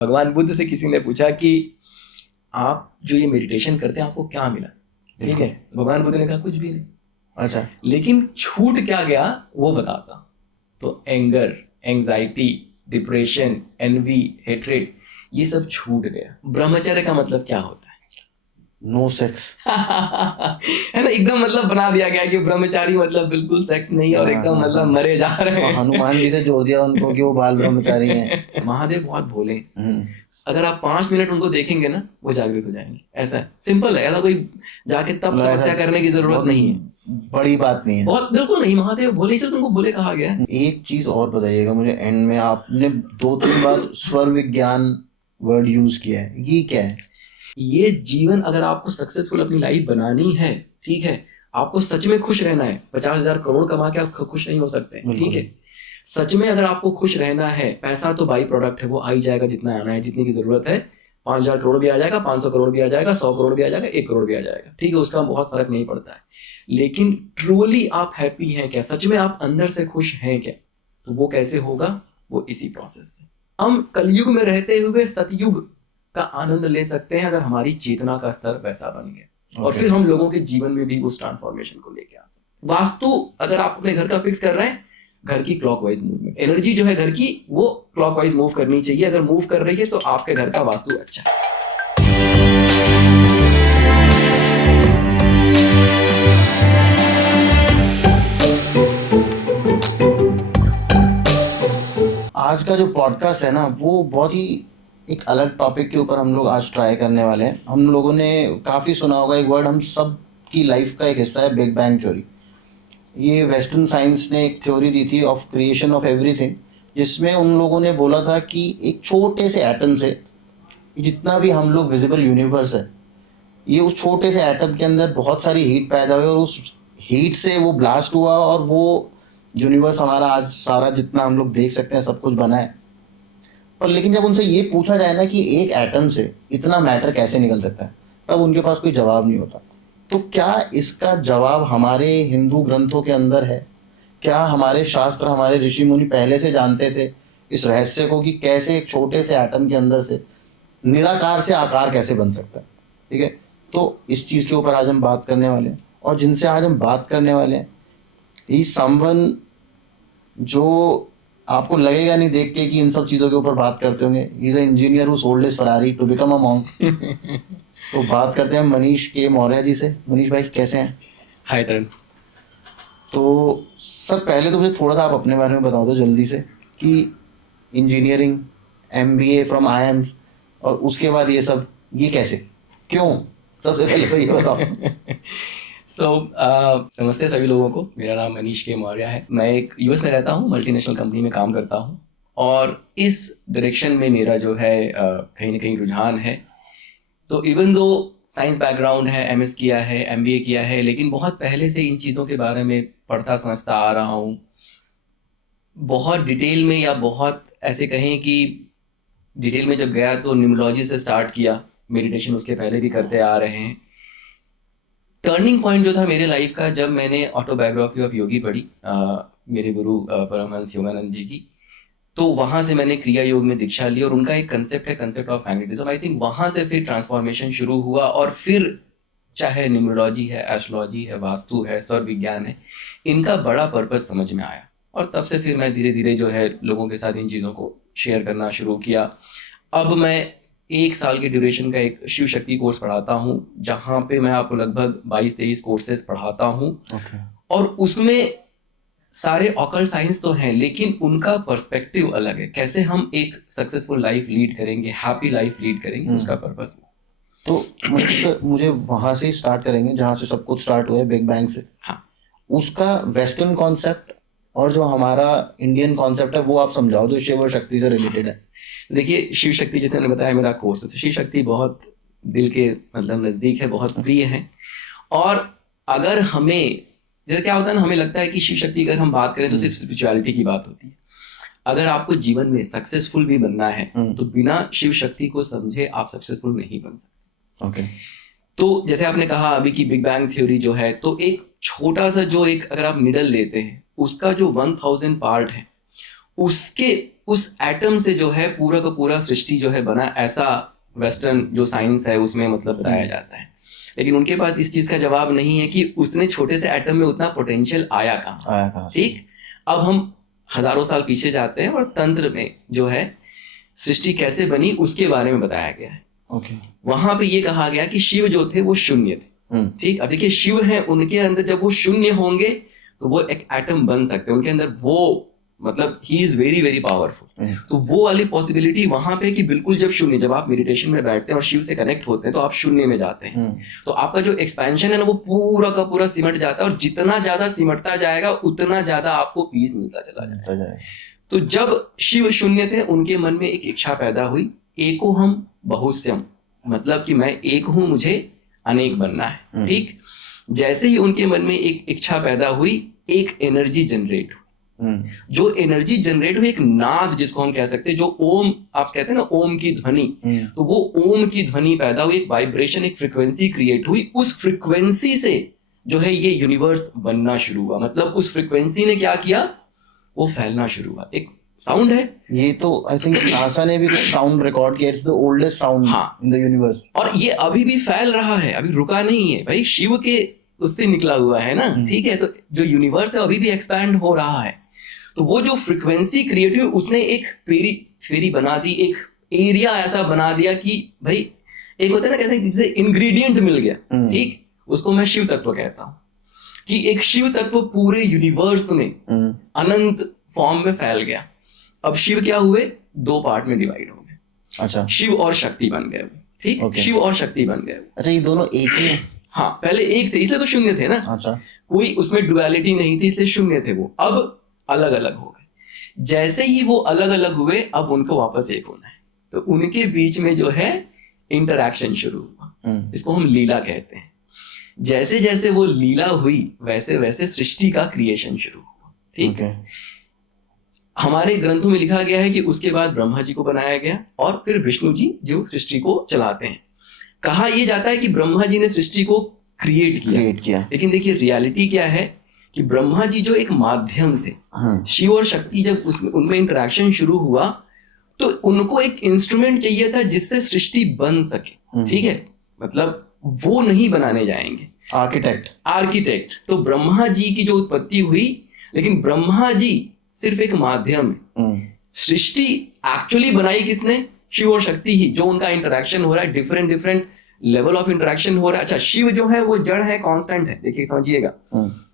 भगवान बुद्ध से किसी ने पूछा कि आप जो ये मेडिटेशन करते हैं आपको क्या मिला, ठीक है? भगवान बुद्ध ने कहा कुछ भी नहीं। अच्छा, लेकिन छूट क्या गया वो बताता। तो anger, anxiety, depression, envy, hatred, ये सब छूट गया। ब्रह्मचर्य का मतलब क्या होता है? No sex. है ना, एकदम मतलब बना दिया गया कि ब्रह्मचारी मतलब बिल्कुल सेक्स नहीं और एकदम मतलब मरे जा रहे हैं। हनुमान जी से जोड़ दिया उनको कि वो बाल ब्रह्मचारी हैं। महादेव बहुत भोले हैं। अगर आप 5 मिनट उनको देखेंगे ना वो जागृत हो जाएंगे। ऐसा है, सिंपल है, ऐसा कोई जाके तप तपस्या करने की जरूरत नहीं है, बड़ी बात नहीं है, बहुत बिल्कुल नहीं। महादेव भोले, सिर्फ तुमको भोले कहा गया है। एक चीज और बताइएगा मुझे एंड में, आपने 2-3 बार स्वर विज्ञान वर्ड यूज किया है, ये क्या है? ये जीवन, अगर आपको सक्सेसफुल अपनी लाइफ बनानी है, ठीक है, आपको सच में खुश रहना है। 50,000 करोड़ कमा के आप खुश नहीं हो सकते, ठीक है? सच में अगर आपको खुश रहना है, पैसा तो बाई प्रोडक्ट है, वो आ ही जाएगा जितना आना है, जितने की जरूरत है। 5,000 करोड़ भी आ जाएगा, 500 करोड़ भी आ जाएगा, 100 करोड़ भी आ जाएगा, 1 करोड़ भी आ जाएगा, ठीक है, उसका बहुत फर्क नहीं पड़ता है। लेकिन ट्रूली आप हैप्पी हैं क्या, सच में आप अंदर से खुश हैं क्या? तो वो कैसे होगा? वो इसी प्रोसेस से। हम कलयुग में रहते हुए सतयुग का आनंद ले सकते हैं अगर हमारी चेतना का स्तर वैसा बन गया। और फिर हम लोगों के जीवन में भी उस ट्रांसफॉर्मेशन को लेके आ सकते हैं। वास्तु अगर आप अपने घर का फिक्स कर रहे हैं, घर की क्लॉकवाइज मूवमेंट, एनर्जी जो है घर की वो क्लॉकवाइज मूव करनी चाहिए। अगर मूव कर रही है तो आपके घर का वास्तु अच्छा है। आज का जो पॉडकास्ट है ना, वो बहुत ही एक अलग टॉपिक के ऊपर हम लोग आज ट्राई करने वाले हैं। हम लोगों ने काफ़ी सुना होगा एक वर्ड, हम सब की लाइफ का एक हिस्सा है, बिग बैंग थ्योरी। ये वेस्टर्न साइंस ने एक थ्योरी दी थी ऑफ क्रिएशन ऑफ एवरीथिंग, जिसमें उन लोगों ने बोला था कि एक छोटे से एटम से जितना भी हम लोग विजिबल यूनिवर्स है, ये उस छोटे से एटम के अंदर बहुत सारी हीट पैदा हुई और उस हीट से वो ब्लास्ट हुआ और वो यूनिवर्स हमारा आज सारा जितना हम लोग देख सकते हैं सब कुछ बना है। पर लेकिन जब उनसे ये पूछा जाए ना कि एक एटम से इतना मैटर कैसे निकल सकता है, तब उनके पास कोई जवाब नहीं होता। तो क्या इसका जवाब हमारे हिंदू ग्रंथों के अंदर है? क्या हमारे शास्त्र, हमारे ऋषि मुनि पहले से जानते थे इस रहस्य को कि कैसे एक छोटे से एटम के अंदर से निराकार से आकार कैसे बन सकता है? ठीक है, तो इस चीज़ के ऊपर आज हम बात करने वाले हैं। और जिनसे आज हम बात करने वाले हैं, ही समवन जो आपको लगेगा नहीं देख के कि इन सब चीज़ों के ऊपर बात करते होंगे। He is a engineer who sold his Ferrari to become a monk. तो बात करते हैं मनीष के मौर्य जी से। मनीष भाई कैसे हैं? हाय तरुण। तो सर पहले तो मुझे थोड़ा सा आप अपने बारे में बता दो जल्दी से कि इंजीनियरिंग, MBA फ्रॉम IIMS और उसके बाद ये सब, ये कैसे, क्यों? सबसे पहले तो ये बताओ। नमस्ते सभी लोगों को। मेरा नाम मनीष के मौर्य है। मैं एक US में रहता हूँ, मल्टीनेशनल कंपनी में काम करता हूँ और इस डायरेक्शन में मेरा जो है कहीं ना कहीं रुझान है। तो इवन दो साइंस बैकग्राउंड है, MS किया है, MBA किया है, लेकिन बहुत पहले से इन चीज़ों के बारे में पढ़ता समझता आ रहा हूँ। बहुत डिटेल में, या बहुत ऐसे कहें कि डिटेल में जब गया तो न्यूमरोलॉजी से स्टार्ट किया। मेडिटेशन उसके पहले भी करते आ रहे हैं। टर्निंग पॉइंट जो था मेरे लाइफ का, जब मैंने ऑटोबायोग्राफी ऑफ योगी पढ़ी, मेरे गुरु परमहंस योगानंद जी की, तो वहाँ से मैंने क्रिया योग में दीक्षा ली और उनका एक कंसेप्ट है, concept of magnetism. I think वहाँ से फिर ट्रांसफॉर्मेशन शुरू हुआ और फिर चाहे न्यूमरोलॉजी है, एस्ट्रोलॉजी है, वास्तु है, सौर विज्ञान है, इनका बड़ा पर्पस समझ में आया और तब से फिर मैं धीरे धीरे जो है लोगों के साथ इन चीज़ों को शेयर करना शुरू किया। अब मैं 1 साल के ड्यूरेशन का एक शिव शक्ति कोर्स पढ़ाता हूँ, जहाँ पे मैं आपको लगभग 22-23 कोर्सेज पढ़ाता हूँ। और उसमें सारे ऑकल्ट साइंस तो हैं, लेकिन उनका पर्सपेक्टिव अलग है। कैसे हम एक सक्सेसफुल लाइफ लीड करेंगे, हैप्पी लाइफ लीड करेंगे, उसका पर्पस। तो मतलब मुझे वहाँ से ही स्टार्ट करेंगे जहाँ से सब कुछ स्टार्ट हुआ है, बिग बैंग से। हाँ, उसका वेस्टर्न कॉन्सेप्ट और जो हमारा इंडियन कॉन्सेप्ट है वो आप समझाओ, जो शिव और शक्ति से रिलेटेड है। देखिए, शिव शक्ति जैसे मैंने बताया मेरा कोर्स है, तो शिव शक्ति बहुत दिल के मतलब नज़दीक है, बहुत प्रिय है। और अगर हमें, जैसे क्या होता है ना, हमें लगता है कि शिव शक्ति अगर हम बात करें तो सिर्फ स्पिरिचुअलिटी की बात होती है। अगर आपको जीवन में सक्सेसफुल भी बनना है तो बिना शिव शक्ति को समझे आप सक्सेसफुल नहीं बन सकते। ओके। तो जैसे आपने कहा अभी की बिग बैंग थ्योरी जो है, तो एक छोटा सा जो एक अगर आप निडल लेते हैं, उसका जो 1000 पार्ट है, उसके उस एटम से जो है पूरा का पूरा सृष्टि जो है बना, ऐसा वेस्टर्न जो साइंस है उसमें मतलब बताया जाता है। लेकिन उनके पास इस चीज का जवाब नहीं है कि उसने छोटे से एटम में उतना पोटेंशियल आया कहाँ। ठीक, अब हम हजारों साल पीछे जाते हैं और तंत्र में जो है सृष्टि कैसे बनी उसके बारे में बताया गया है। ओके, वहां पे ये कहा गया कि शिव जो थे वो शून्य थे। ठीक, अब देखिए शिव है, उनके अंदर जब वो शून्य होंगे तो वो एक एटम बन सकते हैं, उनके अंदर वो मतलब he is very very powerful. तो वो वाली पॉसिबिलिटी वहां पे कि बिल्कुल जब शून्य, जब आप मेडिटेशन में बैठते हैं और शिव से कनेक्ट होते हैं तो आप शून्य में जाते हैं, तो आपका जो एक्सपेंशन है ना वो पूरा का पूरा सिमट जाता है, और जितना ज्यादा सिमटता जाएगा उतना ज्यादा आपको पीस मिलता चला जाएगा। तो जब शिव शून्य थे, उनके मन में एक इच्छा पैदा हुई, एको हम बहुस्यम, मतलब कि मैं एक हूं, मुझे अनेक बनना है। ठीक, जैसे ही उनके मन में एक इच्छा पैदा हुई, एक एनर्जी जनरेट हुई। जो एनर्जी जनरेट हुई, एक नाद जिसको हम कह सकते हैं, जो ओम आप कहते हैं ना, ओम की ध्वनि, तो वो ओम की ध्वनि पैदा हुई, एक वाइब्रेशन, एक फ्रीक्वेंसी क्रिएट हुई। उस फ्रीक्वेंसी से जो है ये यूनिवर्स बनना शुरू हुआ। मतलब उस फ्रीक्वेंसी ने क्या किया, वो फैलना शुरू हुआ। एक साउंड है ये, तो आई थिंक नासा ने भी कुछ साउंड रिकॉर्ड किया, it's the oldest sound in the universe, और ये अभी भी फैल रहा है, अभी रुका नहीं है भाई, शिव के उससे निकला हुआ है ना। ठीक है, तो जो यूनिवर्स है अभी भी एक्सपैंड हो रहा है। तो वो जो फ्रीक्वेंसी क्रिएट हुई, उसने एक फेरी बना दी, एक एरिया ऐसा बना दिया कि भाई एक होता है ना, कैसे जिसे इंग्रेडिएंट मिल गया। ठीक, उसको मैं शिव तत्व कहता हूं, कि एक शिव तत्व पूरे यूनिवर्स में अनंत फॉर्म में फैल गया। अब शिव क्या हुए, दो पार्ट में डिवाइड हो गए। अच्छा, शिव और शक्ति बन गए। ठीक, शिव और शक्ति बन गए। अच्छा, ये दोनों एक ही है? हाँ, पहले एक थे इसलिए तो शून्य थे ना। अच्छा, कोई उसमें डुअलिटी नहीं थी इसलिए शून्य थे वो, अब अलग अलग हो गए। जैसे ही वो अलग अलग हुए, अब उनको वापस एक होना है, तो उनके बीच में जो है इंटरैक्शन शुरू हुआ, इसको हम लीला कहते हैं। जैसे जैसे वो लीला हुई, वैसे वैसे सृष्टि का क्रिएशन शुरू हुआ। ठीक है, हमारे ग्रंथों में लिखा गया है कि उसके बाद ब्रह्मा जी को बनाया गया और फिर विष्णु जी जो सृष्टि को चलाते हैं। कहा यह जाता है कि ब्रह्मा जी ने सृष्टि को क्रिएट किया। लेकिन देखिए रियलिटी क्या है कि ब्रह्मा जी जो एक माध्यम थे, शिव और शक्ति जब उसमें उनमें इंटरेक्शन शुरू हुआ तो उनको एक इंस्ट्रूमेंट चाहिए था जिससे सृष्टि बन सके। ठीक है, मतलब वो नहीं बनाने जाएंगे, आर्किटेक्ट। तो ब्रह्मा जी की जो उत्पत्ति हुई, लेकिन ब्रह्मा जी सिर्फ एक माध्यम है। सृष्टि एक्चुअली बनाई किसने, शिव और शक्ति ही। जो उनका इंटरेक्शन हो रहा है, डिफरेंट लेवल ऑफ इंटरेक्शन हो रहा है। अच्छा, शिव जो है वो जड़ है, कांस्टेंट है। देखिए समझिएगा,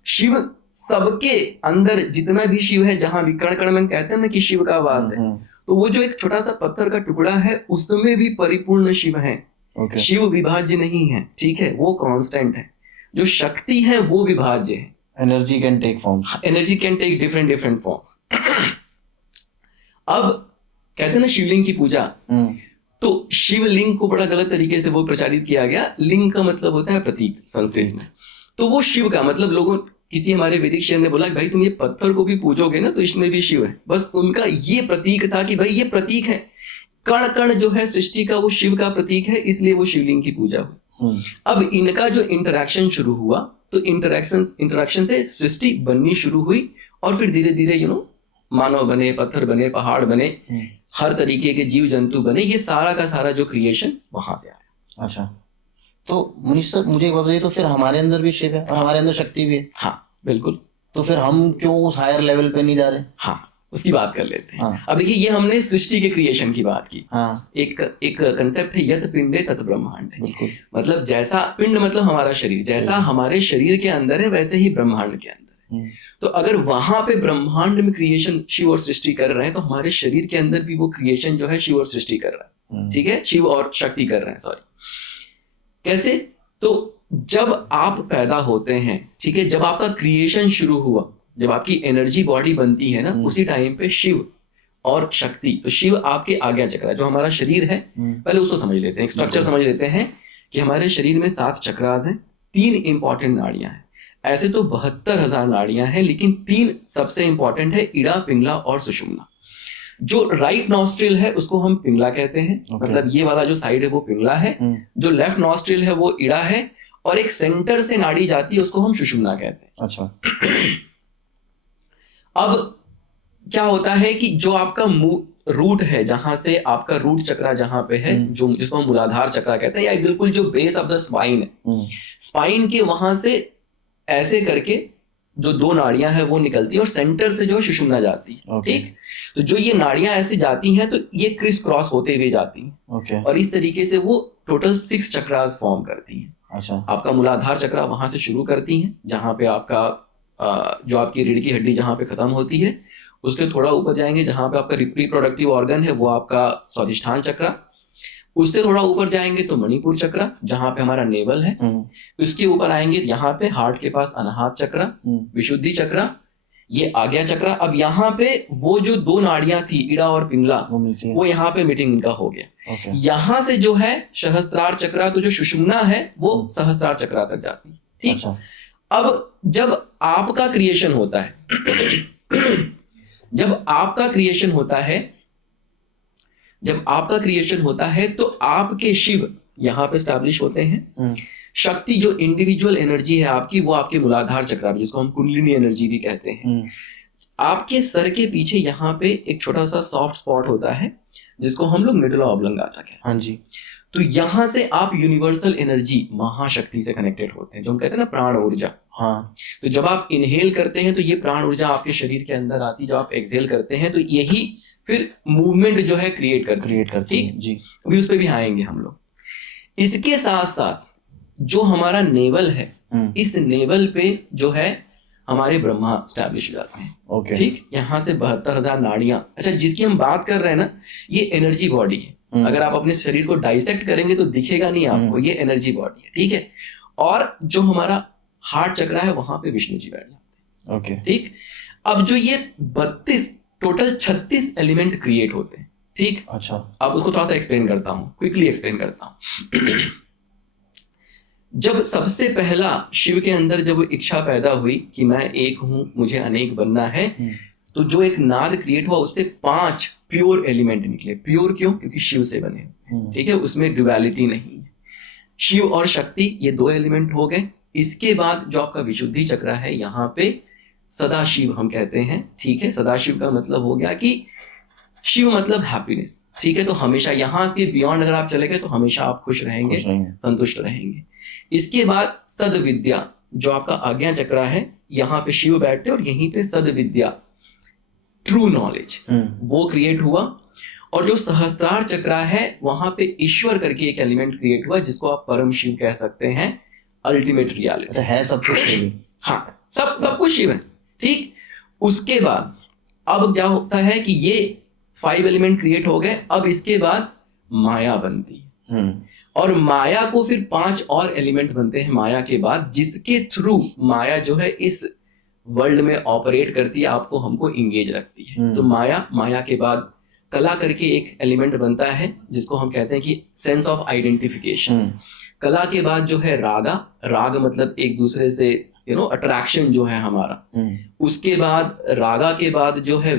शिव सबके अंदर जितना भी शिव है, जहां भी कण कण में कहते हैं ना कि शिव का वास है, तो वो जो एक छोटा सा पत्थर का टुकड़ा है उसमें भी परिपूर्ण शिव है। शिव विभाज्य नहीं है। ठीक है, वो कांस्टेंट है। जो शक्ति है वो विभाज्य है। Energy can take different form. अब कहते हैं ना शिवलिंग की पूजा, तो शिवलिंग को बड़ा गलत तरीके से वो प्रचारित किया गया। लिंग का मतलब होता है प्रतीक संस्कृत में, तो वो शिव का मतलब लोगों, किसी हमारे वैदिक शेर ने बोला भाई तुम ये पत्थर को भी पूजोगे ना तो इसमें भी शिव है। बस उनका ये प्रतीक था कि भाई ये प्रतीक है, कण कण जो है सृष्टि का वो शिव का प्रतीक है, इसलिए वो शिवलिंग की पूजा हुई। अब इनका जो इंटरेक्शन शुरू हुआ, तो इंटरेक्शन से सृष्टि बननी शुरू हुई और फिर धीरे धीरे मानव बने, पत्थर बने, पहाड़ बने, हर तरीके के जीव जंतु बने। ये सारा का सारा जो क्रिएशन वहां से आया। अच्छा, तो मनीष सर मुझे एक बात बताइए, तो फिर हमारे अंदर भी शिव है और हमारे अंदर शक्ति भी है? हाँ बिल्कुल। तो फिर हम क्यों उस हायर लेवल पे नहीं जा रहे? हाँ, उसकी बात कर लेते हैं। अब देखिए, ये हमने सृष्टि के क्रिएशन की बात की। एक कंसेप्ट है यत पिंडे तत ब्रह्मांड। मतलब जैसा पिंड मतलब हमारा शरीर, जैसा हमारे शरीर के अंदर है वैसे ही ब्रह्मांड के अंदर है। तो अगर वहां पे ब्रह्मांड में क्रिएशन शिव और सृष्टि कर रहे हैं, तो हमारे शरीर के अंदर भी वो क्रिएशन जो है शिव और सृष्टि कर रहा है। ठीक है, शिव और शक्ति कर रहे हैं, सॉरी। कैसे? तो जब आप पैदा होते हैं, ठीक है, जब आपका क्रिएशन शुरू हुआ, जब आपकी एनर्जी बॉडी बनती है ना, उसी टाइम पे शिव और शक्ति, तो शिव आपके आज्ञा चक्र है, जो हमारा शरीर है। पहले उसको समझ लेते हैं, स्ट्रक्चर समझ लेते हैं कि हमारे शरीर में 7 चक्रास हैं, 3 इंपॉर्टेंट नाड़ियां हैं। ऐसे तो 72,000 नाड़ियां हैं, लेकिन 3 सबसे इंपॉर्टेंट है, इड़ा, पिंगला और सुषुम्ना। जो राइट नॉस्ट्रिल है उसको हम पिंगला कहते हैं, मतलब ये वाला जो साइड है वो पिंगला है। जो लेफ्ट नॉस्ट्रिल है वो इड़ा है, और एक सेंटर से नाड़ी जाती है उसको हम सुषुम्ना कहते हैं। अच्छा। अब क्या होता है कि जो आपका रूट है, जहां से आपका रूट चक्रा जहां पे है, जो जिसको हम मूलाधार चक्रा कहते हैं, या बिल्कुल जो बेस ऑफ द स्पाइन है, स्पाइन के वहां से ऐसे करके जो दो नाड़ियां हैं वो निकलती है और सेंटर से जो सुषुम्ना जाती है। ठीक, तो जो ये नाड़ियां ऐसे जाती हैं तो ये क्रिस क्रॉस होते हुए जाती हैं और इस तरीके से वो टोटल 6 चक्रास फॉर्म करती हैं। अच्छा, आपका मूलाधार चक्रा वहां से शुरू करती हैं, जहां पे आपका जो आपकी रीढ़ की हड्डी जहां पे खत्म होती है, उसके थोड़ा ऊपर जाएंगे जहां पे आपका रिप्रोडक्टिव ऑर्गन है, वो आपका स्वादिष्ठान चक्रा। उससे थोड़ा ऊपर जाएंगे तो मणिपुर चक्रा, जहां पे हमारा नेवल है। उसके ऊपर आएंगे यहाँ पे हार्ट के पास अनाहत चक्रा, विशुद्धि चक्रा, ये आज्ञा चक्रा। अब यहाँ पे वो जो दो नाड़ियां थी इड़ा और पिंगला, वो यहाँ पे मीटिंग इनका हो गया। यहाँ से जो है सहस्त्रार चक्रा, तो जो सुषुम्ना है वो सहस्त्रार चक्रा तक जाती है। ठीक, अब जब आपका क्रिएशन होता है जब आपका क्रिएशन होता है तो आपके शिव यहाँ पे स्टैब्लिश होते हैं। शक्ति जो इंडिविजुअल एनर्जी है आपकी, वो आपके मूलाधार चक्रा, जिसको हम कुंडलिनी एनर्जी भी कहते हैं। आपके सर के पीछे यहाँ पे एक छोटा सा सॉफ्ट स्पॉट होता है जिसको हम लोग मिडुला ऑब्लंगाटा कहते हैं। हाँ जी, तो यहाँ से आप यूनिवर्सल एनर्जी महाशक्ति से कनेक्टेड होते हैं, जो हम कहते हैं ना प्राण ऊर्जा। हाँ, तो जब आप इनहेल करते हैं तो ये प्राण ऊर्जा आपके शरीर के अंदर आती है, जब आप एक्सहेल करते हैं तो यही फिर मूवमेंट जो है क्रिएट करती है जी। अभी उस पर भी आएंगे हम लोग। इसके साथ साथ जो हमारा नेवल है, इस नेवल पे जो है हमारे ब्रह्मा स्टैब्लिश हो जाते हैं। ठीक, यहाँ से 72,000 नाड़ियां। अच्छा, जिसकी हम बात कर रहे हैं ना, ये एनर्जी बॉडी है। अगर आप अपने शरीर को डाइसेक्ट करेंगे तो दिखेगा नहीं आपको, ये एनर्जी बॉडी है। ठीक है, और जो हमारा हार्ट चक्रा है वहां पे विष्णु जी बैठ जाते हैं। ठीक, अब जो ये 32 टोटल 36 एलिमेंट क्रिएट होते हैं। ठीक, अच्छा, अब उसको थोड़ा सा एक्सप्लेन करता हूँ, क्विकली एक्सप्लेन करता हूँ। जब सबसे पहला शिव के अंदर जब इच्छा पैदा हुई कि मैं एक हूं, मुझे अनेक बनना है, तो जो एक नाद क्रिएट हुआ उससे 5 प्योर एलिमेंट निकले। प्योर क्यों? क्योंकि शिव से बने। ठीक है, उसमें ड्युअलिटी नहीं है। शिव और शक्ति ये 2 एलिमेंट हो गए। इसके बाद जो आपका विशुद्धि चक्र है, यहाँ पे सदाशिव हम कहते हैं। ठीक है, सदाशिव का मतलब हो गया कि शिव मतलब हैप्पीनेस। ठीक है, तो हमेशा यहाँ के बियॉन्ड अगर आप चले गए तो हमेशा आप खुश रहेंगे, संतुष्ट रहेंगे। इसके बाद सद विद्या, जो आपका आज्ञा चक्र है, यहाँ पे शिव बैठते और यहीं पे सद विद्या, ट्रू नॉलेज, वो क्रिएट हुआ। और जो सहस्त्रार चक्र है वहां पे ईश्वर करके एक एलिमेंट क्रिएट हुआ, जिसको आप परम शिव कह सकते हैं, अल्टीमेट रियलिटी है। सब कुछ शिव, हाँ, सब कुछ शिव है। ठीक, उसके बाद अब क्या होता है कि ये 5 एलिमेंट क्रिएट हो गए। अब इसके बाद माया बनती है और माया को फिर 5 और एलिमेंट बनते हैं माया के बाद, जिसके थ्रू माया जो है इस वर्ल्ड में ऑपरेट करती है, आपको हमको इंगेज रखती है। तो माया के बाद कला करके एक एलिमेंट बनता है, जिसको हम कहते हैं कि सेंस ऑफ आइडेंटिफिकेशन। कला के बाद जो है राग मतलब एक दूसरे से अट्रैक्शन जो है हमारा। उसके बाद रागा के बाद जो है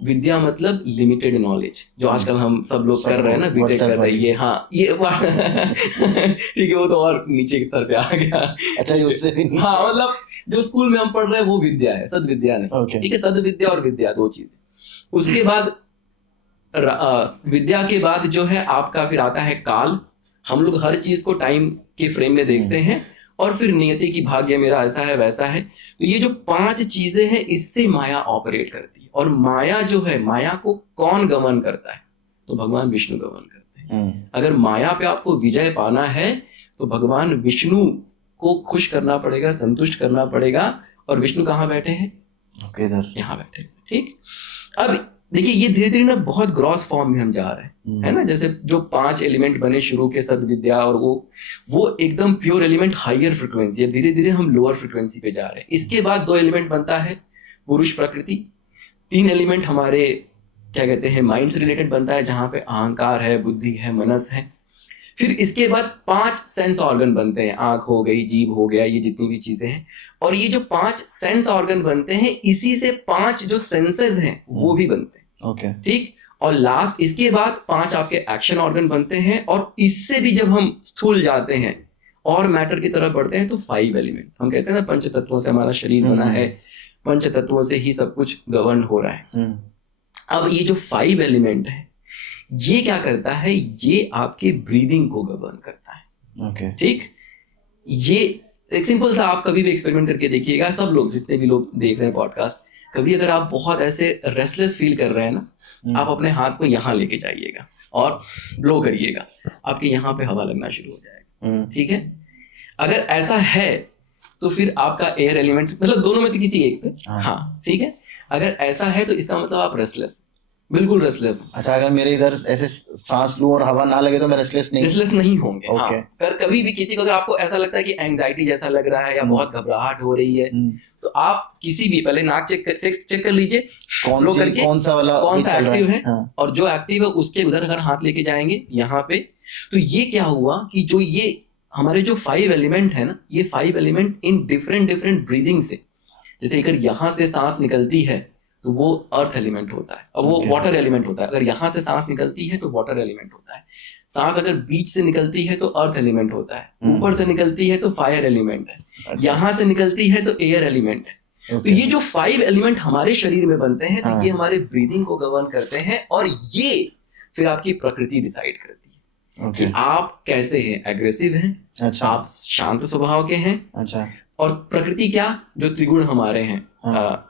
विद्या मतलब लिमिटेड नॉलेज, जो आजकल हम सब लोग कर रहे हैं ना, बीटेक कर रहे हैं। हाँ, ये ठीक है, वो तो और नीचे के सर पे आ गया। अच्छा, ये उससे भी नहीं। हाँ, मतलब जो स्कूल में हम पढ़ रहे हैं वो विद्या है, सद विद्या नहीं। ठीक है, सद विद्या और विद्या 2 चीजें। उसके बाद विद्या के बाद जो है आपका फिर आता है काल। हम लोग हर चीज को टाइम के फ्रेम में देखते हैं। और फिर नियति की भाग्य मेरा ऐसा है वैसा है। तो ये जो 5 चीजें हैं, इससे माया ऑपरेट करती है। और माया जो है, माया को कौन गमन करता है? तो भगवान विष्णु गमन करते हैं। अगर माया पे आपको विजय पाना है तो भगवान विष्णु को खुश करना पड़ेगा, संतुष्ट करना पड़ेगा। और विष्णु कहाँ बैठे हैं? इधर, यहाँ बैठे। ठीक, अब देखिए ये धीरे धीरे ना बहुत ग्रॉस फॉर्म में हम जा रहे हैं, है ना। जैसे जो 5 एलिमेंट बने शुरू के, सद विद्या, और वो एकदम प्योर एलिमेंट हायर फ्रिक्वेंसी है। धीरे धीरे हम लोअर फ्रिक्वेंसी पे जा रहे हैं। इसके बाद 2 एलिमेंट बनता है पुरुष प्रकृति। 3 एलिमेंट हमारे क्या कहते हैं, माइंड से रिलेटेड बनता है, जहां पे अहंकार है, बुद्धि है, मनस है। फिर इसके बाद 5 सेंस ऑर्गन बनते हैं, आंख हो गई, जीभ हो गया, ये जितनी भी चीजें हैं। और ये जो 5 सेंस ऑर्गन बनते हैं, इसी से 5 जो सेंसेस हैं वो भी बनते हैं। ठीक, और लास्ट इसके बाद 5 आपके एक्शन ऑर्गन बनते हैं। और इससे भी जब हम स्थूल जाते हैं और मैटर की तरफ बढ़ते हैं तो 5 एलिमेंट, हम कहते हैं ना पंच तत्वों से हमारा शरीर बना है। पंच तत्वों से ही सब कुछ गवर्न हो रहा है। अब ये जो 5 एलिमेंट है, ये क्या करता है, ये आपके ब्रीदिंग को गवर्न करता है। ओके ठीक, ये एक सिंपल सा आप कभी भी एक्सपेरिमेंट करके देखिएगा, सब लोग जितने भी लोग देख रहे हैं पॉडकास्ट, कभी अगर आप बहुत ऐसे रेस्टलेस फील कर रहे हैं ना, आप अपने हाथ को यहाँ लेके जाइएगा और ब्लो करिएगा, आपके यहाँ पे हवा लगना शुरू हो जाएगा। ठीक है, अगर ऐसा है तो फिर आपका एयर एलिमेंट, मतलब दोनों में से किसी एक पे, हाँ ठीक है, अगर ऐसा है तो इसका मतलब आप रेस्टलेस, बिल्कुल रेस्टलेस। अच्छा, अगर मेरे इधर ऐसे सांस लूं और हवा ना लगे तो मैं रेस्टलेस नहीं होंगे। Okay. हाँ, अगर कभी भी किसी को, अगर आपको ऐसा लगता है कि एंजाइटी जैसा लग रहा है या बहुत घबराहट हो रही है, तो आप किसी भी, पहले नाक चेक कर लीजिए कौन सा एक्टिव है, और जो एक्टिव है उसके उधर अगर हाथ लेके जाएंगे यहाँ पे, तो ये क्या हुआ कि जो ये हमारे जो 5 एलिमेंट है ना, ये 5 एलिमेंट इन डिफरेंट ब्रीदिंग से, जैसे अगर यहाँ से सांस निकलती है तो वो अर्थ एलिमेंट होता है, और वो वाटर एलिमेंट होता है। अगर यहाँ से सांस निकलती है तो वाटर एलिमेंट होता है। सांस अगर बीच से निकलती है तो अर्थ एलिमेंट होता है। ऊपर से निकलती है तो फायर एलिमेंट है। अच्छा। यहाँ से निकलती है तो एयर एलिमेंट है। तो ये जो 5 एलिमेंट हमारे शरीर में बनते हैं, तो ये हमारे ब्रीदिंग को गवर्न करते हैं, और ये फिर आपकी प्रकृति डिसाइड करती है कि आप कैसे हैं, एग्रेसिव हैं, अच्छा, आप शांत स्वभाव के हैं। अच्छा, और प्रकृति क्या, जो त्रिगुण हमारे हैं,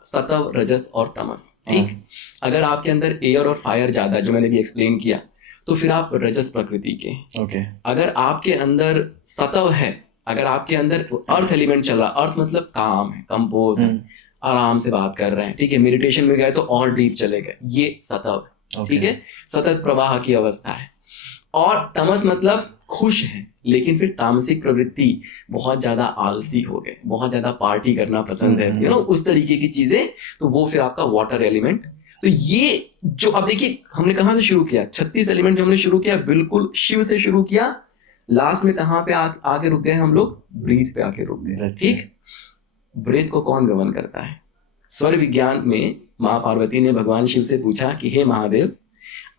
सत्व, रजस और तमस। ठीक, अगर आपके अंदर एयर और फायर ज्यादा, जो मैंने भी एक्सप्लेन किया, तो फिर आप रजस प्रकृति के। ओके। अगर आपके अंदर सत्व है, अगर आपके अंदर अर्थ एलिमेंट चला, अर्थ मतलब काम है, कंपोज है, आराम से बात कर रहे हैं, ठीक है, मेडिटेशन में गए तो और डीप चले गए, ये सत्व है। ठीक है, सतत प्रवाह की अवस्था है। और तमस मतलब खुश है, लेकिन फिर तामसिक प्रवृत्ति, बहुत ज्यादा आलसी हो गए, बहुत ज्यादा पार्टी करना पसंद है, यू नो, उस तरीके की चीजें, तो वो फिर आपका वाटर एलिमेंट। तो ये जो, अब देखिए हमने कहाँ से शुरू किया, 36 एलिमेंट जो हमने शुरू किया, बिल्कुल शिव से शुरू किया, लास्ट में कहाँ पे आगे रुक गए हम लोग, ब्रीथ पे आके रुक गए। ठीक, ब्रीथ को कौन गवर्न करता है? स्वर विज्ञान में माँ पार्वती ने भगवान शिव से पूछा कि हे महादेव,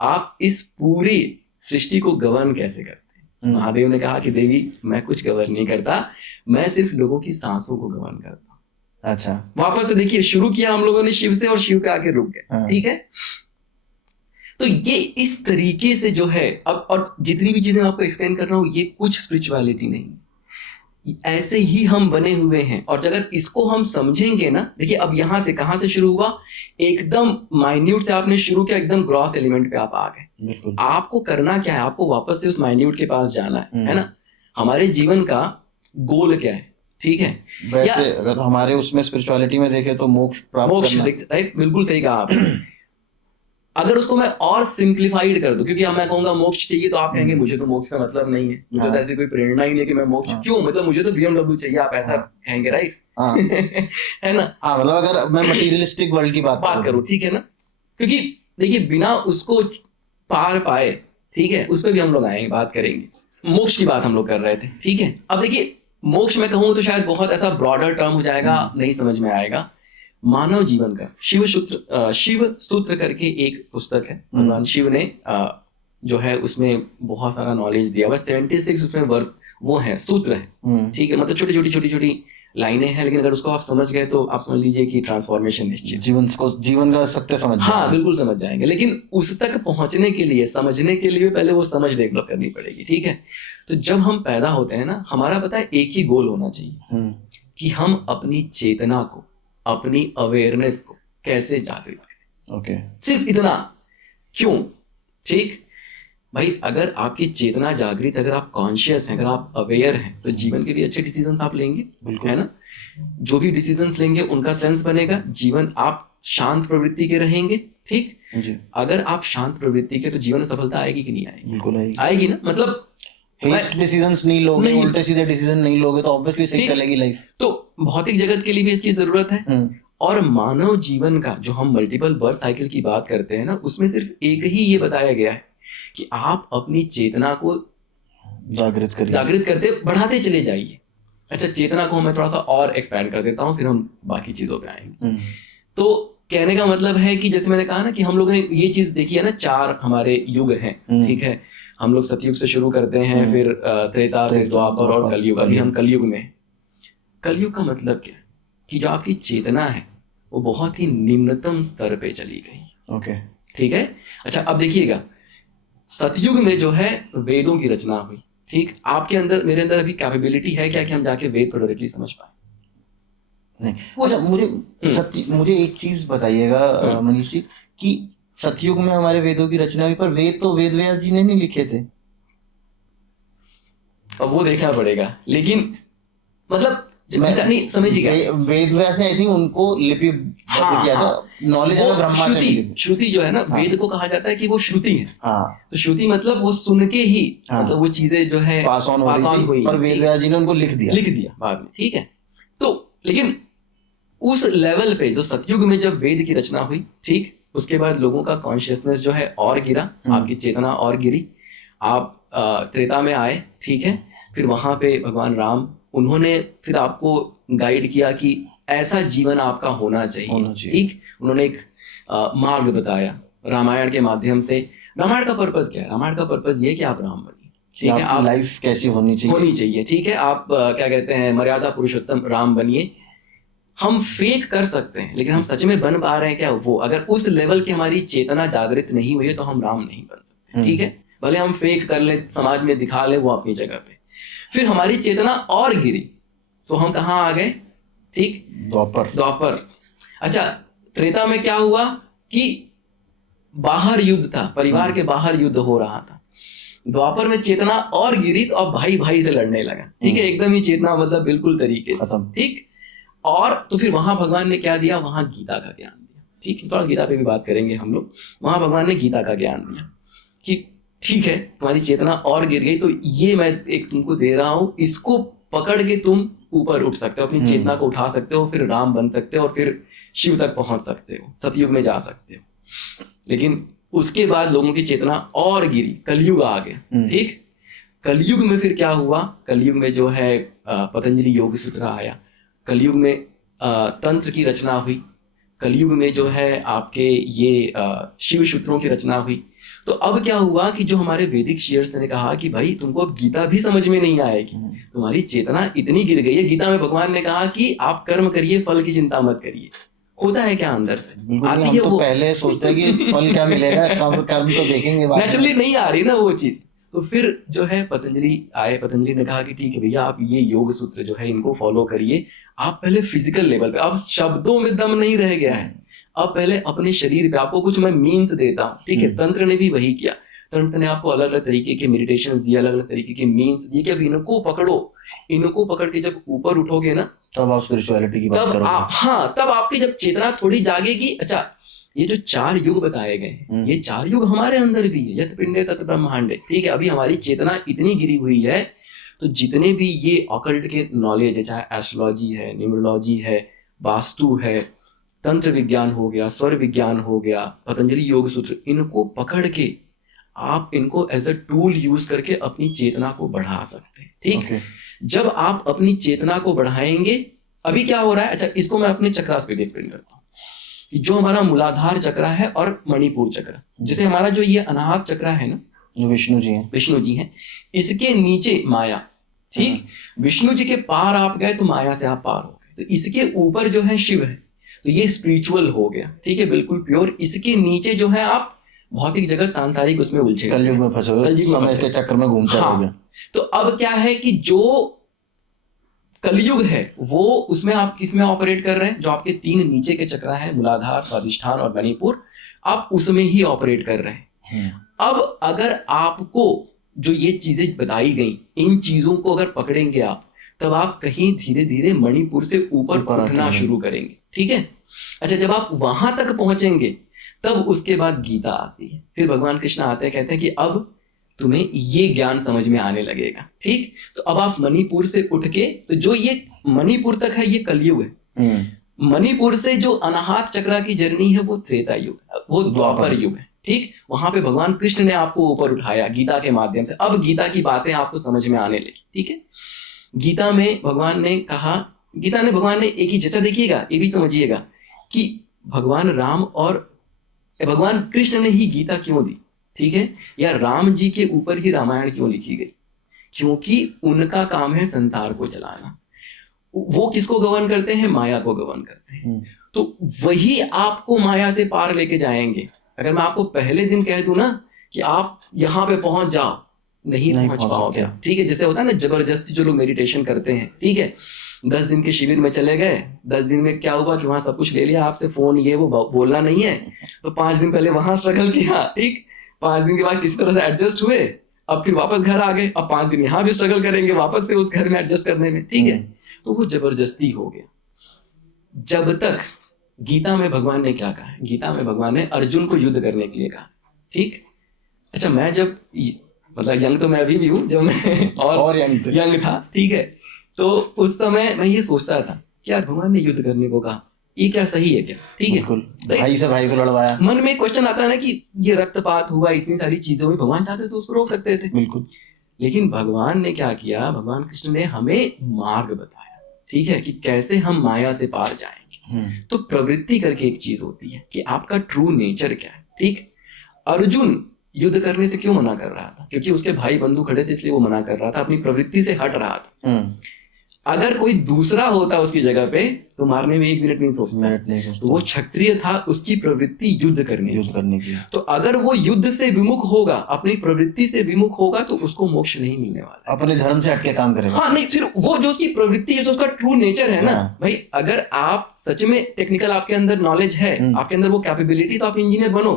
आप इस पूरी सृष्टि को गवर्न कैसे करते हैं? महादेव ने कहा कि देवी, मैं कुछ गवर्न नहीं करता, मैं सिर्फ लोगों की सांसों को गवर्न करता हूं। अच्छा, वापस से देखिए, शुरू किया हम लोगों ने शिव से, और शिव पे आके रुक गए। ठीक है, तो ये इस तरीके से जो है, अब और जितनी भी चीजें मैं आपको एक्सप्लेन कर रहा हूं, ये कुछ स्पिरिचुअलिटी नहीं, ऐसे ही हम बने हुए हैं। और अगर इसको हम समझेंगे ना, देखिए अब यहां से कहां से शुरू हुआ, एकदम माइन्यूट से आपने शुरू किया, एकदम ग्रॉस एलिमेंट पे आप आ गए। आपको करना क्या है, आपको वापस से उस माइन्यूट के पास जाना है ना। हमारे जीवन का गोल क्या है? ठीक है, वैसे अगर हमारे उसमें स्पिरिचुअलिटी में देखें तो मोक्ष प्राप्त करना, राइट, बिल्कुल सही कहा आपने। अगर उसको मैं और सिंप्लीफाइड कर दूं, क्योंकि मैं कहूंगा मोक्ष चाहिए, तो आप कहेंगे मुझे तो मोक्ष से मतलब नहीं है, मुझे तो ऐसी कोई प्रेरणा ही नहीं कि मैं मोक्ष क्यों, मतलब मुझे तो BMW चाहिए, आप ऐसा कहेंगे, राइट? है ना? हाँ, मतलब अगर मैं मटेरियलिस्टिक वर्ल्ड की बात करूं, ठीक है ना, क्योंकि देखिए बिना उसको पार पाए, ठीक है, उस पर भी हम लोग आएंगे, बात करेंगे। मोक्ष की बात हम लोग कर रहे थे, ठीक है। अब देखिए, मोक्ष में कहूँ तो शायद बहुत ऐसा ब्रॉडर टर्म हो जाएगा, नहीं समझ में आएगा। मानव जीवन का शिव सूत्र करके एक पुस्तक है, भगवान शिव ने जो है उसमें बहुत सारा नॉलेज दिया हुआ, 76 उसमें वर्ष वो है, सूत्र है, ठीक है, मतलब छोटी छोटी लाइनें हैं, लेकिन अगर उसको आप समझ गए तो आप समझ लीजिए कि ट्रांसफॉर्मेशन निश्चित, जीवन का सत्य समझ, हाँ बिल्कुल समझ जाएंगे। लेकिन उस तक पहुंचने के लिए, समझने के लिए पहले वो समझ डेवलप करनी पड़ेगी, ठीक है। तो जब हम पैदा होते हैं ना, हमारा पता है एक ही गोल होना चाहिए कि हम अपनी चेतना को, अपनी अवेयरनेस को कैसे जागृत करें। ओके, सिर्फ इतना। क्यों? ठीक भाई, अगर आपकी चेतना जागृत, अगर आप कॉन्शियस हैं, अगर आप अवेयर हैं, तो जीवन के भी अच्छे डिसीजंस आप लेंगे, है ना। जो भी डिसीजंस लेंगे उनका सेंस बनेगा, जीवन आप शांत प्रवृत्ति के रहेंगे, ठीक जी। अगर आप शांत प्रवृत्ति के, तो जीवन में सफलता आएगी कि नहीं आएगी? बिल्कुल आएगी ना। मतलब डिसीजंस नहीं लोगे, उल्टे सीधे डिसीजन नहीं लोगे, तो ऑब्वियसली सही चलेगी लाइफ। तो भौतिक जगत के लिए भी इसकी जरूरत है, और मानव जीवन का जो हम मल्टीपल बर्थ साइकिल की बात करते हैं ना, उसमें सिर्फ एक ही ये बताया गया है कि आप अपनी चेतना को जागृत करते बढ़ाते चले जाइए। अच्छा, चेतना को मैं थोड़ा सा और एक्सपैंड कर देता हूँ, फिर हम बाकी चीजों पे आएंगे। तो कहने का मतलब है कि जैसे मैंने कहा ना कि हम लोगों ने ये चीज देखी है ना, 4 हमारे युग हैं, ठीक है। हम लोग सतयुग से शुरू करते हैं, फिर त्रेता, फिर द्वापर और कलयुग। अभी हम कलयुग में। कलयुग का मतलब क्या है कि जो आपकी चेतना है वो बहुत ही निम्नतम स्तर पे चली गई। ओके, ठीक है। अच्छा, अब देखिएगा, सतयुग में जो है वेदों की रचना हुई। ठीक, आपके अंदर मेरे अंदर अभी कैपेबिलिटी है क्या कि हम जाके वेद को डायरेक्टली समझ पाए? नहीं। अच्छा, मुझे एक चीज बताइएगा मनीष जी, कि सतयुग में हमारे वेदों की रचना हुई, पर वेद तो वेद व्यास जी ने नहीं लिखे थे। अब वो देखना पड़ेगा, लेकिन मतलब नहीं समझिएगा, वेद व्यास ने आई थिंक उनको लिपिबद्ध किया था। नॉलेज हमें ब्रह्मा से मिली। श्रुति जो है ना, वेद को कहा जाता है कि वो श्रुति है। हाँ, तो श्रुति मतलब वो सुन के ही, मतलब वो चीजें जो है पास ऑन हुई, पर वेद व्यास जी ने उनको लिख दिया बाद में। ठीक है, तो लेकिन उस लेवल पे जो सतयुग में जब वेद की रचना हुई, ठीक, उसके बाद लोगों का कॉन्शियसनेस जो है और गिरा, आपकी चेतना और गिरी। आप त्रेता में आए, ठीक है, फिर वहां पे भगवान राम, उन्होंने फिर आपको गाइड किया कि ऐसा जीवन आपका होना चाहिए। ठीक, उन्होंने एक मार्ग बताया रामायण के माध्यम से। रामायण का पर्पस क्या है? रामायण का पर्पस ये है कि आप राम बनिए। ठीक है, आप लाइफ कैसी होनी चाहिए। ठीक है, आप क्या कहते हैं, मर्यादा पुरुषोत्तम राम बनिए। हम फेक कर सकते हैं, लेकिन हम सच में बन पा रहे हैं क्या? वो अगर उस लेवल की हमारी चेतना जागृत नहीं हुई है तो हम राम नहीं बन सकते। ठीक है, भले हम फेक कर ले, समाज में दिखा ले, वो अपनी जगह पे। फिर हमारी चेतना और गिरी, तो हम कहाँ आ गए? ठीक, द्वापर। अच्छा, त्रेता में क्या हुआ कि बाहर युद्ध था, परिवार के बाहर युद्ध हो रहा था। द्वापर में चेतना और गिरी, तो अब भाई भाई से लड़ने लगा। ठीक है, एकदम ही चेतना मतलब बिल्कुल तरीके से। ठीक, और तो फिर वहां भगवान ने क्या दिया? वहां गीता का ज्ञान दिया। ठीक है, थोड़ा गीता पे भी बात करेंगे हम लोग। वहां भगवान ने गीता का ज्ञान दिया कि ठीक है, तुम्हारी चेतना और गिर गई, तो ये मैं एक तुमको दे रहा हूं, इसको पकड़ के तुम ऊपर उठ सकते हो, अपनी चेतना को उठा सकते हो, फिर राम बन सकते हो और फिर शिव तक पहुंच सकते हो, सतयुग में जा सकते हो। लेकिन उसके बाद लोगों की चेतना और गिरी, कलयुग आ गया। ठीक, कलयुग में फिर क्या हुआ? कलयुग में जो है पतंजलि योग सूत्र आया, कलयुग में तंत्र की रचना हुई, कलयुग में जो है आपके ये शिव सूत्रों की रचना हुई। तो अब क्या हुआ कि जो हमारे वैदिक शीयर्स ने कहा कि भाई तुमको अब गीता भी समझ में नहीं आएगी, तुम्हारी चेतना इतनी गिर गई है। गीता में भगवान ने कहा कि आप कर्म करिए, फल की चिंता मत करिए। होता है क्या अंदर से? आती है वो, पहले सोचते हैं कि फल क्या मिलेगा, कर्म तो देखेंगे, नेचुरली नहीं आ रही ना वो चीज। तो फिर जो है पतंजलि आए, पतंजलि ने कहा कि ठीक है भैया, आप ये योग सूत्र जो है इनको फॉलो करिए। आप पहले फिजिकल लेवल पे, अब शब्दों में दम नहीं रह गया है, अब पहले अपने शरीर पे आपको कुछ मैं मीन्स देता हूँ। ठीक है, तंत्र ने भी वही किया। तंत्र ने आपको अलग अलग तरीके के मेडिटेशंस दिए, अलग अलग तरीके के मीन्स दिए कि अब इनको पकड़ो, इनको पकड़ के जब ऊपर उठोगे ना, तब आप स्पिरिचुअलिटी की बात करोगे। हाँ, तब आपकी जब चेतना थोड़ी जागेगी। अच्छा, ये जो 4 युग बताए गए हैं, ये 4 युग हमारे अंदर भी है, यत पिंडे तत ब्रह्मांडे। ठीक है, अभी हमारी चेतना इतनी गिरी हुई है, तो जितने भी ये ऑकल्ट के नॉलेज है, चाहे एस्ट्रोलॉजी है, न्यूमरोलॉजी है, वास्तु है, तंत्र विज्ञान हो गया, स्वर विज्ञान हो गया, पतंजलि योग सूत्र, इनको पकड़ के आप इनको एज अ टूल यूज करके अपनी चेतना को बढ़ा सकते हैं। ठीक, जब आप अपनी चेतना को बढ़ाएंगे, अभी क्या हो रहा है? अच्छा, इसको मैं अपने चक्रास पे एक्सप्लेन करता हूँ कि जो हमारा मूलाधार चक्र है और मणिपुर चक्र, जैसे हमारा जो ये अनाहत चक्र है ना, जो विष्णु जी हैं, इसके नीचे माया। ठीक, विष्णु जी के पार आप गए तो माया से आप पार हो गए। तो इसके ऊपर जो है शिव है, तो ये स्पिरिचुअल हो गया। ठीक है, बिल्कुल प्योर। इसके नीचे जो है आप भौतिक जगत, सांसारिक, उसमें उलझे, कलयुग में फंसे हुए, समय के चक्र में घूमते रहोगे। तो अब क्या है कि जो कलयुग है वो, उसमें आप किसमें ऑपरेट कर रहे हैं? जो आपके 3 नीचे के चक्र है, मूलाधार, स्वादिष्ठान और मणिपुर, आप उसमें ही ऑपरेट कर रहे हैं। अब अगर आपको जो ये चीजें बताई गई, इन चीजों को अगर पकड़ेंगे आप, तब आप कहीं धीरे धीरे मणिपुर से ऊपर उठना शुरू करेंगे। ठीक है, अच्छा, जब आप वहां तक पहुंचेंगे, तब उसके बाद गीता आती है। फिर भगवान कृष्ण आते हैं, कहते हैं कि अब तुम्हें ये ज्ञान समझ में आने लगेगा। ठीक, तो अब आप मणिपुर से उठ के, तो जो ये मणिपुर तक है ये कलयुग है, मणिपुर से जो अनाहत चक्र की जर्नी है वो त्रेता युग, वो द्वापर युग है। ठीक, वहां पे भगवान कृष्ण ने आपको ऊपर उठाया गीता के माध्यम से। अब गीता की बातें आपको समझ में आने लगी। ठीक है, गीता में भगवान ने कहा, भगवान ने एक ही, चर्चा देखिएगा, ये भी समझिएगा कि भगवान राम और भगवान कृष्ण ने ही गीता क्यों दी। ठीक है, या राम जी के ऊपर ही रामायण क्यों लिखी गई? क्योंकि उनका काम है संसार को चलाना। वो किसको गवर्न करते हैं? माया को गवर्न करते हैं। तो वही आपको माया से पार लेके जाएंगे। अगर मैं आपको पहले दिन कह दूं ना कि आप यहाँ पे पहुंच जाओ, नहीं पहुंच पाओगे। ठीक है, जैसे होता है ना जबरदस्ती जो लोग मेडिटेशन करते हैं, ठीक है, 10 दिन के शिविर में चले गए, 10 दिन में क्या हुआ कि वहां सब कुछ ले लिया आपसे, फोन ये वो, बोलना नहीं है, तो 5 दिन पहले वहां स्ट्रगल किया, ठीक, 5 दिन के बाद किसी तरह से एडजस्ट हुए, अब फिर वापस घर आ गए, अब 5 दिन यहाँ भी स्ट्रगल करेंगे वापस से उस घर में एडजस्ट करने में, ठीक है। तो वो जबरदस्ती हो गया। जब तक गीता में भगवान ने क्या कहा है, गीता में भगवान ने अर्जुन को युद्ध करने के लिए कहा, ठीक। अच्छा, मैं जब मतलब यंग तो मैं अभी भी हूँ, जब मैं और यंग था, ठीक है, तो उस समय मैं ये सोचता था कि यार भगवान ने युद्ध करने को कहा, ये क्या सही है क्या, ठीक है, भाई से भाई को लड़वाया। मन में क्वेश्चन आता है ना कि ये रक्तपात हुआ, इतनी सारी चीजें हुई, भगवान चाहते तो उसको रोक सकते थे, बिल्कुल। लेकिन भगवान ने क्या किया, भगवान कृष्ण ने हमें मार्ग बताया, ठीक है, कि कैसे हम माया से पार जाएंगे। तो प्रवृत्ति करके एक चीज होती है कि आपका ट्रू नेचर क्या है, ठीक। अर्जुन युद्ध करने से क्यों मना कर रहा था, क्योंकि उसके भाई बंधु खड़े थे इसलिए वो मना कर रहा था, अपनी प्रवृत्ति से हट रहा था। अगर कोई दूसरा होता उसकी जगह पे तो मारने में 1 मिनट नहीं सोचता, तो वो क्षत्रिय था, उसकी प्रवृत्ति युद्ध करने की। तो अगर वो युद्ध से विमुख होगा, अपनी प्रवृत्ति से विमुख होगा, तो उसको मोक्ष नहीं मिलने वाला, अपने धर्म से हटके काम करेगा। हाँ, नहीं, फिर वो जो उसकी प्रवृत्ति है, जो उसका ट्रू नेचर है ना भाई, अगर आप सच में टेक्निकल, आपके अंदर नॉलेज है, आपके अंदर वो कैपेबिलिटी, तो आप इंजीनियर बनो,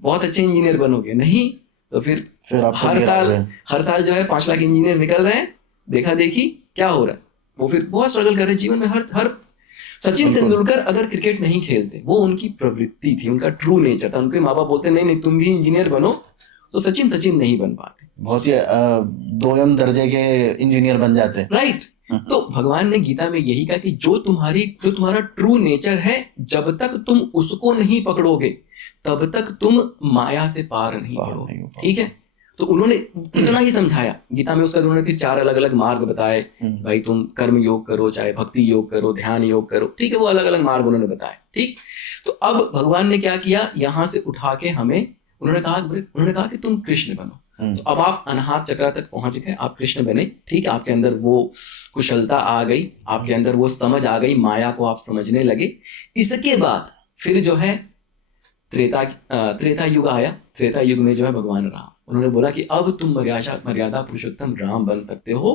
बहुत अच्छे इंजीनियर बनोगे। नहीं तो फिर हर साल जो है 5 लाख इंजीनियर निकल रहे हैं, देखा देखी क्या हो रहा है, वो फिर बहुत स्ट्रगल कर रहे हैं जीवन में। हर सचिन तेंदुलकर अगर क्रिकेट नहीं खेलते, वो उनकी प्रवृत्ति थी, उनका ट्रू नेचर था। उनके माँ बाप बोलते नहीं नहीं तुम भी इंजीनियर बनो, तो सचिन नहीं बन पाते, बहुत ही 2म दर्जे के इंजीनियर बन जाते, राइट। तो भगवान ने गीता में यही कहा कि जो तुम्हारा ट्रू नेचर है, जब तक तुम उसको नहीं पकड़ोगे तब तक तुम माया से पार नहीं पड़ोगे, ठीक है। तो उन्होंने इतना ही समझाया गीता में, उसका उन्होंने फिर 4 अलग अलग मार्ग बताए, भाई तुम कर्म योग करो, चाहे भक्ति योग करो, ध्यान योग करो, ठीक है, वो अलग अलग मार्ग उन्होंने बताए, ठीक। तो अब भगवान ने क्या किया, यहां से उठा के हमें उन्होंने कहा कि तुम कृष्ण बनो। तो अब आप अनाहत चक्र तक पहुंच गए, आप कृष्ण बने, ठीक है, आपके अंदर वो कुशलता आ गई, आपके अंदर वो समझ आ गई, माया को आप समझने लगे। इसके बाद फिर जो है त्रेता युग आया। त्रेता युग में जो है भगवान राम, उन्होंने बोला कि अब तुम मर्यादा पुरुषोत्तम राम बन सकते हो।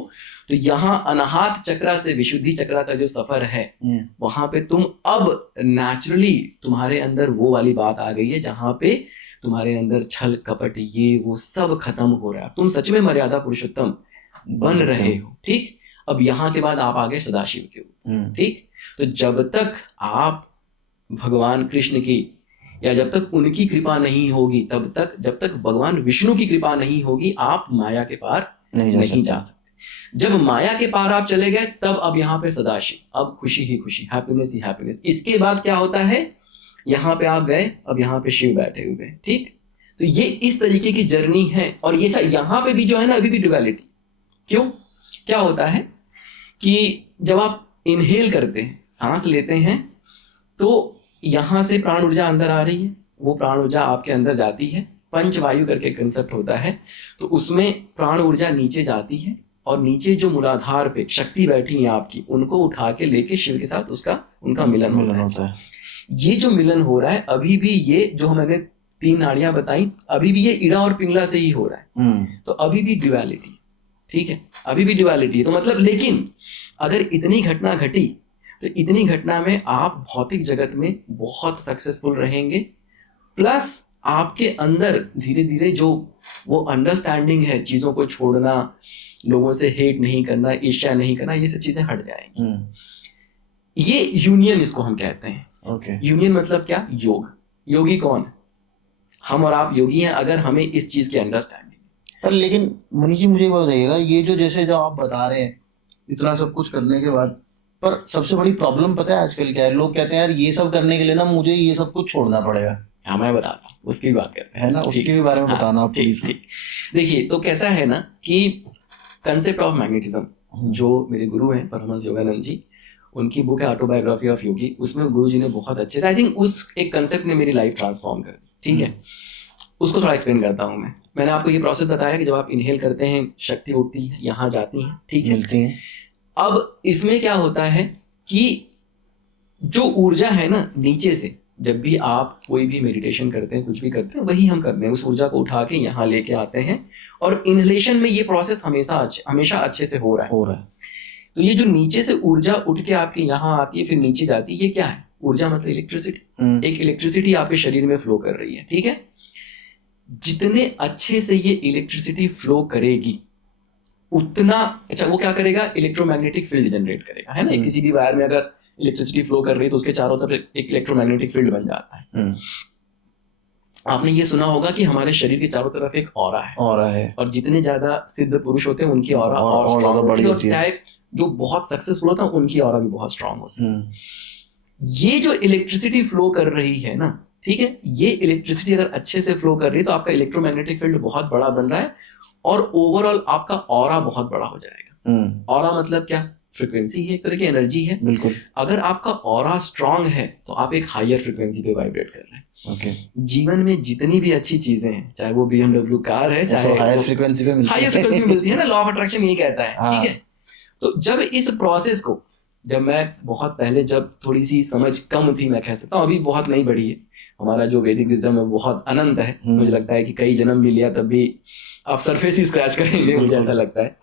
तो यहाँ अनाहत चक्र से विशुद्धि चक्र का जो सफर है, वहां पे तुम अब नेचुरली तुम्हारे अंदर वो वाली बात आ गई है जहां पे तुम्हारे अंदर छल कपट ये वो सब खत्म हो रहा है, तुम सच में मर्यादा पुरुषोत्तम बन रहे हो, ठीक। अब यहाँ के बाद आप आगे सदाशिव के ऊपर, ठीक। तो जब तक आप भगवान कृष्ण की या जब तक उनकी कृपा नहीं होगी, तब तक जब तक भगवान विष्णु की कृपा नहीं होगी, आप माया के पार नहीं जा सकते। जब माया के पार आप चले गए, तब अब यहाँ पे सदाशिव, अब खुशी ही खुशी, हैप्पीनेस ही हैप्पीनेस। इसके बाद क्या होता है, यहाँ पे आप गए, अब यहाँ पे शिव बैठे हुए, ठीक। तो ये इस तरीके की जर्नी है। और ये यहाँ पे भी जो है ना, अभी भी ड्युअलिटी। क्यों, क्या होता है कि जब आप इनहेल करते हैं, सांस लेते हैं, तो यहां से प्राण ऊर्जा अंदर आ रही है, वो प्राण ऊर्जा आपके अंदर जाती है, पंचवायु करके कंसेप्ट होता है। तो उसमें प्राण ऊर्जा नीचे जाती है, और नीचे जो मूलाधार पे शक्ति बैठी है आपकी, उनको उठा के लेके शिव के साथ उनका मिलन होता है। ये जो मिलन हो रहा है, अभी भी ये जो हमने 3 नाड़ियां बताई, अभी भी ये इड़ा और पिंगला से ही हो रहा है। तो अभी भी ड्युअलिटी, ठीक है, अभी भी ड्युअलिटी है। तो मतलब, लेकिन अगर इतनी घटना घटी, तो इतनी घटना में आप भौतिक जगत में बहुत सक्सेसफुल रहेंगे, प्लस आपके अंदर धीरे धीरे जो वो अंडरस्टैंडिंग है, चीजों को छोड़ना, लोगों से हेट नहीं करना, ईर्ष्या नहीं करना, ये सब चीजें हट जाएंगी। ये यूनियन इसको हम कहते हैं। यूनियन मतलब क्या, योग। योगी कौन, हम और आप योगी हैं, अगर हमें इस चीज की अंडरस्टैंडिंग। पर लेकिन मनीष जी मुझे बताइएगा, ये जो जैसे जो आप बता रहे हैं इतना सब कुछ करने के बाद, पर सबसे बड़ी प्रॉब्लम पता है आजकल क्या है, लोग कहते हैं यार ये सब करने के लिए ना मुझे ये सब कुछ छोड़ना पड़ेगा। हाँ, मैं बताता हूँ, उसकी भी बात करते हैं, है ना, उसके भी बारे में बताना आप प्लीज। देखिए, तो कैसा है ना कि कंसेप्ट ऑफ मैग्नेटिज्म, जो मेरे गुरु हैं परमहंस योगानंद जी, उनकी बुक है ऑटोबायोग्राफी ऑफ योगी, उसमें गुरु जी ने बहुत अच्छे से, आई थिंक उस एक कंसेप्ट ने मेरी लाइफ ट्रांसफॉर्म कर दी, ठीक है। उसको थोड़ा एक्सप्लेन करता हूँ मैं। मैंने आपको ये प्रोसेस बताया कि जब आप इनहेल करते हैं, शक्ति उठती है, यहाँ जाती है, ठीक है, मिलती है। अब इसमें क्या होता है कि जो ऊर्जा है ना नीचे से, जब भी आप कोई भी मेडिटेशन करते हैं, कुछ भी करते हैं, वही हम करते हैं, उस ऊर्जा को उठा के यहाँ लेके आते हैं। और इनहेलेशन में ये प्रोसेस हमेशा अच्छे से हो रहा है। तो ये जो नीचे से ऊर्जा उठ के आपके यहाँ आती है फिर नीचे जाती है, ये क्या है? ऊर्जा मतलब इलेक्ट्रिसिटी। एक इलेक्ट्रिसिटी आपके शरीर में फ्लो कर रही है, ठीक है। जितने अच्छे से ये इलेक्ट्रिसिटी फ्लो करेगी उतना अच्छा वो क्या करेगा, इलेक्ट्रोमैग्नेटिक फील्ड जनरेट करेगा, है ना। किसी भी वायर में अगर इलेक्ट्रिसिटी फ्लो कर रही है तो उसके चारों तरफ एक इलेक्ट्रोमैग्नेटिक फील्ड बन जाता है। आपने ये सुना होगा कि हमारे शरीर के चारों तरफ एक ऑरा है और जितने ज्यादा सिद्ध पुरुष होते हैं उनकी ऑरा और स्ट्रांग होती है, और चाहे जो बहुत सक्सेसफुल होता है उनकी ऑरा भी बहुत स्ट्रांग होती है। ये जो इलेक्ट्रिसिटी फ्लो कर रही है ना, ठीक है, ये इलेक्ट्रिसिटी अगर अच्छे से फ्लो कर रही है तो आपका इलेक्ट्रोमैग्नेटिक फील्ड बहुत बड़ा बन रहा है और ओवरऑल आपका ऑरा बहुत बड़ा हो जाएगा। ऑरा मतलब क्या? फ्रीक्वेंसी है, एक तरह की एनर्जी है। बिल्कुल। अगर आपका ऑरा स्ट्रांग है तो आप एक हायर फ्रीक्वेंसी पे वाइब्रेट कर रहे हैं। ओके। जीवन में जितनी भी अच्छी चीजें हैं, चाहे वो BMW कार है, चाहे हायर फ्रीक्वेंसी पे मिलती है ना, लॉ ऑफ अट्रैक्शन यही कहता है, ठीक है। तो जब इस प्रोसेस को, जब मैं बहुत पहले, जब थोड़ी सी समझ कम थी, मैं कह सकता हूँ, अभी बहुत नहीं बढ़ी है, हमारा जो वैदिक विजडम है बहुत अनंत है। मुझे लगता है कि कई जन्म भी लिया तब भी आप सरफेस ही स्क्रैच करेंगे, मुझे ऐसा लगता है।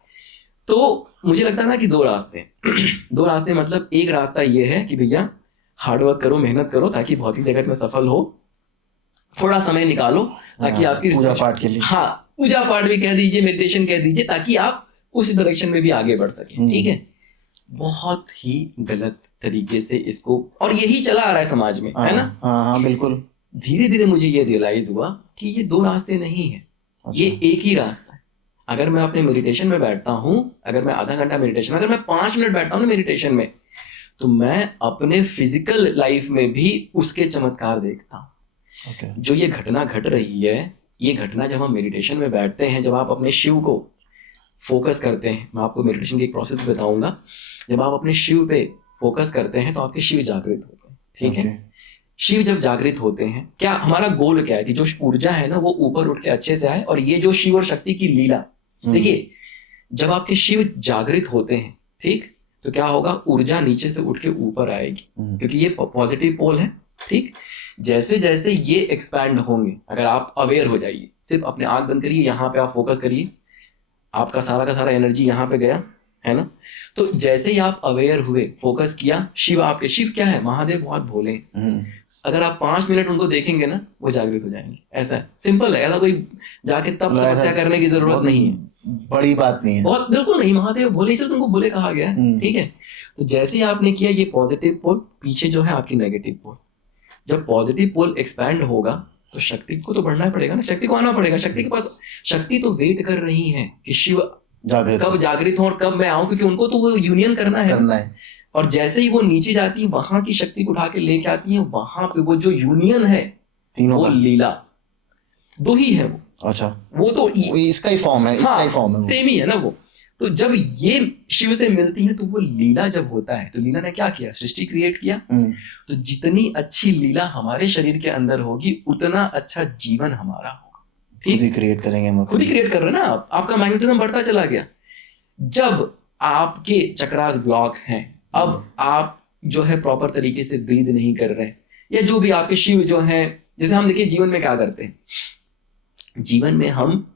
तो मुझे लगता था कि दो रास्ते मतलब एक रास्ता ये है कि भैया हार्डवर्क करो, मेहनत करो, ताकि भौतिक जगत में सफल हो, थोड़ा समय निकालो ताकि आपकी पूजा पाठ के लिए, पूजा पाठ भी कह दीजिए, मेडिटेशन कह दीजिए, ताकि आप उस डायरेक्शन में भी आगे बढ़ सकें, ठीक है। बहुत ही गलत तरीके से इसको, और यही चला आ रहा है समाज में, है ना। हाँ बिल्कुल। धीरे धीरे मुझे ये रियलाइज हुआ कि ये दो रास्ते नहीं है, ये एक ही रास्ता है। अगर मैं अपने मेडिटेशन में बैठता हूँ, अगर मैं आधा घंटा मेडिटेशन, अगर मैं 5 मिनट बैठता हूँ ना मेडिटेशन में, तो मैं अपने फिजिकल लाइफ में भी उसके चमत्कार देखता हूँ। जो ये घटना घट रही है, ये घटना जब हम मेडिटेशन में बैठते हैं, जब आप अपने शिव को फोकस करते हैं, मैं आपको मेडिटेशन की एक प्रोसेस बताऊंगा, जब आप अपने शिव पे फोकस करते हैं तो आपके शिव जागृत होते हैं, ठीक है। शिव जब जागृत होते हैं, क्या हमारा गोल क्या है कि जो ऊर्जा है ना वो ऊपर उठ के अच्छे से आए, और ये जो शिव और शक्ति की लीला, देखिए जब आपके शिव जागृत होते हैं, ठीक, तो क्या होगा, ऊर्जा नीचे से उठ के ऊपर आएगी, क्योंकि ये पॉजिटिव पोल है, ठीक। जैसे जैसे ये एक्सपैंड होंगे, अगर आप अवेयर हो जाइए, सिर्फ अपने आंख बंद करिए, यहाँ पे आप फोकस करिए, आपका सारा का सारा एनर्जी यहाँ पे गया, है ना। तो जैसे ही आप अवेयर हुए, फोकस किया, शिव क्या है, महादेव बहुत भोले हैं। अगर आप 5 मिनट उनको देखेंगे ना, वो जागृत हो जाएंगे। ऐसा है, सिंपल है, ऐसा कोई जाके तब तपस्या करने की जरूरत नहीं है, बड़ी बात नहीं है, बहुत बिल्कुल नहीं। महादेव भोले, इसलिए तुमको भोले कहा गया है, ठीक है। तो जैसे ही आपने किया ये पॉजिटिव पोल, पीछे जो है आपकी नेगेटिव पोल, जब पॉजिटिव पोल एक्सपैंड होगा तो शक्ति को तो बढ़ना पड़ेगा ना, शक्ति को आना पड़ेगा। शक्ति के पास, शक्ति तो वेट कर रही है कि शिव कब जागृत हो और कब मैं आऊं, क्योंकि उनको तो वो यूनियन करना है। और जैसे ही वो नीचे जाती है, वहां की शक्ति को उठा के लेके आती है, वहां पे वो जो यूनियन है, वो लीला दो ही है वो। अच्छा, वो तो इसका ही फॉर्म है, इसका ही फॉर्म है, सेम ही है ना वो। तो जब ये शिव से मिलती है तो वो लीला जब होता है, तो लीला ने क्या किया, सृष्टि क्रिएट किया। तो जितनी अच्छी लीला हमारे शरीर के अंदर होगी, उतना अच्छा जीवन हमारा होगा, ठीक। खुद ही क्रिएट करेंगे हम, खुद ही क्रिएट कर रहे हैं ना आप, आपका मैग्नेटिज्म बढ़ता चला गया। जब आपके चक्रास ब्लॉक हैं, अब आप जो है प्रॉपर तरीके से ब्रीद नहीं कर रहे, या जो भी आपके शिव जो है, जैसे हम देखिए जीवन में क्या करते हैं, जीवन में हम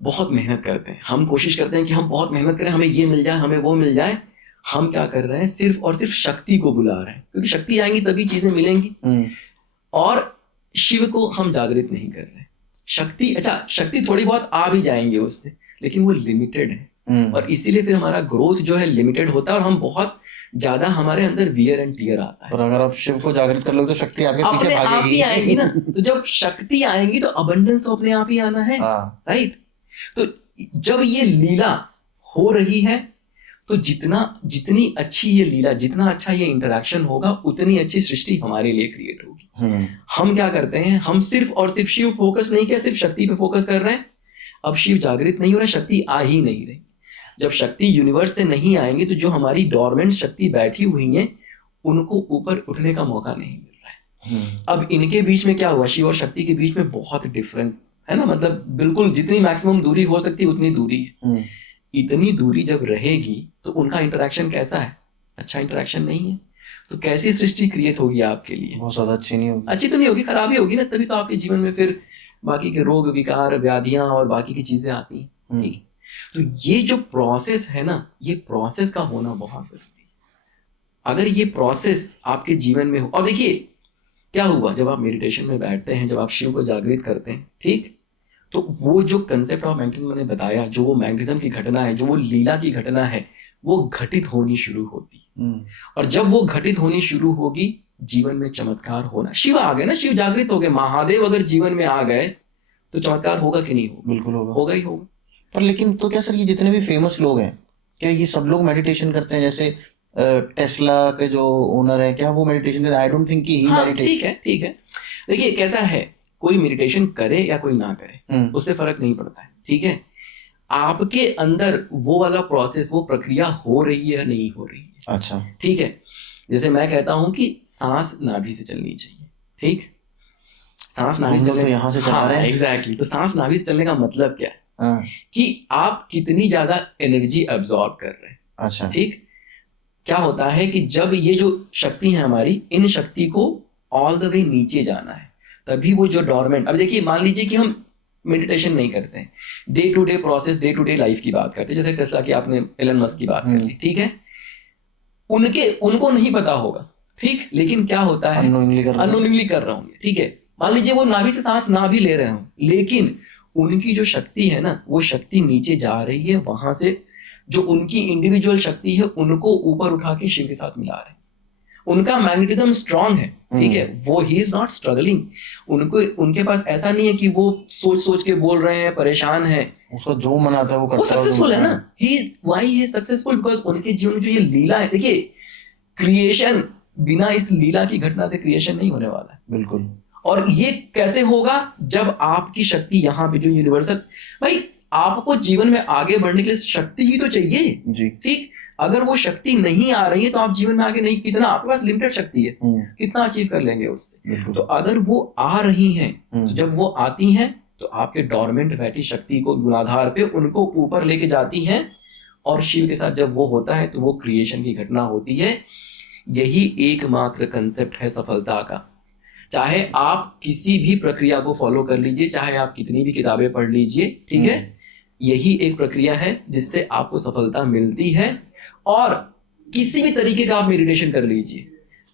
बहुत मेहनत करते हैं, हम कोशिश करते हैं कि हम बहुत मेहनत करें, हमें ये मिल जाए, हमें वो मिल जाए। हम क्या कर रहे हैं, सिर्फ और सिर्फ शक्ति को बुला रहे हैं, क्योंकि शक्ति आएंगी तभी चीजें मिलेंगी। और शिव को हम जागृत नहीं कर रहे। शक्ति, अच्छा शक्ति थोड़ी बहुत आ भी जाएंगे उससे, लेकिन वो लिमिटेड है, और इसीलिए फिर हमारा ग्रोथ जो है लिमिटेड होता है, और हम बहुत ज्यादा, हमारे अंदर वियर एंड टीयर आता है। और अगर आप शिव को जागृत कर लो तो शक्ति आपके पीछे भागेगी, आप ही आएंगी ना। तो जब शक्ति आएंगी तो अबंडेंस तो अपने आप ही आना है, राइट। तो जब ये लीला हो रही है, तो जितनी अच्छी ये लीला, जितना अच्छा ये इंटरेक्शन होगा, उतनी अच्छी सृष्टि हमारे लिए क्रिएट होगी। हम क्या करते हैं, हम सिर्फ और सिर्फ शिव फोकस नहीं किया, सिर्फ शक्ति पे फोकस कर रहे हैं। अब शिव जागृत नहीं हो रहा, शक्ति आ ही नहीं रही। जब शक्ति यूनिवर्स से नहीं आएंगी तो जो हमारी डोरमेंट शक्ति बैठी हुई है, उनको ऊपर उठने का मौका नहीं मिल रहा है। अब इनके बीच में क्या हुआ, शिव और शक्ति के बीच में बहुत डिफरेंस है ना, मतलब बिल्कुल जितनी मैक्सिमम दूरी हो सकती है उतनी दूरी है। इतनी दूरी जब रहेगी तो उनका इंटरेक्शन कैसा है, अच्छा इंटरेक्शन नहीं है। तो कैसी सृष्टि क्रिएट होगी आपके लिए? बहुत ज्यादा अच्छी नहीं होगी। अच्छी तो नहीं होगी, खराब ही होगी ना, तभी तो आपके जीवन में फिर बाकी के रोग विकार व्याधियां और बाकी की चीजें आती हैं। ठीक है, तो ये जो प्रोसेस है ना, ये प्रोसेस का होना बहुत जरूरी है। अगर ये प्रोसेस आपके जीवन में हो, और देखिए क्या हुआ जब आप मेडिटेशन में बैठते हैं, जब आप शिव को जागृत करते हैं, ठीक, तो वो जो कंसेप्ट ऑफ मैग्नेटिज्म मैंने बताया, जो वो मैग्नेटिज्म की घटना है, जो वो लीला की घटना है, वो घटित होनी शुरू होती है। और जब वो घटित होनी शुरू होगी, जीवन में चमत्कार होना। शिव आ गए ना, शिव जागृत हो गए, महादेव अगर जीवन में आ गए तो चमत्कार होगा कि नहीं होगा? बिल्कुल होगा, होगा ही होगा। पर लेकिन तो क्या सर, ये जितने भी फेमस लोग हैं, क्या ये सब लोग मेडिटेशन करते हैं? जैसे टेस्ला के जो ओनर है, क्या वो मेडिटेशन करते हैं? आई डोंट थिंक कि ही मेडिटेट्स। ठीक है, ठीक है। देखिए कैसा है, कोई मेडिटेशन करे या कोई ना करे, उससे फर्क नहीं पड़ता है। ठीक है, आपके अंदर वो वाला प्रोसेस, वो प्रक्रिया हो रही है या नहीं हो रही है। अच्छा, ठीक है, जैसे मैं कहता हूं कि सांस नाभि से चलनी चाहिए। ठीक, सांस नाभि से चलने, तो यहाँ से चला रहे हैं। एग्जैक्टली। तो सांस नाभि से चलने का मतलब क्या है? कि आप कितनी ज्यादा एनर्जी अब्सॉर्ब कर रहे हैं। अच्छा, ठीक, क्या होता है कि जब ये जो शक्ति है हमारी, इन शक्ति को ऑल द वे नीचे जाना है, तभी वो जो डॉर्मेंट, अब देखिए मान लीजिए कि हम मेडिटेशन नहीं करते हैं, day to day process, day to day life की बात करते हैं, जैसे टेस्ला की आपने एलन मस्क की बात कर ली, ठीक है, उनको नहीं पता होगा। ठीक, लेकिन क्या होता है, अननोइंगली कर रहा हूँ। ठीक है, मान लीजिए वो नाभि से सांस ना भी ले रहे हो, लेकिन उनकी जो शक्ति है ना, वो शक्ति नीचे जा रही है, वहां से जो उनकी इंडिविजुअल शक्ति है उनको ऊपर उठा के शिव के साथ मिला रहे हैं। उनका मैग्नेटिज्म स्ट्रांग है। ठीक है, वो ही इज नॉट स्ट्रगलिंग। उनके पास ऐसा नहीं है कि वो सोच सोच के बोल रहे हैं, परेशान है। उसका जो मन आता है वो करता है, वो सक्सेसफुल है ना। Why he is successful? Because उनके जीवन में जो ये लीला है, देखिए क्रिएशन बिना इस लीला की घटना से क्रिएशन नहीं होने वाला है। बिल्कुल। और ये कैसे होगा? जब आपकी शक्ति यहाँ पे जो यूनिवर्सल, भाई आपको जीवन में आगे बढ़ने के लिए शक्ति ही तो चाहिए जी। ठीक, अगर वो शक्ति नहीं आ रही है तो आप जीवन में आगे नहीं, कितना आपके पास लिमिटेड शक्ति है, कितना अचीव कर लेंगे उससे। तो अगर वो आ रही हैं, तो जब वो आती हैं तो आपके डोरमेंट बैठी शक्ति को गुणाधार पे उनको ऊपर लेके जाती हैं, और शिव के साथ जब वो होता है तो वो क्रिएशन की घटना होती है। यही एकमात्र कंसेप्ट है सफलता का। चाहे आप किसी भी प्रक्रिया को फॉलो कर लीजिए, चाहे आप कितनी भी किताबें पढ़ लीजिए, ठीक है, यही एक प्रक्रिया है जिससे आपको सफलता मिलती है। और किसी भी तरीके का आप मेडिटेशन कर लीजिए,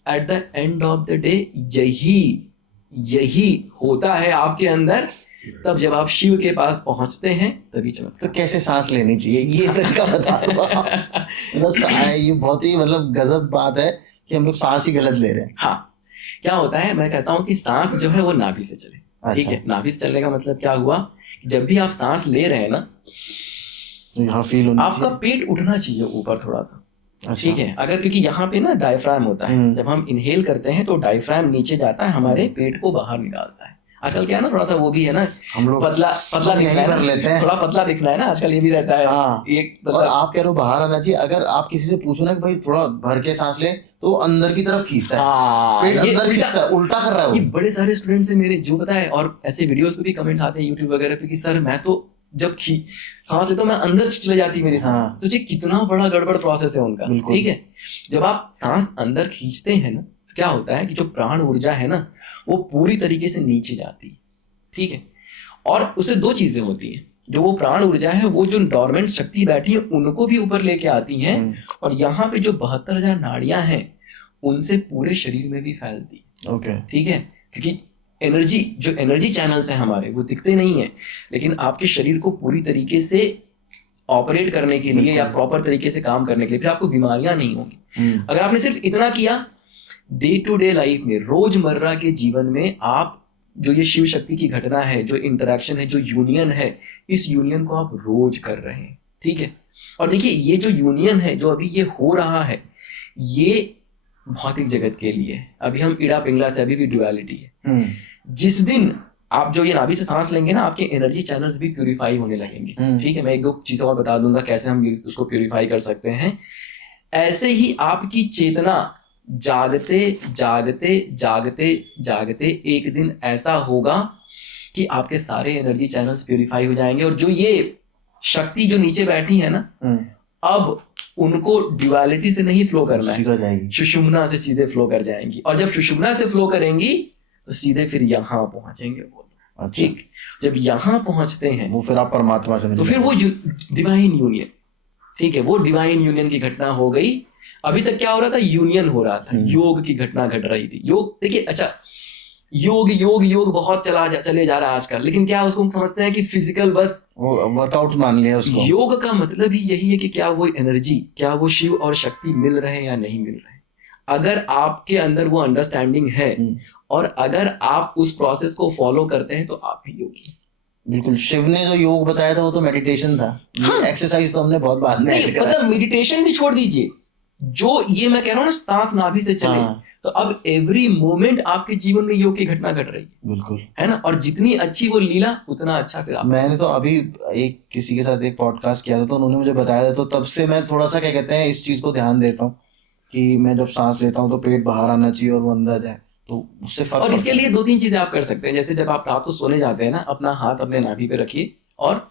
at the end of the day यही होता है आपके अंदर। तब जब आप शिव के पास पहुंचते हैं तभी चमत्कार। तो कैसे सांस लेनी चाहिए, ये तरीका बता दो। ये बहुत ही मतलब गजब बात है कि हम लोग सांस ही गलत ले रहे हैं। हाँ, क्या होता है, मैं कहता हूं कि सांस जो है वो नाभि से चले। ठीक है, नाभि से चलने का मतलब क्या हुआ? जब भी आप सांस ले रहे हैं ना, यहाँ फील होना आपका पेट उठना चाहिए ऊपर थोड़ा सा। ठीक है, अगर क्योंकि यहाँ पे ना डायफ्राम होता है, जब हम इनहेल करते हैं तो डायफ्राम नीचे जाता है, हमारे पेट को बाहर निकालता है। आजकल क्या है ना, थोड़ा सा वो भी है ना, हम लोग पतला दिखना है, थोड़ा पतला दिखना है ना, आजकल ये भी रहता है। हाँ। और आप कह रहे हो बाहर आना चाहिए। अगर आप किसी से पूछो ना कि भाई थोड़ा भर के सांस ले, तो अंदर की तरफ खींचता है, पेट अंदर खींचता है, उल्टा कर रहा है। ये बड़े सारे स्टूडेंट्स हैं मेरे जो पता है, और ऐसे वीडियोस पे भी कमेंट्स आते हैं यूट्यूब वगैरह पे कि सर मैं तो जब सांस लेता हूं मैं अंदर चले जाती मेरी सांस। तो ये कितना बड़ा गड़बड़ प्रोसेस है उनका। ठीक है, जब आप सांस अंदर खींचते हैं ना, तो क्या होता है कि जो प्राण ऊर्जा है ना, वो पूरी तरीके से नीचे जाती है। ठीक है, और उससे दो चीजें होती हैं, जो वो प्राण ऊर्जा है वो जो डोरमेंट शक्ति बैठी है उनको भी ऊपर लेके आती हैं, और यहाँ पे जो 72,000 नाड़ियां हैं उनसे पूरे शरीर में भी फैलती है। ओके, ठीक है, क्योंकि जो एनर्जी चैनल्स हैं हमारे, वो दिखते नहीं है, लेकिन आपके शरीर को पूरी तरीके से ऑपरेट करने के लिए या प्रॉपर तरीके से काम करने के लिए, फिर आपको बीमारियां नहीं होंगी। अगर आपने सिर्फ इतना किया डे टू डे लाइफ में, रोजमर्रा के जीवन में, आप जो ये शिव शक्ति की घटना है, जो इंटरेक्शन है, जो यूनियन है, इस यूनियन को आप रोज कर रहे हैं। ठीक है, और देखिए ये जो यूनियन है, जो अभी ये हो रहा है, ये भौतिक जगत के लिए है। अभी हम इड़ा पिंगला से, अभी भी ड्युअलिटी है। जिस दिन आप जो ये नाभि से सांस लेंगे ना, आपके एनर्जी चैनल्स भी प्यूरिफाई होने लगेंगे। ठीक है, मैं एक दो चीजें और बता दूंगा कैसे हम उसको प्यूरिफाई कर सकते हैं। ऐसे ही आपकी चेतना जागते जागते जागते जागते एक दिन ऐसा होगा कि आपके सारे एनर्जी चैनल्स प्यूरिफाई हो जाएंगे, और जो ये शक्ति जो नीचे बैठी है ना, अब उनको ड्युअलिटी से नहीं फ्लो करना सीधा है, जाएगी। सुषुम्ना से सीधे फ्लो कर जाएंगी, और जब सुषुम्ना से फ्लो करेंगी तो सीधे फिर यहाँ पहुंचेंगे वो। अच्छा। ठीक, जब यहाँ पहुंचते हैं वो फिर आप परमात्मा से तो मिल फिर वो डिवाइन यूनियन, ठीक है, वो डिवाइन यूनियन की घटना हो गई। अभी तक क्या हो रहा था, यूनियन हो रहा था, योग की घटना घट रही थी। योग देखिए, अच्छा योग योग योग बहुत चले जा रहा है आजकल, लेकिन क्या उसको हम समझते हैं कि फिजिकल बस वो वर्कआउट मान लिया उसको। योग का मतलब ही यही है कि क्या वो एनर्जी, क्या वो शिव और शक्ति मिल रहे हैं या नहीं मिल रहे हैं। अगर आपके अंदर वो अंडरस्टैंडिंग है और अगर आप उस प्रोसेस को फॉलो करते हैं तो आप ही योगी। बिल्कुल, शिव ने जो योग बताया था वो तो मेडिटेशन था। हाँ। एक्सरसाइज तो हमने बहुत बाद में नहीं, ऐड करा। मतलब मेडिटेशन भी छोड़ दीजिए, जो ये मैं कह रहा हूँ ना, सांस नाभि से चले, हाँ। तो अब एवरी मोमेंट आपके जीवन में योग की घटना घट रही है, बिल्कुल, है ना। और जितनी अच्छी वो लीला उतना अच्छा फिर आप। मैंने तो अभी एक किसी के साथ एक पॉडकास्ट किया था तो उन्होंने मुझे बताया था, तो तब से मैं थोड़ा सा क्या कहते हैं इस चीज को ध्यान देता हूँ कि मैं जब सांस लेता हूँ तो पेट बाहर आना चाहिए और वो अंदर जाए, तो उससे फर्क और इसके पड़ता लिए 2-3 चीजें आप कर सकते हैं। जैसे जब आप रात को सोने जाते हैं ना, अपना हाथ अपने नाभि पे रखिए और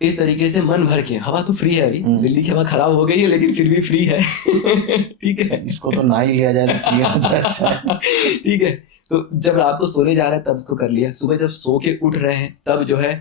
इस तरीके से मन भर के, हवा तो फ्री है अभी, दिल्ली की हवा खराब हो गई है लेकिन फिर भी फ्री है ठीक है, है। इसको तो ना ही लिया जाए तो फ्री है तो अच्छा है। ठीक है। तो जब रात को सोने जा रहे हैं तब तो कर लिया, सुबह जब सो के उठ रहे हैं तब जो है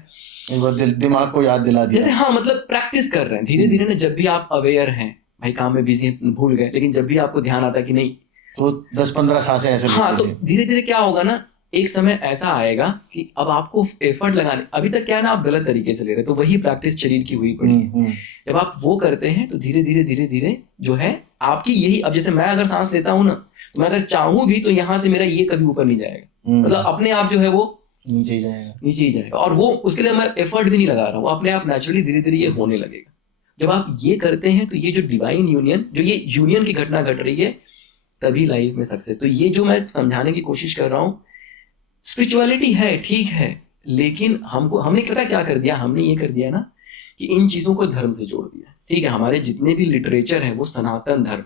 एक बार दिमाग को याद दिला दिया। जैसे, हाँ मतलब प्रैक्टिस कर रहे हैं धीरे धीरे ना। जब भी आप अवेयर हैं, भाई काम में बिजी हैं, भूल गए, लेकिन जब भी आपको ध्यान आता है कि नहीं, तो 10-15 सांसें ऐसे हाँ, लेते तो थे। धीरे धीरे क्या होगा ना, एक समय ऐसा आएगा कि अब आपको एफर्ट लगाने, अभी तक क्या है ना, आप गलत तरीके से ले रहे, तो वही प्रैक्टिस शरीर की हुई पड़ी है। जब आप वो करते हैं तो धीरे धीरे जो है आपकी यही, अब जैसे मैं अगर सांस लेता हूँ ना, तो मैं अगर चाहूं भी तो यहाँ से मेरा ये कभी ऊपर नहीं जाएगा, मतलब अपने आप जो है वो नीचे ही जाएगा, और वो उसके लिए मैं एफर्ट भी नहीं लगा रहा हूँ, अपने आप नेचुरली धीरे धीरे ये होने लगेगा। जब आप ये करते हैं तो ये जो डिवाइन यूनियन, जो ये यूनियन की घटना घट रही है, तभी लाइफ में सक्सेस। तो ये जो मैं समझाने की कोशिश कर रहा हूँ, स्पिरिचुअलिटी है, ठीक है, लेकिन हमने पता क्या कर दिया, हमने ये कर दिया ना कि इन चीजों को धर्म से जोड़ दिया। ठीक है, हमारे जितने भी लिटरेचर है वो सनातन धर्म,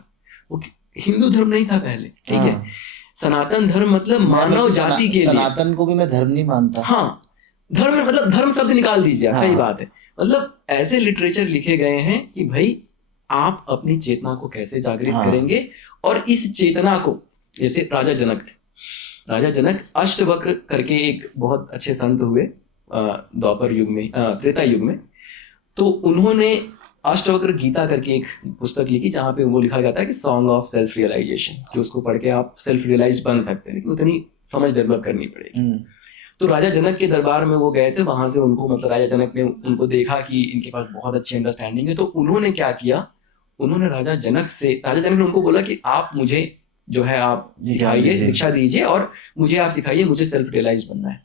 वो हिंदू धर्म नहीं था पहले, ठीक है। सनातन धर्म मतलब मानव जाति के लिए। सनातन को भी मैं धर्म नहीं मानता। हाँ, धर्म मतलब धर्म शब्द निकाल दीजिए, सही बात है। मतलब ऐसे लिटरेचर लिखे गए हैं कि भाई आप अपनी चेतना को कैसे जागृत करेंगे, और इस चेतना को, जैसे राजा जनक थे, राजा जनक अष्टवक्र करके एक बहुत अच्छे संत हुए द्वापर युग में, त्रेता युग में, तो उन्होंने अष्टवक्र गीता करके एक पुस्तक लिखी, जहाँ पे वो लिखा गया था कि सॉन्ग ऑफ सेल्फ रियलाइजेशन, कि उसको पढ़ के आप सेल्फ रियलाइज बन सकते हैं, लेकिन उतनी समझ डेवलप करनी पड़ेगी। तो राजा जनक के दरबार में वो गए थे, वहां से उनको, मतलब राजा जनक ने उनको देखा कि इनके पास बहुत अच्छी अंडरस्टैंडिंग है, तो उन्होंने क्या किया, उन्होंने राजा जनक ने उनको बोला कि आप मुझे जो है आप सिखाइए, शिक्षा दीजिए, और मुझे आप सिखाइए, मुझे सेल्फ रियलाइज बनना है।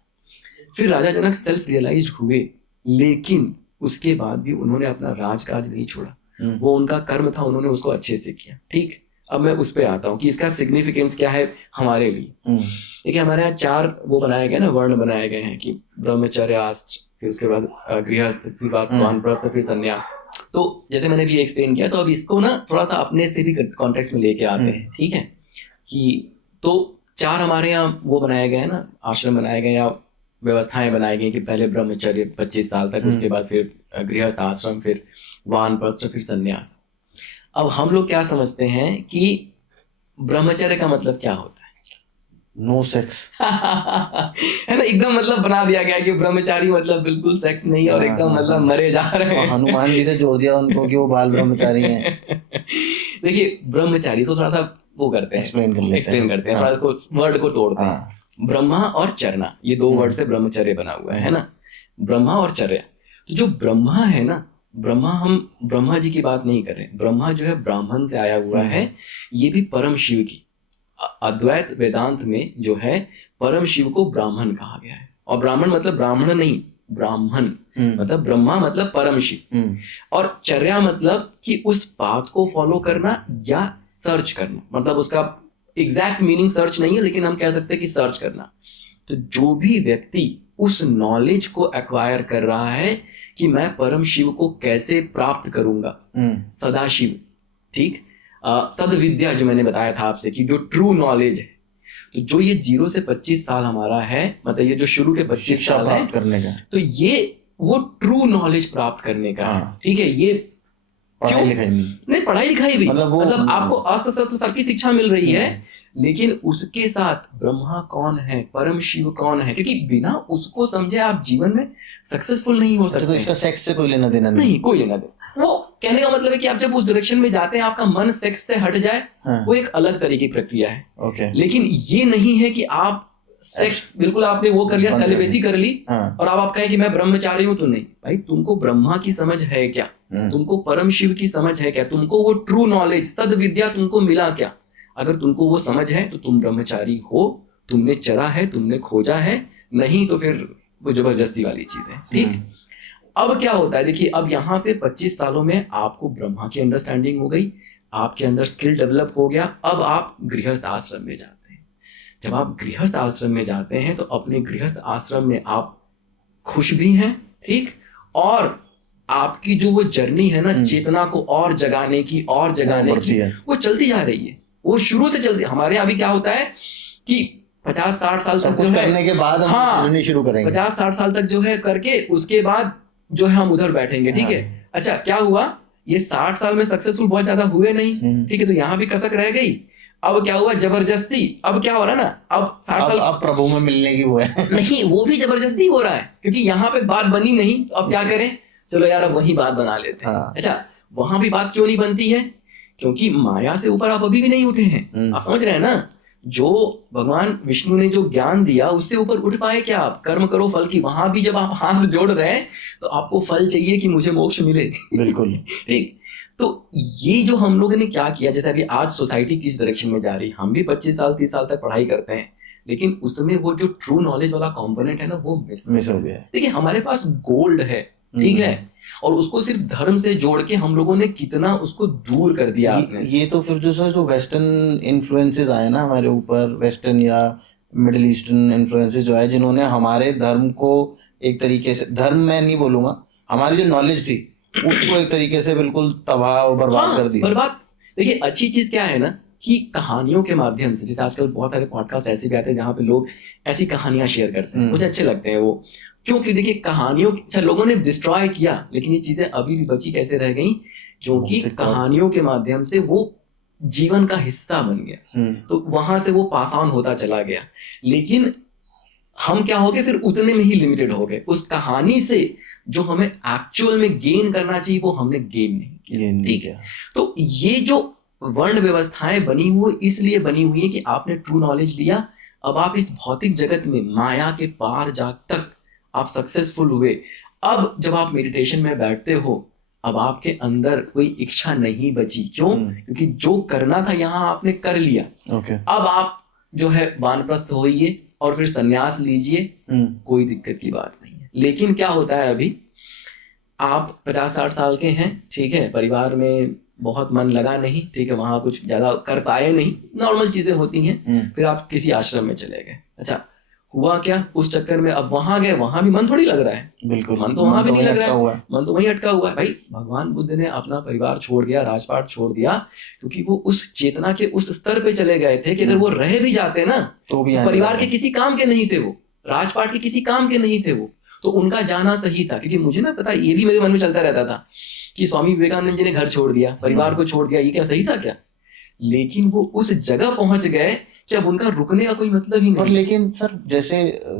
फिर राजा जनक सेल्फ रियलाइज हुए, लेकिन उसके बाद भी उन्होंने अपना राजकाज नहीं छोड़ा, वो उनका कर्म था, उन्होंने उसको अच्छे से किया। ठीक, अब मैं उस पे आता हूँ कि इसका सिग्निफिकेंस क्या है हमारे लिए। देखिए, हमारे यहाँ 4 वो बनाए गए ना, वर्ण बनाए गए हैं कि ब्रह्मचर्य, आस्त्र, फिर उसके बाद गृहस्थ, फिर वानप्रस्थ, फिर संन्यास। तो जैसे मैंने भी एक्सप्लेन किया, तो अब इसको ना थोड़ा सा अपने से भी कॉन्टेक्स्ट में लेके आते हैं, ठीक है, कि तो 4 हमारे यहाँ वो बनाए गए हैं ना, आश्रम बनाए गए या व्यवस्थाएं बनाई गई कि पहले ब्रह्मचर्य 25 साल तक, उसके बाद फिर गृहस्थ आश्रम, फिर वानप्रस्थ, फिर संन्यास। अब हम लोग क्या समझते हैं कि ब्रह्मचर्य का मतलब क्या होता है? नो सेक्स है ना, एकदम मतलब बना दिया गया कि ब्रह्मचारी मतलब बिल्कुल सेक्स नहीं, और एकदम मतलब मरे जा रहे हैं। हनुमान जी से जोड़ दिया उनको कि वो बाल ब्रह्मचारी हैं। देखिए, ब्रह्मचारी तो थोड़ा सा वो करते हैं, एक्सप्लेन करते हैं, थोड़ा इसको वर्ड को तोड़ते हैं। ब्रह्मा और चरना, ये 2 वर्ड से ब्रह्मचर्य बना हुआ है ना, ब्रह्मा और चर्या। तो जो ब्रह्मा है ना, ब्रह्मा, हम ब्रह्मा जी की बात नहीं कर रहे, ब्रह्मा जो है ब्राह्मण से आया हुआ है, ये भी परम शिव की, अद्वैत वेदांत में जो है परम शिव को ब्राह्मण कहा गया है। और ब्राह्मण मतलब ब्राह्मण नहीं, ब्राह्मण मतलब ब्रह्मा मतलब परम शिव, और चर्या मतलब कि उस बात को फॉलो करना या सर्च करना, मतलब उसका एग्जैक्ट मीनिंग सर्च नहीं है, लेकिन हम कह सकते हैं कि सर्च करना। तो जो भी व्यक्ति उस नॉलेज को एक्वायर कर रहा है कि मैं परम शिव को कैसे प्राप्त करूंगा, सदाशिव, ठीक, सद्विद्या जो मैंने बताया था आपसे कि जो ट्रू नॉलेज है, तो जो ये 0 से 25 साल हमारा है, मतलब ये जो शुरू के 25 साल है करने का, तो ये वो ट्रू नॉलेज प्राप्त करने का है। ठीक है, ये पढ़ाई लिखाई नहीं, पढ़ाई लिखाई भी मतलब आपको अस्त्र शस्त्र सबकी शिक्षा मिल रही है, लेकिन उसके साथ ब्रह्मा कौन है, परम शिव कौन है, क्योंकि बिना उसको समझे आप जीवन में सक्सेसफुल नहीं हो सकते। तो इसका सेक्स से कोई लेना देना नहीं, कोई लेना देना। वो कहने का मतलब है कि आप जब उस डायरेक्शन में जाते हैं, आपका मन सेक्स से हट जाए, वो एक अलग तरीके की प्रक्रिया है। ओके। लेकिन ये नहीं है कि आप सेक्स बिल्कुल आपने वो कर लिया, सेलिबेसी कर ली, और अब आप कहें कि मैं ब्रह्मचारी हूं, तो नहीं भाई, तुमको ब्रह्मा की समझ है क्या, तुमको परम शिव की समझ है क्या, तुमको वो ट्रू नॉलेज, सद विद्या तुमको मिला क्या? अगर तुमको वो समझ है तो तुम ब्रह्मचारी हो, तुमने चरा है, तुमने खोजा है, नहीं तो फिर वो जबरदस्ती वाली चीज है। ठीक, अब क्या होता है, देखिए अब यहाँ पे 25 सालों में आपको ब्रह्मा की अंडरस्टैंडिंग हो गई, आपके अंदर स्किल डेवलप हो गया, अब आप गृहस्थ आश्रम में जाते हैं। जब आप गृहस्थ आश्रम में जाते हैं तो अपने गृहस्थ आश्रम में आप खुश भी हैं, ठीक, और आपकी जो वो जर्नी है ना, चेतना को और जगाने की, और जगाने की, वो चलती जा रही है। वो शुरू से चलती, हमारे यहाँ भी क्या होता है कि 50-60 साल तक जो है करने के बाद हम शुरू करेंगे, 50-60 साल तक जो है करके उसके बाद जो है हम उधर बैठेंगे। ठीक है, अच्छा क्या हुआ, ये 60 साल में सक्सेसफुल बहुत ज्यादा हुए नहीं, ठीक है, तो यहाँ भी कसक रह गई। अब क्या हुआ, जबरदस्ती, अब क्या हो रहा है ना, अब 60 साल अब प्रभु में मिलने की वो है नहीं, वो भी जबरदस्ती हो रहा है, क्योंकि यहाँ पे बात बनी नहीं, तो अब क्या करें, चलो यार अब वही बात बना लेते हैं। अच्छा, वहां भी बात क्यों नहीं बनती है, क्योंकि माया से ऊपर आप अभी भी नहीं उठे हैं। आप समझ रहे हैं ना, जो भगवान विष्णु ने जो ज्ञान दिया उससे ऊपर उठ पाए क्या आप? कर्म करो फल की, वहां भी जब आप हाथ जोड़ रहे हैं तो आपको फल चाहिए कि मुझे मोक्ष मिले। बिल्कुल ठीक, तो ये जो हम लोगों ने क्या किया, जैसे अभी आज सोसाइटी किस डायरेक्शन में जा रही, हम भी 25 साल 30 साल तक पढ़ाई करते हैं, लेकिन उसमें वो जो ट्रू नॉलेज वाला कंपोनेंट है ना, वो मिस हो गया। देखिए हमारे पास गोल्ड है, ठीक है, और उसको सिर्फ धर्म से जोड़ के हम लोगों ने कितना उसको दूर कर दिया। ये तो फिर जो वेस्टर्न इन्फ्लुएंसेस आए ना हमारे ऊपर, वेस्टर्न या मिडिल ईस्टर्न इन्फ्लुएंसेस जो है, जिन्होंने हमारे धर्म को एक तरीके से, धर्म मैं नहीं बोलूंगा, हमारी जो नॉलेज थी उसको एक तरीके से बिल्कुल तबाह और बर्बाद कर दिया। बर्बाद। देखिए अच्छी चीज क्या है ना, कि कहानियों के माध्यम से, जैसे आजकल बहुत सारे पॉडकास्ट ऐसे भी आते हैं जहाँ पे लोग ऐसी कहानियां शेयर करते हैं, मुझे अच्छे लगते हैं वो, क्योंकि देखिए कहानियों, अच्छा लोगों ने डिस्ट्रॉय किया, लेकिन ये चीजें अभी भी बची कैसे रह गई, क्योंकि कहानियों के माध्यम से वो जीवन का हिस्सा बन गया, तो वहां से वो पास ऑन होता चला गया। लेकिन हम क्या हो गए फिर, उतने में ही लिमिटेड हो गए, उस कहानी से जो हमें एक्चुअल में गेन करना चाहिए वो हमने गेन नहीं किया। ठीक है, तो ये जो वर्ण व्यवस्थाएं बनी हुई इसलिए बनी हुई है कि आपने ट्रू नॉलेज लिया, अब आप इस भौतिक जगत में माया के पार जा तक आप सक्सेसफुल हुए। अब जब आप मेडिटेशन में बैठते हो, अब आपके अंदर कोई इच्छा नहीं बची, क्यों? क्योंकि जो करना था यहाँ आपने कर लिया। अब आप जो है वानप्रस्थ होइए और फिर संन्यास लीजिए, कोई दिक्कत की बात नहीं है। लेकिन क्या होता है, अभी आप 50-60 साल के हैं, ठीक है, परिवार में बहुत मन लगा नहीं, ठीक है, वहां कुछ ज्यादा कर पाए नहीं, नॉर्मल चीजें होती हैं, फिर आप किसी आश्रम में चले गए। अच्छा हुआ क्या, उस चक्कर में अब वहां गए, वहां भी मन थोड़ी लग रहा है, बिल्कुल मन तो वहां भी नहीं लग रहा है, मन तो वहीं अटका हुआ है। भाई भगवान बुद्ध ने अपना परिवार छोड़ दिया, राजपाट छोड़ दिया, क्योंकि वो उस चेतना के उस स्तर पे चले गए थे कि अगर वो रह भी जाते ना तो परिवार के किसी काम के नहीं थे, वो राजपाट के किसी काम के नहीं थे, वो तो उनका जाना सही था। क्योंकि मुझे ना पता, ये भी मेरे मन में चलता रहता था कि स्वामी विवेकानंद जी ने घर छोड़ दिया, परिवार को छोड़ दिया, ये क्या सही था क्या? लेकिन वो उस जगह पहुंच गए कि अब उनका रुकने का कोई मतलब ही नहीं। पर लेकिन सर, जैसे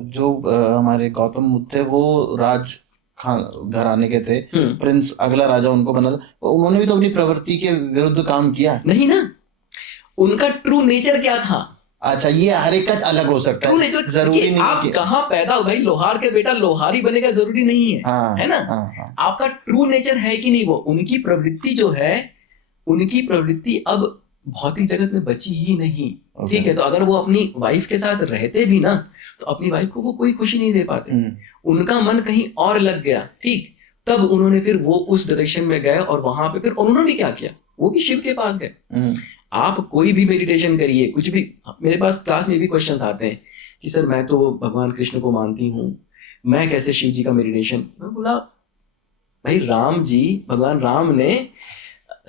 जो हमारे गौतम बुद्ध थे, वो राज घराने के थे, प्रिंस, अगला राजा उनको बना था, उन्होंने भी तो अपनी प्रवृत्ति के विरुद्ध काम किया नहीं ना। उनका ट्रू नेचर क्या था? अच्छा, ये हर एक का अलग हो सकता है, जरूरी नहीं आप कहाँ पैदा हो भाई, लोहार के बेटा लोहारी बनेगा जरूरी नहीं है, है ना। आपका ट्रू नेचर है कि नहीं, वो उनकी प्रवृत्ति जो है, उनकी प्रवृत्ति अब भौतिक जगत में बची ही नहीं। ठीक है, तो अगर वो अपनी वाइफ के साथ रहते भी ना, तो अपनी वाइफ को वो कोई खुशी नहीं दे पाते, उनका मन कहीं और लग गया। ठीक, तब उन्होंने फिर वो उस डायरेक्शन में गए, और वहां पे फिर उन्होंने भी क्या किया, वो भी शिव के पास गए। आप कोई भी मेडिटेशन करिए, कुछ भी, मेरे पास क्लास में भी क्वेश्चंस आते हैं कि सर मैं तो भगवान कृष्ण को मानती हूँ, मैं कैसे शिव जी का मेडिटेशन? मैं बोला भाई, राम जी, भगवान राम ने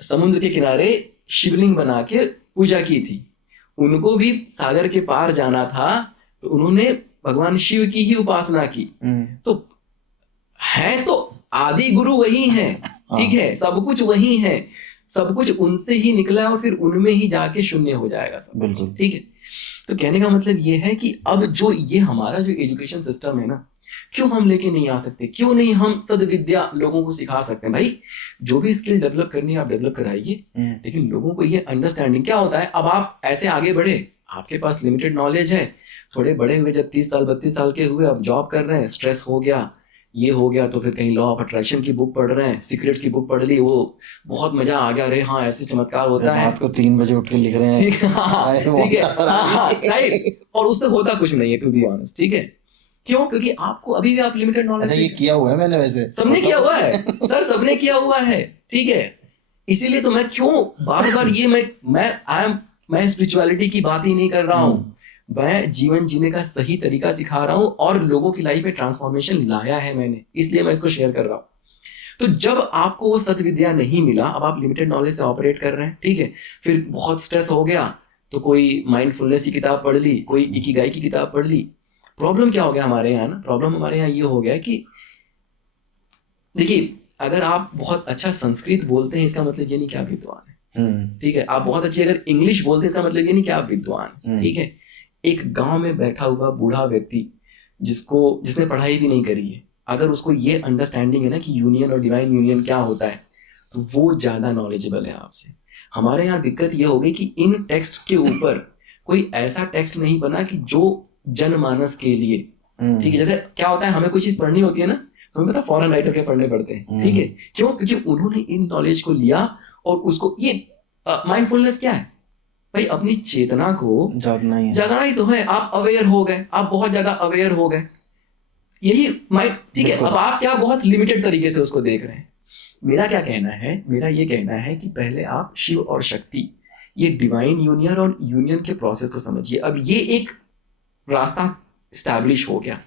समुद्र के किनारे शिवलिंग बना के पूजा की थी, उनको भी सागर के पार जाना था, तो उन्होंने भगवान शिव की ही उपासना की। तो है तो आदि गुरु वही हैं, ठीक है, सब कुछ वही है, सब कुछ उनसे ही निकला है और फिर उनमें ही जाके शून्य हो जाएगा सब। बिल्कुल। ठीक है, तो कहने का मतलब ये है कि अब जो ये हमारा जो एजुकेशन सिस्टम है ना, क्यों हम लेके नहीं आ सकते, क्यों नहीं हम सद्विद्या लोगों को सिखा सकते हैं? भाई जो भी स्किल डेवलप करनी है आप डेवलप कराइए, लेकिन लोगों को ये अंडरस्टैंडिंग क्या होता है। अब आप ऐसे आगे बढ़े, आपके पास लिमिटेड नॉलेज है, थोड़े बड़े हुए, जब 30 साल 32 साल के हुए, अब जॉब कर रहे हैं, स्ट्रेस हो गया, ये हो गया, तो फिर कहीं लॉ ऑफ अट्रैक्शन की बुक पढ़ रहे हैं, सीक्रेट्स की बुक पढ़ ली, वो बहुत मजा आ गया, अरे हाँ ऐसे चमत्कार होता है, रात को 3 बजे उठ के लिख रहे हैं। ठीक है, राइट, और उससे होता कुछ नहीं है, टू बी ऑनेस्ट। ठीक है, क्यों? क्योंकि आपको अभी भी आप लिमिटेड नॉलेज। अच्छा, ये किया हुआ है मैंने, वैसे सबने किया हुआ है सर, सबने किया हुआ है। ठीक है, इसीलिए तो मैं क्यों बार बार ये मैं स्पिरिचुअलिटी की बात ही नहीं कर रहा हूँ, मैं जीवन जीने का सही तरीका सिखा रहा हूँ और लोगों की लाइफ में ट्रांसफॉर्मेशन लाया है मैंने, इसलिए मैं इसको शेयर कर रहा हूँ। तो जब आपको वो सद्विद्या नहीं मिला, अब आप लिमिटेड नॉलेज से ऑपरेट कर रहे हैं, ठीक है, फिर बहुत स्ट्रेस हो गया तो कोई माइंडफुलनेस की किताब पढ़ ली, कोई इकिगाई की किताब पढ़ ली। प्रॉब्लम क्या हो गया हमारे यहाँ ना, प्रॉब्लम हमारे यहाँ ये हो गया कि देखिए, अगर आप बहुत अच्छा संस्कृत बोलते हैं इसका मतलब ये नहीं कि आप विद्वान हैं। ठीक है, आप बहुत अच्छी अगर इंग्लिश बोलते हैं इसका मतलब ये नहीं कि आप विद्वान। ठीक है, एक गांव में बैठा हुआ बूढ़ा व्यक्ति जिसने पढ़ाई भी नहीं करी है, अगर उसको ये अंडरस्टैंडिंग है ना कि यूनियन और डिवाइन यूनियन क्या होता है, तो वो ज्यादा नॉलेजेबल है आपसे। हमारे यहाँ दिक्कत ये हो गई कि इन टेक्स्ट के ऊपर कोई ऐसा टेक्स्ट नहीं बना कि जो जनमानस के लिए, ठीक है, जैसे क्या होता है, हमें कोई चीज पढ़नी होती है ना, तो हमें पता फॉरेन राइटर के पढ़ने पड़ते हैं। ठीक है, क्यों? क्योंकि उन्होंने इन नॉलेज को लिया और उसको, ये माइंडफुलनेस क्या है भाई, अपनी चेतना को जगाना ही तो है। आप अवेयर हो गए, आप बहुत ज्यादा अवेयर हो गए, यही माइंड। ठीक है, अब आप क्या बहुत लिमिटेड तरीके से उसको देख रहे हैं। मेरा क्या कहना है, मेरा ये कहना है कि पहले आप शिव और शक्ति, ये डिवाइन यूनियन और यूनियन के प्रोसेस को समझिए। अब ये एक रास्ता स्टैब्लिश हो गया,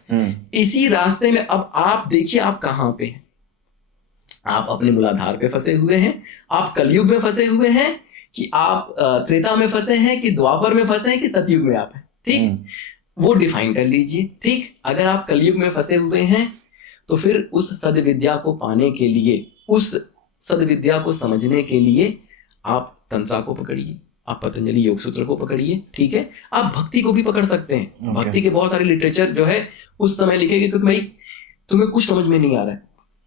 इसी रास्ते में अब आप देखिए आप कहाँ पे हैं। आप अपने मूलाधार पे फंसे हुए हैं, आप कलयुग में फंसे हुए हैं, कि आप त्रेता में फंसे हैं, कि द्वापर में फंसे हैं, कि सतयुग में आप हैं। ठीक, वो डिफाइन कर लीजिए। ठीक, अगर आप कलयुग में फंसे हुए हैं तो फिर उस सद्विद्या को पाने के लिए, उस सद्विद्या को समझने के लिए आप तंत्रा को पकड़िए, आप पतंजलि योग सूत्र को पकड़िए। ठीक है, आप भक्ति को भी पकड़ सकते हैं। भक्ति के बहुत सारे लिटरेचर जो है उस समय लिखे गए, क्योंकि भाई तुम्हें कुछ समझ में नहीं आ रहा है,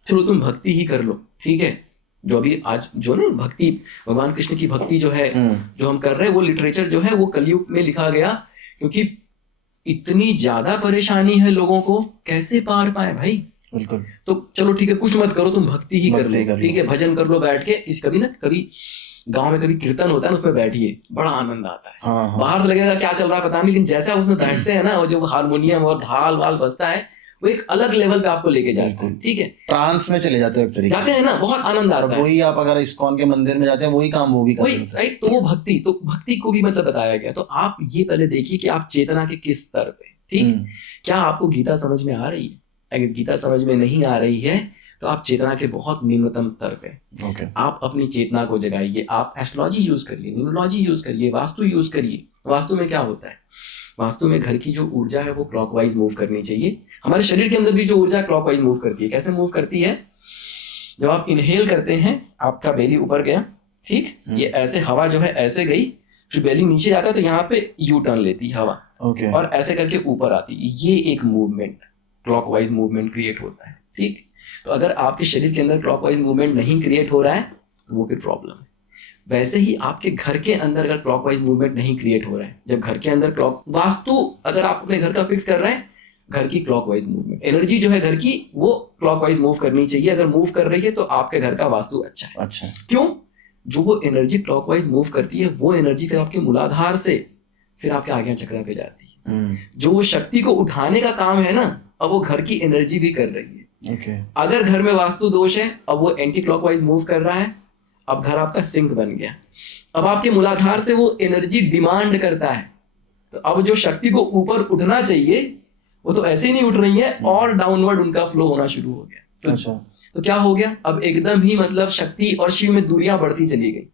चलो तुम भक्ति ही कर लो। ठीक है, जो अभी आज जो ना भक्ति, भगवान कृष्ण की भक्ति जो है जो हम कर रहे हैं, वो लिटरेचर जो है वो कलयुग में लिखा गया, क्योंकि इतनी ज्यादा परेशानी है लोगों को, कैसे पार पाए भाई। बिल्कुल, तो चलो ठीक है, कुछ मत करो, तुम भक्ति ही कर लो। ठीक है, भजन कर लो बैठ के। इस कभी गांव में कभी कीर्तन होता है ना, उसमें बैठिए, बड़ा आनंद आता है। हाँ। बाहर से लगेगा क्या चल रहा है पता नहीं, लेकिन जैसे आप उसमें बैठते हैं ना, और जो हारमोनियम और ढाल वाल बजता है, वो एक अलग लेवल पे आपको लेके जाते हैं। ठीक है, ट्रांस में चले जाते हैं, जाते हैं ना, बहुत आनंद आता है। वही आप अगर इस्कॉन के मंदिर में जाते हैं, वही काम वो भी करते हैं, राइट। तो वो भक्ति को भी मतलब बताया गया। तो आप ये पहले देखिए कि आप चेतना के किस स्तर पे। ठीक, क्या आपको गीता समझ में आ रही है? अगर गीता समझ में नहीं आ रही है तो आप चेतना के बहुत निम्नतम स्तर पे आप अपनी चेतना को जगाइए। आप एस्ट्रोलॉजी यूज करिए, न्यूमरोलॉजी यूज करिए, वास्तु यूज करिए। वास्तु में क्या होता है, वास्तु में घर की जो ऊर्जा है वो क्लॉकवाइज मूव करनी चाहिए। हमारे शरीर के अंदर भी जो ऊर्जा क्लॉकवाइज मूव करती है। कैसे मूव करती है? जब आप इनहेल करते हैं, आपका बेली ऊपर गया, ठीक, ये ऐसे हवा जो है ऐसे गई, फिर बेली नीचे जाता है तो यहाँ पे यू टर्न लेती है हवा, और ऐसे करके ऊपर आती है। ये एक मूवमेंट, क्लॉकवाइज मूवमेंट क्रिएट होता है। ठीक, तो अगर आपके शरीर के अंदर क्लॉकवाइज मूवमेंट नहीं क्रिएट हो रहा है तो वो फिर प्रॉब्लम है। वैसे ही आपके घर के अंदर अगर क्लॉकवाइज मूवमेंट नहीं क्रिएट हो रहा है, जब घर के अंदर वास्तु अगर आप अपने घर का फिक्स कर रहे हैं, घर की क्लॉकवाइज मूवमेंट, एनर्जी जो है घर की वो क्लॉकवाइज मूव करनी चाहिए। अगर मूव कर रही है तो आपके घर का वास्तु अच्छा है। अच्छा, क्यों? जो वो एनर्जी क्लॉकवाइज मूव करती है, वो एनर्जी फिर आपके मूलाधार से फिर आपके आज्ञा चक्र पे जाती है। जो वो शक्ति को उठाने का काम है ना, अब वो घर की एनर्जी भी कर रही है। अगर घर में वास्तु दोष है, अब वो एंटी क्लॉकवाइज मूव कर रहा है, अब घर आपका सिंक बन गया। अब आपके मूलाधार से वो एनर्जी डिमांड करता है, तो अब जो शक्ति को ऊपर उठना चाहिए वो तो ऐसे ही नहीं उठ रही है, और डाउनवर्ड उनका फ्लो होना शुरू हो गया। तो क्या हो गया, अब एकदम ही मतलब शक्ति और शिव में दूरियां बढ़ती चली गई।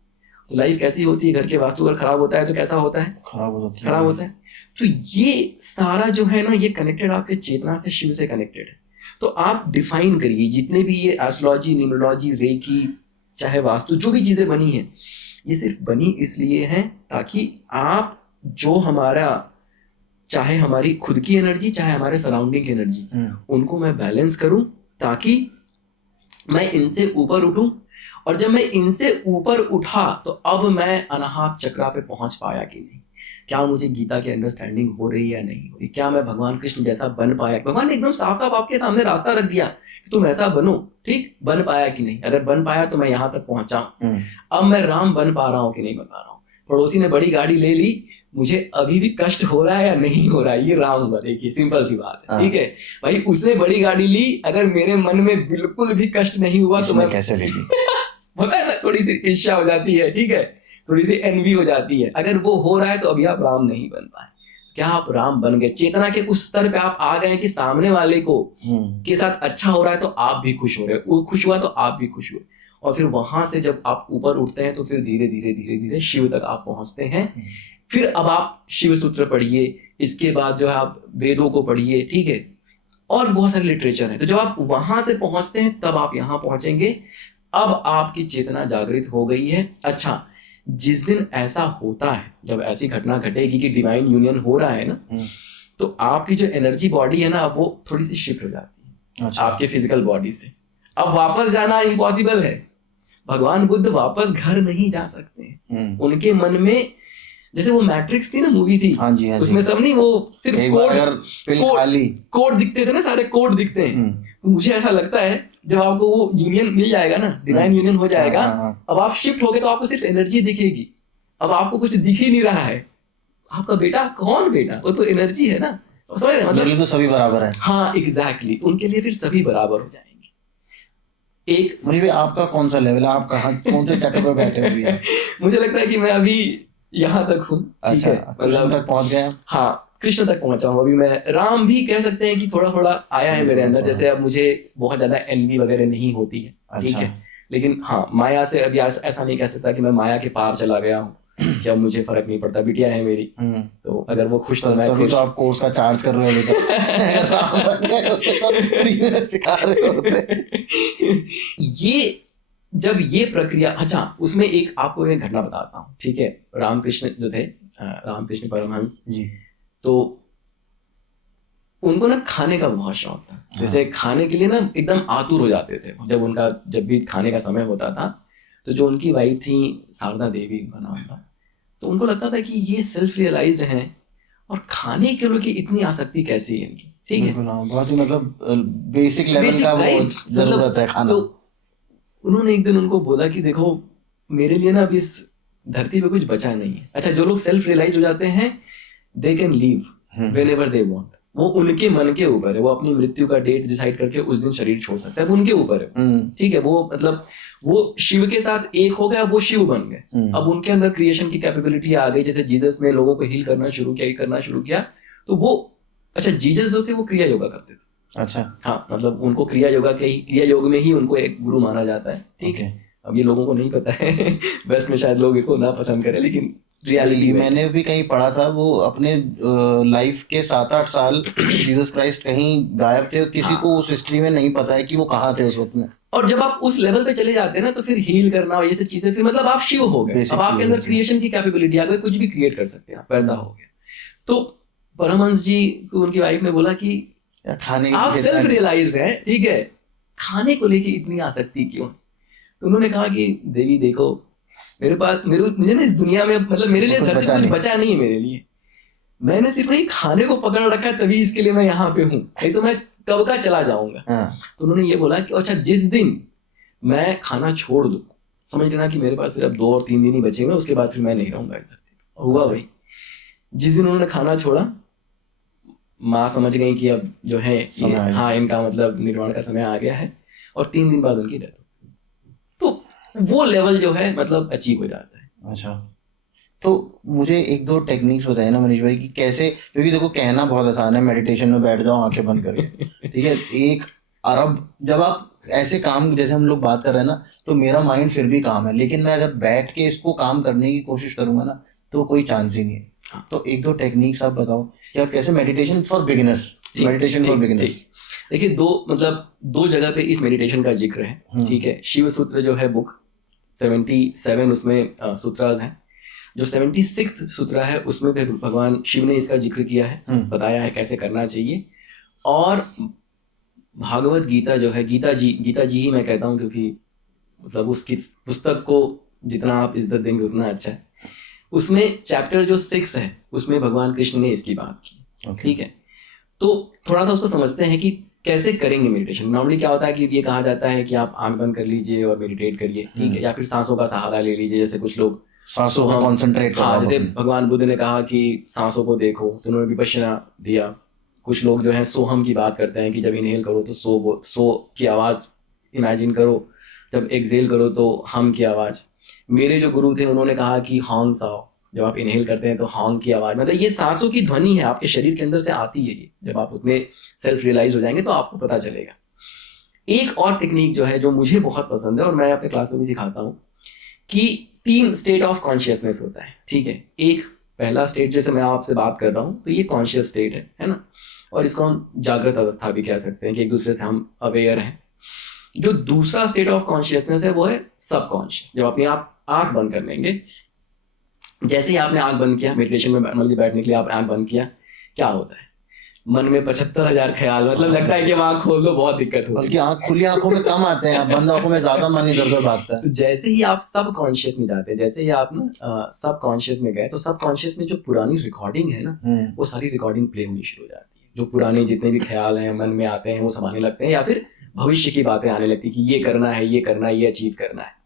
तो लाइफ कैसी होती है, घर के वास्तु अगर खराब होता है तो कैसा होता है, खराब होता है। तो ये सारा जो है ना, ये कनेक्टेड आपके चेतना से, शिव से कनेक्टेड है। तो आप डिफाइन करिए जितने भी ये एस्ट्रोलॉजी, न्यूमरोलॉजी, रेकी, चाहे वास्तु, जो भी चीजें बनी हैं, ये सिर्फ बनी इसलिए हैं ताकि आप जो हमारा, चाहे हमारी खुद की एनर्जी, चाहे हमारे सराउंडिंग की एनर्जी, उनको मैं बैलेंस करूं ताकि मैं इनसे ऊपर उठूं। और जब मैं इनसे ऊपर उठा तो अब मैं अनाहत चक्रा पे पहुंच पाया कि नहीं, क्या मुझे गीता की अंडरस्टैंडिंग हो रही है या नहीं हो रही, क्या मैं भगवान कृष्ण जैसा बन पाया। भगवान ने एकदम साफ साफ आपके सामने रास्ता रख दिया कि तुम ऐसा बनो, ठीक, बन पाया कि नहीं। अगर बन पाया तो मैं यहाँ तक पहुंचा, अब मैं राम बन पा रहा हूँ कि नहीं बन पा रहा हूँ। पड़ोसी ने बड़ी गाड़ी ले ली, मुझे अभी भी कष्ट हो रहा है या नहीं हो रहा है, ये राम हुआ। देखिए सिंपल सी बात है, ठीक है भाई, उसने बड़ी गाड़ी ली, अगर मेरे मन में बिल्कुल भी कष्ट नहीं हुआ तो मैं कैसे ले ली होता है ना, थोड़ी सी ईर्ष्या हो जाती है, ठीक है, थोड़ी सी एनवी हो जाती है। अगर वो हो रहा है तो अभी आप राम नहीं बन पाए। क्या आप राम बन गए? चेतना के उस स्तर पे आप आ गए कि सामने वाले को के साथ अच्छा हो रहा है तो आप भी खुश हो रहे हो, वो खुश हुआ तो आप भी खुश हुए। और फिर वहां से जब आप ऊपर उठते हैं तो फिर धीरे धीरे धीरे धीरे शिव तक आप पहुंचते हैं। फिर अब आप शिव सूत्र पढ़िए, इसके बाद जो है आप वेदों को पढ़िए, ठीक है, और बहुत सारे लिटरेचर है। तो जब आप वहां से पहुंचते हैं तब आप यहाँ पहुंचेंगे। अब आपकी चेतना जागृत हो गई है। अच्छा, जिस दिन ऐसा होता है, जब ऐसी घटना घटेगी कि डिवाइन यूनियन हो रहा है ना, तो आपकी जो एनर्जी बॉडी है ना, वो थोड़ी सी शिफ्ट हो जाती है। अच्छा। आपके फिजिकल बॉडी से अब वापस जाना इम्पॉसिबल है। भगवान बुद्ध वापस घर नहीं जा सकते। उनके मन में, जैसे वो मैट्रिक्स थी ना, मूवी थी, हाँ जी, उसमें सब नहीं, वो सिर्फ कोड दिखते थे ना, सारे कोड दिखते हैं। तो मुझे ऐसा लगता है जब आपको वो यूनियन मिल जाएगा ना, डिवाइन यूनियन हो जाएगा, अब आप शिफ्ट हो गए तो आपको सिर्फ एनर्जी दिखेगी। अब आपको कुछ दिख ही नहीं रहा है। आपका बेटा कौन बेटा, वो तो एनर्जी है ना, समझ रहे, मतलब तो सभी बराबर है। हाँ एग्जैक्टली, उनके लिए फिर सभी बराबर हो जाएंगे। एक मुझे आपका कौन सा लेवल है, आप कहाँ कौन से चक्र पर बैठे हुए हैं? मुझे लगता है कि मैं अभी यहाँ तक हूँ। अच्छा, कृष्ण तक पहुंच गए? हाँ, कृष्ण तक पहुंचा हूँ अभी मैं। राम भी कह सकते हैं कि थोड़ा थोड़ा आया है मेरे अंदर। जैसे अब मुझे बहुत ज्यादा एनवी वगैरह नहीं होती है, ठीक है, लेकिन हाँ, माया से अभी ऐसा नहीं कह सकता कि मैं माया के पार चला गया हूँ कि अब मुझे फर्क नहीं पड़ता, बिटिया है मेरी, तो अगर वो खुश तो मैं खुश। तो आप कोर्स का चार्ज कर रहे हो, सिखा रहे हो। ये जब ये प्रक्रिया, अच्छा, उसमें एक आपको मैं घटना बताता हूँ, ठीक है। रामकृष्ण जो थे, रामकृष्ण परमहंस जी, तो उनको ना खाने का बहुत शौक था। जैसे खाने के लिए ना एकदम आतुर हो जाते थे। जब भी खाने का समय होता था, तो जो उनकी वाइफ थी, शारदा देवी उनका नाम था, तो उनको लगता था कि ये सेल्फ रियलाइज्ड हैं और खाने के लिए इतनी आसक्ति कैसी है इनकी, ठीक है, बहुत ही मतलब बेसिक लेवल का वो जरूरत है खाना। तो उन्होंने एक दिन उनको बोला कि देखो, मेरे लिए ना अब इस धरती पे कुछ बचा नहीं है। अच्छा, जो लोग सेल्फ रियलाइज हो जाते हैं, they can leave whenever they want. वो उनके मन के ऊपर है, वो अपनी मृत्यु का डेट डिसाइड करके उस दिन शरीर छोड़ सकता है, वो उनके ऊपर है, ठीक है। वो मतलब वो शिव के साथ एक हो गया, वो शिव बन गए। अब उनके अंदर क्रिएशन की कैपेबिलिटी आ गई। जैसे जीसस ने लोगों को हील करना शुरू किया, तो वो, अच्छा, जीसस जो थे वो क्रिया योगा करते थे। अच्छा, हाँ, मतलब उनको क्रिया योग में ही उनको एक गुरु माना जाता है, ठीक है। अब ये लोगों को नहीं पता है, वेस्ट में शायद लोग इसको ना पसंद करें, लेकिन रियलिटी मैंने भी कहीं पढ़ा था, वो अपने लाइफ के 7-8 साल जीसस क्राइस्ट कहीं गायब थे, किसी को उस हिस्ट्री में नहीं पता है कि वो कहाँ थे उस वक्त में। और जब आप उस लेवल पे चले जाते हैं ना, तो फिर हील करना और ये सब चीजें, फिर मतलब आप शिव हो गए। अब आपके अंदर क्रिएशन की कैपेबिलिटी आ गई, कुछ भी क्रिएट कर सकते हैं आप, वैसा हो गया। तो परमहंस जी को उनकी वाइफ ने बोला कि खाने आप सेल्फ रियलाइज हैं, ठीक है, खाने को लेके इतनी आसक्ति क्यों? तो उन्होंने कहा कि देवी देखो, मुझे ना इस दुनिया में, मतलब मेरे लिए धरती कुछ बचा नहीं है मेरे लिए। मैंने सिर्फ नहीं खाने को पकड़ रखा है, तभी इसके लिए मैं यहाँ पे हूँ, नहीं तो मैं कब का चला जाऊंगा। तो उन्होंने ये बोला कि अच्छा, जिस दिन मैं खाना छोड़ दूं, समझ लेना कि मेरे पास फिर अब 2 और 3 दिन ही बचेंगे, उसके बाद फिर मैं नहीं रहूंगा इस धरती पे। हुआ भाई, जिस दिन उन्होंने खाना छोड़ा, माँ समझ गई कि अब जो है हाँ, इनका मतलब निर्वाण का समय आ गया है, और 3 दिन बाद उनकी डेथ हो। तो वो लेवल जो है मतलब अचीव हो जाता है। अच्छा, तो मुझे 1-2 टेक्निक्स बताए ना मनीष भाई, कि कैसे, क्योंकि देखो कहना बहुत आसान है, मेडिटेशन में बैठ जाओ आंखें बंद करके, ठीक है, 1 अरब, जब आप ऐसे काम जैसे हम लोग बात कर रहे हैं ना, तो मेरा माइंड फिर भी काम है, लेकिन मैं अगर बैठ के इसको काम करने की कोशिश करूंगा ना, तो कोई चांस ही नहीं है। तो 1-2 टेक्निक्स आप बताओ कि आप कैसे, मेडिटेशन फॉर बिगिनर्स। देखिए दो जगह पे इस मेडिटेशन का जिक्र है, ठीक है। शिव सूत्र जो है बुक 77 उसमें सूत्रास हैं। जो 76 सूत्र है उसमें भी भगवान शिव ने इसका जिक्र किया है, बताया है कैसे करना चाहिए। और भागवत गीता जो है, गीता जी ही मैं कहता हूँ, क्योंकि मतलब उसकी पुस्तक को जितना आप इज्जत देंगे उतना अच्छा है। उसमें चैप्टर जो 6 है उसमें भगवान कृष्ण ने इसकी बात की, ठीक है। तो थोड़ा सा उसको समझते हैं कि कैसे करेंगे मेडिटेशन। नॉर्मली क्या होता है कि ये कहा जाता है कि आप आंख बंद कर लीजिए और मेडिटेट करिए, ठीक है, या फिर सांसों का सहारा ले लीजिए, जैसे कुछ लोग सांसों पर कंसंट्रेट हाँ, जैसे भगवान बुद्ध ने कहा कि सांसों को देखो, तो उन्होंने विपश्यना दिया। कुछ लोग जो है सोहम की बात करते हैं कि जब इनहेल करो तो सो की आवाज़ इमेजिन करो, जब एक्सेल करो तो हम की आवाज़। मेरे जो गुरु थे उन्होंने कहा कि हॉन्ग साओ, जब आप इनहेल करते हैं तो हॉन्ग की आवाज़, मतलब ये सांसों की ध्वनि है, आपके शरीर के अंदर से आती है ये। जब आप उतने सेल्फ रियलाइज हो जाएंगे तो आपको पता चलेगा। एक और टेक्निक जो है जो मुझे बहुत पसंद है और मैं अपने क्लास में भी सिखाता हूँ कि 3 स्टेट ऑफ कॉन्शियसनेस होता है, ठीक है। एक पहला स्टेट जैसे मैं आपसे बात कर रहा हूँ तो ये कॉन्शियस स्टेट है ना, और इसको हम जागृत अवस्था भी कह सकते हैं कि एक दूसरे से हम अवेयर हैं। जो दूसरा स्टेट ऑफ कॉन्शियसनेस है वो है सबकॉन्शियस। जब अपने आप आंख बंद कर लेंगे, जैसे ही आपने आंख बंद किया, मेडिटेशन में मतलब बैठने के लिए आपने आंख बंद किया, क्या होता है मन में 75,000 ख्याल, मतलब लगता है कि आंख खोल दो बहुत दिक्कत होती है। बल्कि आंख खुली आंखों में कम आते हैं, बंद आंखों में ज्यादा मन इधर-उधर भागता है। तो जैसे ही आप सबकॉन्शियस में जाते हैं, जैसे ही आप ना सबकॉन्शियस में गए, तो सबकॉन्शियस में जो पुरानी रिकॉर्डिंग है ना, वो सारी रिकॉर्डिंग प्ले होनी शुरू हो जाती है। जो पुराने जितने भी ख्याल हैं मन में आते हैं वो सब आने लगते हैं, या फिर भविष्य की बातें आने लगती है कि ये करना है, ये करना है, ये अचीव करना है।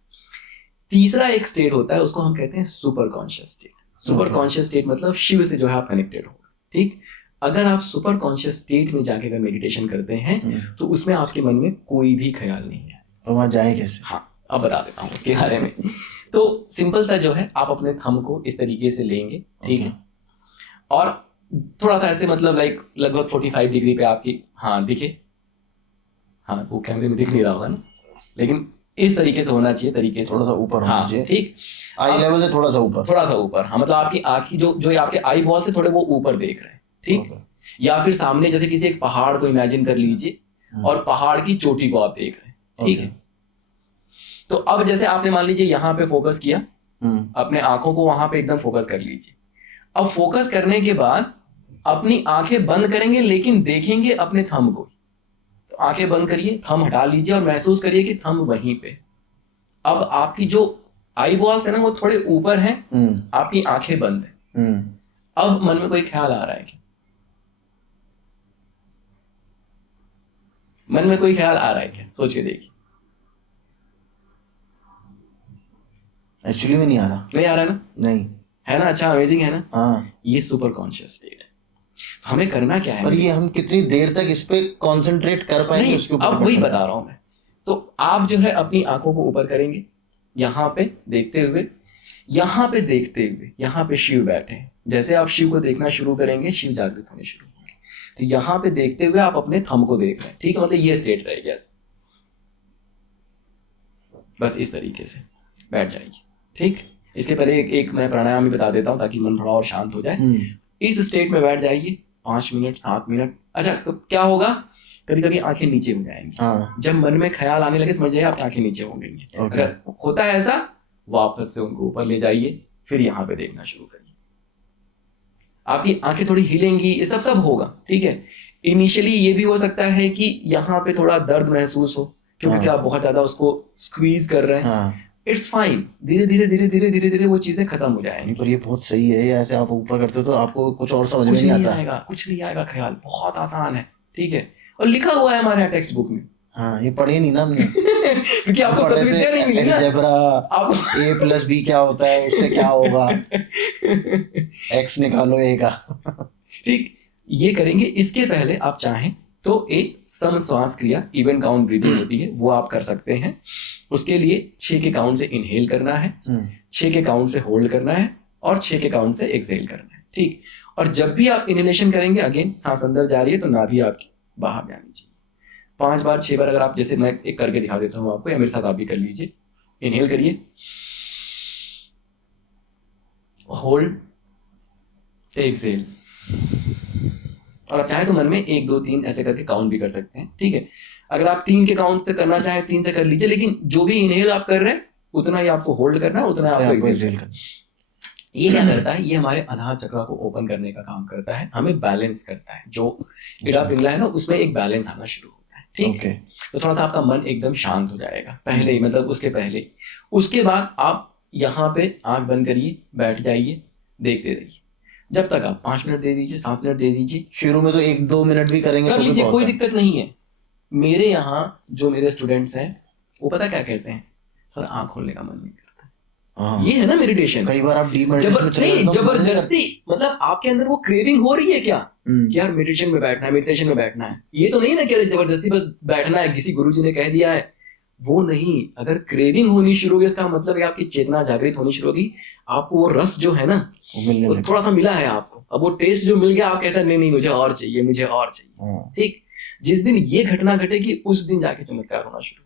तीसरा एक स्टेट होता है, उसको हम कहते हैं super conscious state. Super conscious state मतलब शिव से जो है आप कनेक्टेड हो, ठीक। अगर आप सुपर कॉन्शियस स्टेट में जाके अगर मेडिटेशन करते हैं तो उसमें आपके मन में कोई भी ख्याल नहीं है। तो वहाँ जाए कैसे? हाँ, अब बता देता हूँ उसके बारे में। तो सिंपल सा जो है, आप अपने थंब को इस तरीके से लेंगे, ठीक है, और थोड़ा सा ऐसे मतलब लाइक लगभग 45 डिग्री पे आपकी, हाँ दिखे, हाँ वो कैमरे में दिख नहीं रहा होगा ना, लेकिन इस तरीके से होना चाहिए, तरीके से थोड़ा सा ऊपर होना चाहिए, ठीक, आई लेवल से थोड़ा सा ऊपर, हाँ, मतलब आपकी आँखी जो आपके आई बॉल से थोड़े वो ऊपर देख रहे हैं, ठीक। या फिर सामने जैसे किसी एक पहाड़ को इमेजिन कर लीजिए और पहाड़ की चोटी को आप देख रहे हैं, ठीक है। तो अब जैसे आपने मान लीजिए यहाँ पे फोकस किया, अपने आंखों को वहां पे एकदम फोकस कर लीजिए। अब फोकस करने के बाद अपनी आंखें बंद करेंगे, लेकिन देखेंगे अपने थंब को। तो आंखें बंद करिए, थंब हटा लीजिए और महसूस करिए कि थंब वहीं पे। अब आपकी जो आई बॉल्स है ना वो थोड़े ऊपर हैं, आपकी आंखें बंद है। अब मन में कोई ख्याल आ रहा है क्या? मन में कोई ख्याल आ रहा है क्या? सोच के देखिए। एक्चुअली में नहीं आ रहा। नहीं आ रहा ना? नहीं है ना? अच्छा, अमेजिंग है ना? हाँ, ये सुपर कॉन्शियस स्टेट है। हमें करना क्या है? पर ये हम कितनी देर तक इस पे कंसंट्रेट कर पाएंगे उसके ऊपर? अब वही बता रहा हूं मैं। तो आप जो है अपनी आंखों को ऊपर करेंगे, यहाँ पे देखते हुए, यहाँ पे देखते हुए, यहाँ पे शिव बैठे हैं। जैसे आप शिव को देखना शुरू करेंगे, शिव जागृत होने शुरू होंगे। तो यहाँ पे देखते हुए आप अपने थंब को देख रहे हैं, ठीक है, मतलब ये स्टेट रहेगा ऐसे। बस इस तरीके से बैठ जाइए, ठीक। इसके पहले एक मैं प्राणायाम भी बता देता हूँ ताकि मन थोड़ा और शांत हो जाए। इस स्टेट में बैठ जाइए 5 मिनट 7 मिनट। अच्छा, तो क्या होगा, कभी कभी आंखें नीचे हो जाएंगी। जब मन में ख्याल आने लगे समझ जाइए आपकी आंखें नीचे हो गई हैं। अगर होता है ऐसा, वापस से उनको ऊपर ले जाइए, फिर यहाँ पे देखना शुरू करिए। आपकी आंखें थोड़ी हिलेंगी, ये सब होगा, ठीक है। इनिशियली ये भी हो सकता है कि यहाँ पे थोड़ा दर्द महसूस हो, क्योंकि आप बहुत ज्यादा उसको स्क्वीज कर रहे हैं। इट्स फाइन, धीरे धीरे धीरे धीरे धीरे धीरे वो चीजें खत्म हो जाएंगी। पर ये बहुत सही है, ऐसे आप ऊपर करते हो तो आपको कुछ और समझ में नहीं आता। कुछ नहीं आएगा ख्याल, बहुत आसान है, ठीक है। और लिखा हुआ है हमारे यहाँ टेक्स्ट बुक में। हाँ, ये पढ़े नहीं ना हमने क्योंकि आपको सदविद्या नहीं मिली ना। अलजेब्रा, a+b क्या होता है, उससे क्या होगा, x निकालो a का। ठीक, ये करेंगे। इसके पहले आप चाहें तो एक सम श्वास क्रिया, इवन काउंट ब्रीथिंग होती है, वो आप कर सकते हैं। उसके लिए 6 के काउंट से इनहेल करना है, 6 के काउंट से होल्ड करना है और 6 के काउंट से एक्सहेल करना है, ठीक। और जब भी आप इनहेलेशन करेंगे, अगेन सांस अंदर जा रही है तो नाभि आपकी बाहर जानी चाहिए। 5 बार 6 बार, अगर आप जैसे मैं एक करके दिखा देता हूँ आपको, या मेरे साथ आप भी कर लीजिए। इनहेल करिए, होल्ड, एक्सहेल, और आप चाहे तो मन में 1 2 3 ऐसे करके काउंट भी कर सकते हैं, ठीक है। अगर आप 3 के काउंट से करना चाहे 3 से कर लीजिए, लेकिन जो भी इनहेल आप कर रहे हैं उतना ही आपको होल्ड करना है, उतना आपको एक्सहेल करना है। ये क्या करता है, ये हमारे अनाहत चक्र को ओपन करने का काम करता है, हमें बैलेंस करता है। जो इड़ा पिंगला है ना, उसमें एक बैलेंस आना शुरू होता है, ठीक है। तो थोड़ा सा आपका मन एकदम शांत हो जाएगा पहले ही, मतलब उसके पहले। उसके बाद आप यहाँ पे आंख बंद करिए, बैठ जाइए, देखते रहिए जब तक आप 5 मिनट दे दीजिए, 7 मिनट दे दीजिए। शुरू में तो 1 2 मिनट भी करेंगे कर तो लीजिए, कोई दिक्कत नहीं है। मेरे यहाँ जो मेरे स्टूडेंट्स हैं वो पता क्या कहते हैं, सर आंख खोलने का मन नहीं करता। ये है ना मेडिटेशन। कई बार आप डीप मेडिटेशन में चले जाते हो, जबरदस्ती, मतलब आपके अंदर वो क्रेविंग हो रही है क्या कि यार मेडिटेशन में बैठना है, मेडिटेशन में बैठना है। ये तो नहीं ना कि जबरदस्ती बस बैठना है, किसी गुरुजी ने कह दिया है, वो नहीं। अगर क्रेविंग होनी शुरू होगी, इसका मतलब है आपकी चेतना जागृत होनी शुरू होगी, आपको वो रस जो है ना वो थोड़ा सा मिला है आपको, अब वो टेस्ट जो मिल गया, आप कहते हैं नहीं नहीं मुझे और चाहिए, मुझे और चाहिए, ठीक। जिस दिन ये घटना घटेगी उस दिन जाके चमत्कार होना शुरू।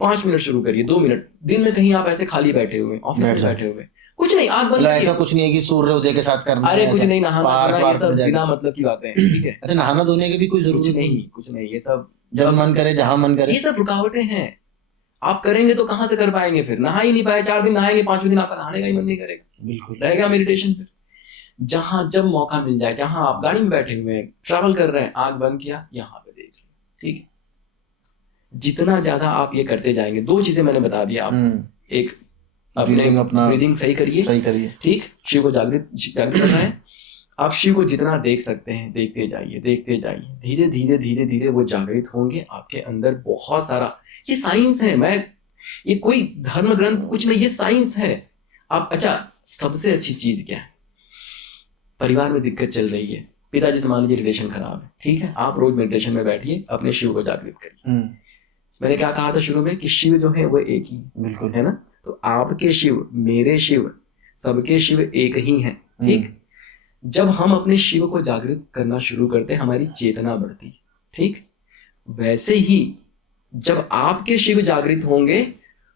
5 मिनट शुरू करिए, 2 मिनट दिन में। कहीं आप ऐसे खाली बैठे हुए, ऑफिस में बैठे हुए, कुछ नहीं, आंख बंद, ऐसा कुछ नहीं है कि सूर्योदय के साथ करना है। अरे कुछ नहीं, नहाना ये सब बिना मतलब की बातें हैं, ठीक है। अच्छा, नहाना धोने की भी कोई जरूरत नहीं, कुछ नहीं, ये सब जब मन करे, जहां मन करे, ये सब रुकावटें हैं। आप करेंगे तो कहां से कर पाएंगे, फिर नहा ही नहीं पाए, 4 दिन नहाएंगे, 5वें दिन आपका नहाने का ही मन नहीं करेगा, बिल्कुल रहेगा मेडिटेशन। फिर जहां जब मौका मिल जाए, जहां आप गाड़ी में बैठे हुए हैं, ट्रैवल कर रहे हैं, आंख बंद किया, यहाँ पे देख लो, ठीक है। जितना ज्यादा आप ये करते जाएंगे, 2 चीजें मैंने बता दिया आपको, एक अपने ब्रीदिंग सही करिए, ठीक। शिव को जागृत कर रहे हैं आप, शिव को जितना देख सकते हैं देखते जाइए, धीरे धीरे धीरे धीरे वो जागृत होंगे आपके अंदर। बहुत सारा ये साइंस है, मैं ये कोई धर्म ग्रंथ कुछ नहीं, ये साइंस है। आप अच्छा, सबसे अच्छी चीज क्या है, परिवार में दिक्कत चल रही है, पिताजी से मान लीजिए रिलेशन खराब है, ठीक है, आप रोज मेडिटेशन में बैठिए, अपने शिव को जागृत करिए। मैंने क्या कहा था शुरू में कि शिव जो है वो एक ही, बिल्कुल है ना। तो आपके शिव, मेरे शिव, सबके शिव एक ही हैं, ठीक। जब हम अपने शिव को जागृत करना शुरू करते हैं, हमारी चेतना बढ़ती, ठीक। वैसे ही जब आपके शिव जागृत होंगे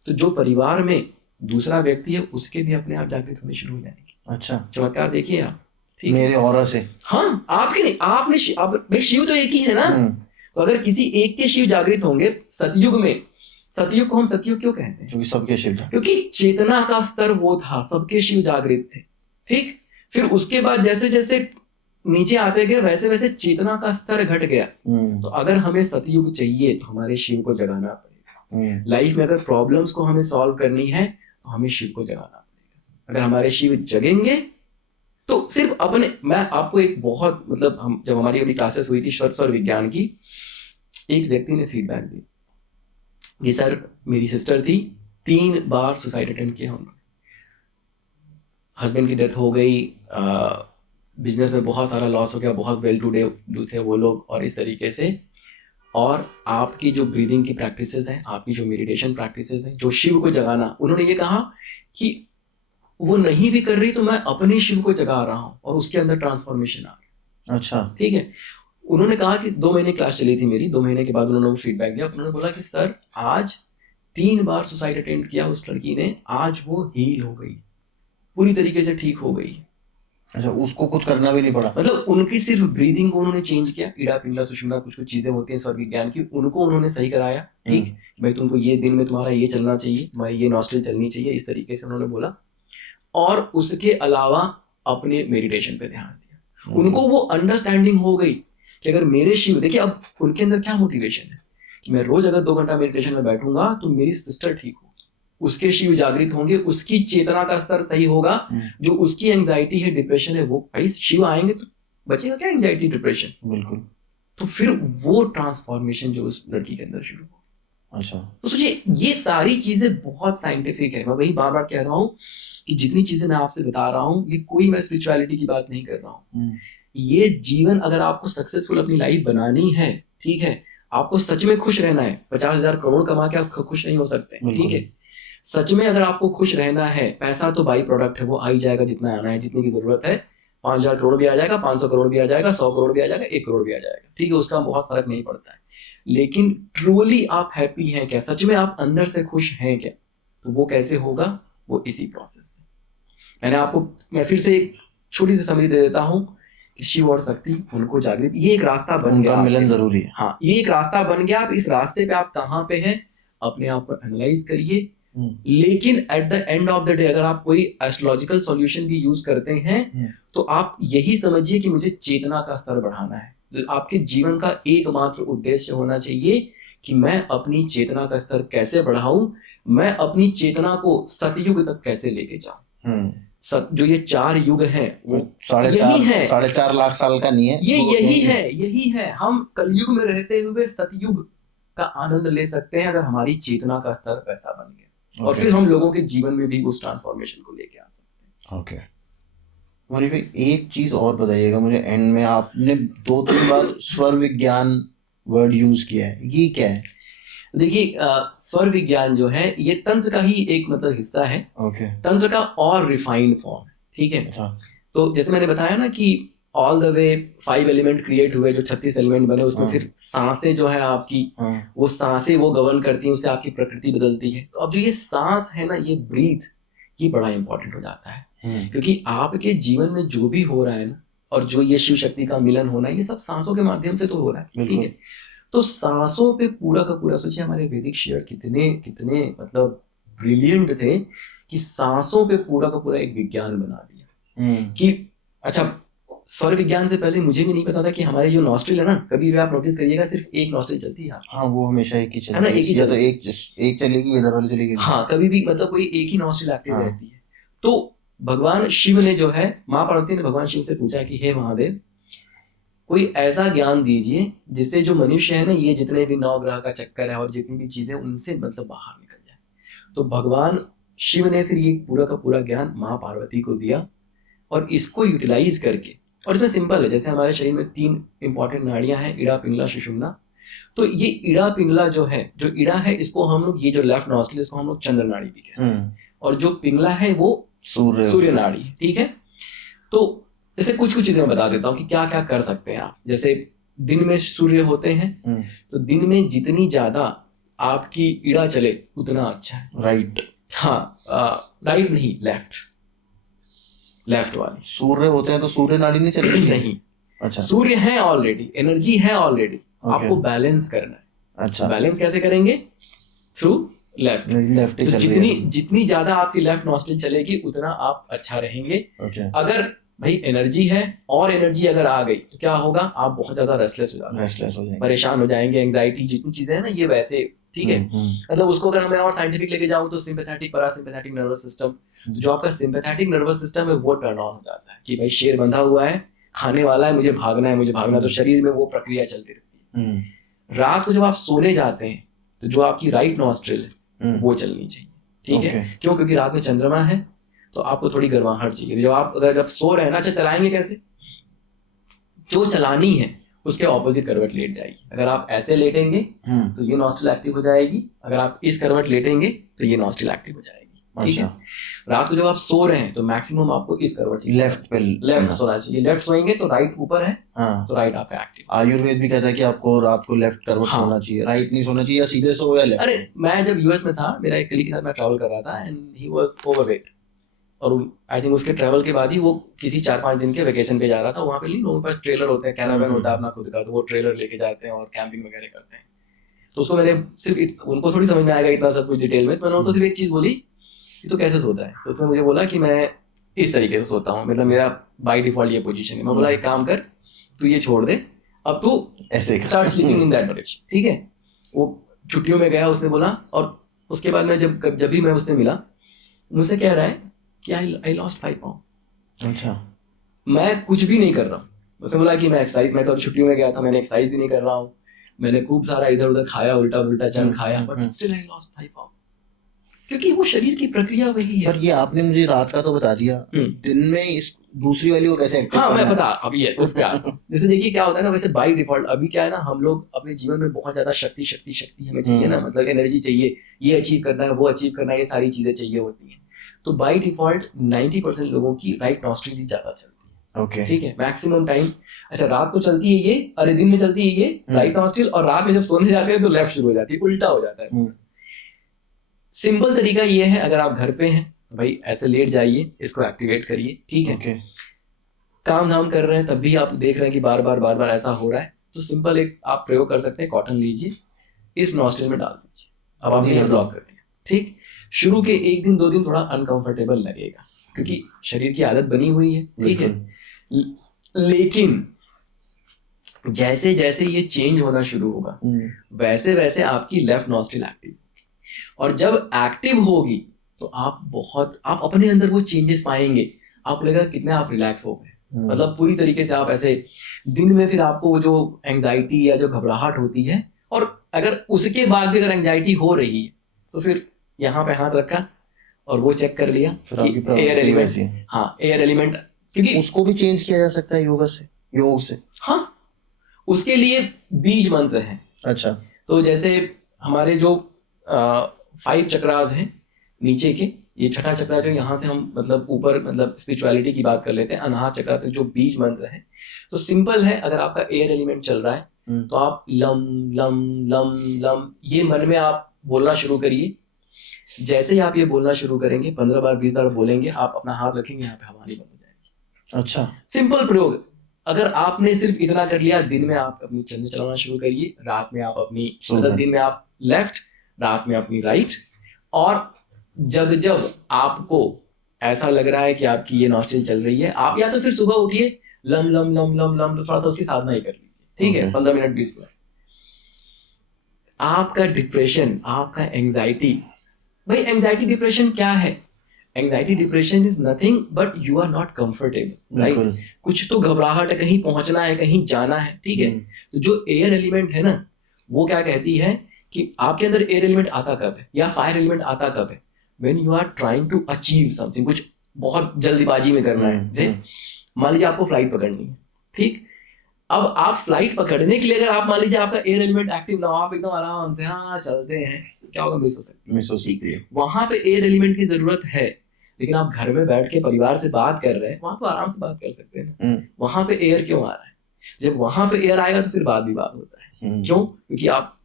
तो जो परिवार में दूसरा व्यक्ति है उसके भी अपने आप जागृत होने शुरू हो जाएंगे। अच्छा, चमत्कार देखिए आप, ठीक, मेरे ऑरा से। हाँ, आपके नहीं, आपने शिव तो एक ही है ना। तो अगर किसी एक के शिव जागृत होंगे, सतयुग में, सतयुग को हम सतयुग क्यों कहते हैं, क्योंकि सबके शिव, क्योंकि चेतना का स्तर वो था, सबके शिव जागृत थे, ठीक। फिर उसके बाद जैसे जैसे नीचे आते गए वैसे वैसे चेतना का स्तर घट गया। तो अगर हमें सतयुग चाहिए तो हमारे शिव को जगाना पड़ेगा। लाइफ में अगर प्रॉब्लम्स को हमें सॉल्व करनी है तो हमें शिव को जगाना पड़ेगा। अगर हमारे शिव जगेंगे तो सिर्फ अपने, मैं आपको एक बहुत, मतलब हम जब हमारी अपनी क्लासेस हुई थी श्वर्स और विज्ञान की, एक व्यक्ति ने फीडबैक दी कि सर मेरी सिस्टर थी, 3 बार सुसाइड अटेम्प्ट किया उन्होंने, हस्बैंड की डेथ हो गई, बिजनेस में बहुत सारा लॉस हो गया, बहुत वेल टू डू थे वो लोग, और इस तरीके से। और आपकी जो ब्रीदिंग की प्रैक्टिसेस हैं, आपकी जो मेडिटेशन प्रैक्टिसेस हैं, जो शिव को जगाना, उन्होंने ये कहा कि वो नहीं भी कर रही तो मैं अपने शिव को जगा रहा हूँ और उसके अंदर ट्रांसफॉर्मेशन आ रही। अच्छा, ठीक है। उन्होंने कहा कि 2 महीने क्लास चली थी मेरी, 2 महीने के बाद उन्होंने वो फीडबैक दिया। उन्होंने बोला कि सर आज 3 बार सुसाइड अटेम्प्ट किया उस लड़की ने, आज वो हील हो गई, पूरी तरीके से ठीक हो गई। अच्छा, उसको कुछ करना भी नहीं पड़ा, मतलब उनकी सिर्फ ब्रीदिंग को उन्होंने चेंज किया, इड़ा पिंगला सुषुम्ना कुछ चीजें होती हैं स्वर विज्ञान की, उनको उन्होंने सही कराया, ठीक। भाई तुमको ये दिन में तुम्हारा ये चलना चाहिए, तुम्हारी ये नॉस्ट्रिल चलनी चाहिए, इस तरीके से उन्होंने बोला। और उसके अलावा अपने मेडिटेशन पे ध्यान दिया। उनको वो अंडरस्टैंडिंग हो गई कि अगर मेरे शिव, देखिए अब उनके अंदर क्या मोटिवेशन है कि मैं रोज अगर 2 घंटा मेडिटेशन में बैठूंगा तो मेरी सिस्टर ठीक हो, उसके शिव जागृत होंगे, उसकी चेतना का स्तर सही होगा, जो उसकी एंजाइटी है, डिप्रेशन है, वो भाई शिव आएंगे तो बचेगा क्या एंजाइटी डिप्रेशन, बिल्कुल। तो फिर वो ट्रांसफॉर्मेशन जो उस लड़की के अंदर शुरू हो। अच्छा, तो सोचिए ये सारी चीजें बहुत साइंटिफिक है। मैं वही बार बार कह रहा हूँ कि जितनी चीजें मैं आपसे बता रहा हूँ, ये कोई मैं स्पिरिचुअलिटी की बात नहीं कर रहा हूँ। ये जीवन, अगर आपको सक्सेसफुल अपनी लाइफ बनानी है, ठीक है, आपको सच में खुश रहना है, 50,000 करोड़ कमा के आप खुश नहीं हो सकते, ठीक है। सच में अगर आपको खुश रहना है, पैसा तो बाई प्रोडक्ट है, वो आ ही जाएगा जितना आना है, जितने की जरूरत है। 5,000 करोड़ भी आ जाएगा, 500 करोड़ भी आ जाएगा, 100 करोड़ भी आ जाएगा, 1 करोड़ भी आ जाएगा, ठीक है, उसका बहुत फर्क नहीं पड़ता है। लेकिन ट्रूली आप हैप्पी हैं क्या, सच में आप अंदर से खुश हैं क्या, तो वो कैसे होगा, वो इसी प्रोसेस से। मैं फिर से एक छोटी सी समरी दे देता हूं शिव और शक्ति, उनको जागृत, ये एक रास्ता बन गया, उनका मिलन जरूरी है। हाँ, ये एक रास्ता बन गया। आप इस रास्ते पे आप कहाँ पे हैं, अपने आप को एनालाइज करिए। लेकिन at the end of the day अगर आप कोई एस्ट्रोलॉजिकल सॉल्यूशन भी यूज करते हैं तो आप यही समझिए कि मुझे चेतना का स्तर बढ़ाना है। तो आपके जीवन का एकमात्र उद्देश्य होना चाहिए कि मैं अपनी चेतना का स्तर कैसे बढ़ाऊं, मैं अपनी चेतना को सतयुग तक कैसे लेके जाऊं। जो ये 4 युग हैं वो यही है, 4.5 लाख साल का नहीं है ये, यही है। हम कलयुग में रहते हुए सतयुग का आनंद ले सकते हैं अगर हमारी चेतना का स्तर वैसा बन गया। और फिर हम लोगों के जीवन में भी उस ट्रांसफॉर्मेशन को लेके आ सकते हैं। ओके मौली भाई, एक चीज और बताइएगा मुझे एंड में, आपने 2-3 बार स्वर विज्ञान वर्ड यूज किया है, ये क्या है? देखिए स्वर विज्ञान जो है ये तंत्र का ही एक मतलब हिस्सा है। तंत्र का और रिफाइंड फॉर्म, ठीक है। तो जैसे मैंने बताया ना कि all the way 5 element create हुए, जो 36 एलिमेंट बने, उसमें फिर सांसें जो है आपकी, वो सांसें वो गवर्न करती हैं, उससे आपकी प्रकृति बदलती है। तो अब जो ये सांस है ना, ये ब्रीथ, ये बड़ा इंपॉर्टेंट हो जाता है। क्योंकि आपके जीवन में जो भी हो रहा है ना, और जो ये शिव शक्ति का मिलन होना है, ये सब सांसों के माध्यम से तो हो रहा है, ठीक है। तो सांसों पे पूरा का पूरा, सोचिए हमारे वैदिक शेयर कितने मतलब ब्रिलियंट थे कि सांसों पे पूरा का पूरा एक विज्ञान बना दिया। कि अच्छा, स्वर विज्ञान से पहले मुझे भी नहीं पता था कि हमारे जो नॉस्ट्रिल है ना, कभी भी आप नोटिस करिएगा सिर्फ एक नॉस्ट्रिल चलती है। हाँ, वो हमेशा एक ही चलती है ना, एक ही या तो एक चलेगी, इधर वाली चलेगी। हाँ, कभी भी मतलब कोई एक ही नॉस्ट्रिल एक्टिव रहती है। तो भगवान शिव ने जो है, माँ पार्वती ने भगवान शिव से पूछा कि हे महादेव, कोई ऐसा ज्ञान दीजिए जिससे जो मनुष्य है ना, ये जितने भी 9 ग्रह का चक्कर है और जितनी भी चीजें, उनसे मतलब बाहर निकल जाए। तो भगवान शिव ने फिर ये पूरा का पूरा ज्ञान माँ पार्वती को दिया, और इसको यूटिलाइज करके, और इसमें सिंपल है, जैसे हमारे शरीर में 3 इंपॉर्टेंट नाड़ियां हैं, इड़ा, पिंगला, सुषुम्ना। तो ये इड़ा पिंगला जो है, जो इड़ा है इसको हम लोग, ये जो लेफ्ट नॉस्ट्रिल, इसको हम लोग चंद्र नाड़ी भी कहते हैं, और जो पिंगला है वो सूर्य नाड़ी, ठीक है। तो जैसे कुछ चीजें मैं बता देता हूँ कि क्या क्या कर सकते हैं आप। जैसे दिन में सूर्य होते हैं, तो दिन में जितनी ज्यादा आपकी इड़ा चले उतना अच्छा है। राइट, हाँ, राइट नहीं, लेफ्ट वाली। सूर्य होते हैं तो सूर्य नाड़ी नहीं चलेगी? नहीं, अच्छा, सूर्य है ऑलरेडी, एनर्जी है ऑलरेडी, आपको बैलेंस करना है। अच्छा, बैलेंस कैसे करेंगे? Through left. तो जितनी ज्यादा आपकी लेफ्ट नॉस्ट्रिल चलेगी उतना आप अच्छा रहेंगे। अगर भाई एनर्जी है और एनर्जी अगर आ गई तो क्या होगा, आप बहुत ज्यादा रेस्टलेस हो जाएंगे, परेशान हो जाएंगे, एंजाइटी, जितनी चीजें हैं ना ये वैसे, ठीक है। मतलब उसको अगर मैं और साइंटिफिक लेके जाऊं तो सिंपैथेटिक, पैरासिम्पैथेटिक नर्वस सिस्टम, जो आपका सिंपैथेटिक नर्वस सिस्टम है वो टर्न ऑन हो जाता है कि भाई शेर बंधा हुआ है, खाने वाला है, मुझे भागना है, तो शरीर में वो प्रक्रिया चलती रहती है। रात को जब आप सोने जाते हैं तो जो आपकी राइट नॉस्ट्रिल है वो चलनी चाहिए, ठीक है। क्यों? क्योंकि रात में चंद्रमा है तो आपको थोड़ी गर्माहट चाहिए। तो जब सो रहे हैं ना, अच्छा चलाएंगे कैसे? जो चलानी है उसके ऑपोजिट करवट लेट जाएगी। अगर आप ऐसे लेटेंगे तो ये नॉस्ट्रिल एक्टिव हो जाएगी, अगर आप इस करवट लेटेंगे तो ये नॉस्ट्रिल एक्टिव हो जाएगी, ठीक है। रात को जब आप सो रहे हैं तो मैक्सिमम आपको इस करवट लेफ्ट सोना चाहिए। लेफ्ट सोएंगे तो राइट ऊपर है, तो राइट आपका एक्टिव। आयुर्वेद भी कहता है कि आपको रात को लेफ्ट करवट सोना चाहिए, राइट नहीं सोना चाहिए, या सीधे सो या लेफ्ट। अरे मैं जब यूएस में था, मेरा एक कलीग के साथ मैं ट्रैवल कर रहा था एंड ही वाज ओवरवेट, और आई थिंक उसके ट्रैवल के बाद ही वो किसी 4-5 दिन के वेकेशन पे जा रहा था। वहाँ पे लोगों के पास ट्रेलर होते हैं, कैरावैन होता है अपना खुद का, तो वो ट्रेलर लेके जाते हैं और कैंपिंग वगैरह करते हैं। तो उसको मैंने सिर्फ, उनको थोड़ी समझ में आएगा इतना सब कुछ डिटेल में, तो मैंने उनको सिर्फ एक चीज़ बोली कि तो कैसे सोता है। तो उसने मुझे बोला कि मैं इस तरीके से सोता हूँ, मतलब मेरा बाई डिफॉल्ट ये पोजीशन है। मैं बोला एक काम कर, तू ये छोड़ दे, अब तू ऐसे start sleeping in that direction, ठीक है। वो छुट्टियों में गया, उसने बोला, और उसके बाद मैं जब भी मैं उससे मिला, मुझसे कह रहा है कि आई लॉस्ट 5 पाउंड। अच्छा, मैं कुछ भी नहीं कर रहा हूँ। उसने बोला कि मैं एक्सरसाइज, मैं तो छुट्टियों में गया था, मैंने एक्सरसाइज भी नहीं कर रहा हूँ, मैंने खूब सारा इधर उधर खाया, उल्टा जंक खाया, but still I lost 5 pound, क्योंकि वो शरीर की प्रक्रिया वही है। पर ये आपने मुझे रात का तो बता दिया, दिन में इस दूसरी वाली को कैसे एक्टिव? हाँ, मैं बता, अभी है उस पे आता हूँ। जैसे देखिए क्या होता है ना, वैसे बाय डिफॉल्ट अभी क्या है ना, हम लोग अपने जीवन में बहुत ज्यादा शक्ति हमें चाहिए ना, मतलब एनर्जी चाहिए, ये अचीव करना है, वो अचीव करना है, ये सारी चीजें चाहिए होती हैं। तो बाय डिफॉल्ट 90% लोगों की राइट नॉस्ट्रिल ही ज्यादा चलती है, ओके, ठीक है, मैक्सिमम टाइम। अच्छा, रात को चलती है ये, अरे दिन में चलती है ये राइट नॉस्ट्रिल, और रात में जब सोने जाते हैं तो लेफ्ट शुरू हो जाती है, उल्टा हो जाता है। सिंपल तरीका ये है, अगर आप घर पे हैं भाई ऐसे लेट जाइए, इसको एक्टिवेट करिए, ठीक है। काम धाम कर रहे हैं तब भी आप देख रहे हैं कि बार बार ऐसा हो रहा है, तो सिंपल एक आप प्रयोग कर सकते हैं, कॉटन लीजिए, इस नॉस्ट्रिल में डाल दीजिए, अब आपने एयर ब्लॉक कर दिया। ठीक, शुरू के 1 दिन 2 दिन थोड़ा अनकंफर्टेबल लगेगा क्योंकि शरीर की आदत बनी हुई है, ठीक है, लेकिन जैसे जैसे ये चेंज होना शुरू होगा वैसे वैसे आपकी लेफ्ट नॉस्ट्रिल एक्टिव होगी, और जब एक्टिव होगी तो आप अपने अंदर वो चेंजेस पाएंगे, आप लगेगा कितने आप रिलैक्स हो गए, मतलब पूरी तरीके से आप ऐसे दिन में फिर आपको वो जो एंजाइटी या जो घबराहट होती है, और अगर उसके बाद भी अगर एंजाइटी हो रही है तो फिर यहाँ पे हाथ रखा और वो चेक कर लिया कि एयर एलिमेंट, हाँ एयर एलिमेंट, क्योंकि उसको भी चेंज किया जा सकता है योग से। हाँ, उसके लिए बीज मंत्र है। अच्छा, तो जैसे हमारे जो 5 चक्रास हैं नीचे के, ये छठा चक्रा जो यहाँ से हम मतलब ऊपर मतलब स्पिरिचुअलिटी की बात कर लेते हैं, अनाहत चक्रा तक जो बीज मंत्र है, तो सिंपल है, अगर आपका एयर एलिमेंट चल रहा है तो आप लम लम लम लम ये मन में आप बोलना शुरू करिए। जैसे ही आप ये बोलना शुरू करेंगे 15 बार 20 बार बोलेंगे, आप अपना हाथ रखेंगे यहाँ पे, हवा नहीं बंद हो जाएगी। अच्छा, सिंपल प्रयोग, अगर आपने सिर्फ इतना कर लिया, दिन में आप अपनी चंद्र चलाना शुरू करिए, रात में आप अपनी मतलब दिन में आप लेफ्ट, रात में अपनी राइट, और जब जब आपको ऐसा लग रहा है कि आपकी ये नॉस्ट्रिल चल रही है, आप या तो फिर सुबह उठिए lump lump lump lump lump, तो थोड़ा सा उसकी साधना ही कर लीजिए, ठीक है, 15 मिनट 20 मिनट। आपका डिप्रेशन, आपका एंजाइटी, भाई एंजाइटी डिप्रेशन क्या है? Anxiety depression is nothing but you are not comfortable, right? कुछ तो घबराहट है, कहीं पहुंचना है, कहीं जाना है, ठीक है। तो जो एयर एलिमेंट है ना, वो क्या कहती है कि आपके अंदर एयर एलिमेंट आता कब है या फायर एलिमेंट आता कब है? When you are trying to achieve something, कुछ बहुत जल्दीबाजी में करना है। मान लीजिए आपको फ्लाइट पकड़नी है, ठीक, अब आप फ्लाइट पकड़ने के लिए अगर आप मान लीजिए आपका एयर एलिमेंट एक्टिव ना हो, आप एकदम आराम से हाँ चलते हैं, क्या होगा? मिस हो सकती है। वहां पे एयर एलिमेंट की जरूरत है, लेकिन आप घर में बैठ के परिवार से बात कर रहे हैं, वहां तो आराम से बात कर सकते हैं। वहां पे एयर क्यों आ रहा है? जब वहां पे एयर आएगा तो फिर बात भी बात होता है। क्यों? क्योंकि आप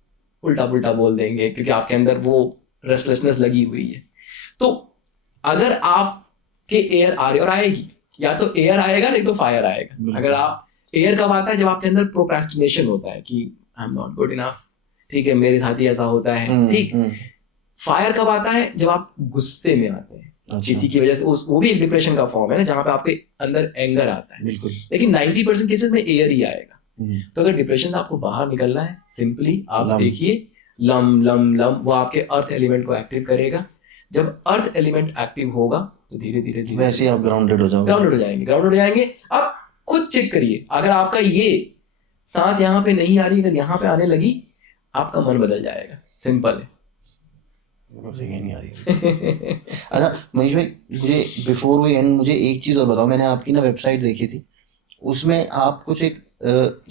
उल्टा पुल्टा बोल देंगे, क्योंकि आपके अंदर वो रेस्टलेसनेस लगी हुई है। तो अगर आपके एयर आ रही, और आएगी, या तो एयर आएगा नहीं तो फायर आएगा। अगर आप एयर कब आता है? जब आपके अंदर प्रोक्रेस्टिनेशन होता है कि I am not good enough, ठीक है, मेरे साथ ही ऐसा होता है, ठीक। फायर कब आता है? जब आप गुस्से में आते हैं किसी की वजह से, वो भी एक डिप्रेशन का फॉर्म है ना, जहां पे आपके अंदर एंगर आता है। बिल्कुल, लेकिन 90% केसेस में एयर ही आएगा। तो अगर डिप्रेशन से आपको बाहर निकलना है, सिंपली आप देखिए लम लम लम, वो आपके अर्थ एलिमेंट को एक्टिव करेगा। जब अर्थ एलिमेंट एक्टिव होगा तो धीरे धीरे वैसे आप ग्राउंडेड हो जाएंगे। आप खुद चेक करिए, अगर आपका ये सांस यहाँ पे नहीं आ रही, अगर यहाँ पे आने लगी, आपका मन बदल जाएगा। सिंपल है। नहीं आ रही। अच्छा मनीष भाई, मुझे बिफोर वी एंड मुझे एक चीज और बताओ। मैंने आपकी ना वेबसाइट देखी थी, उसमें आप कुछ एक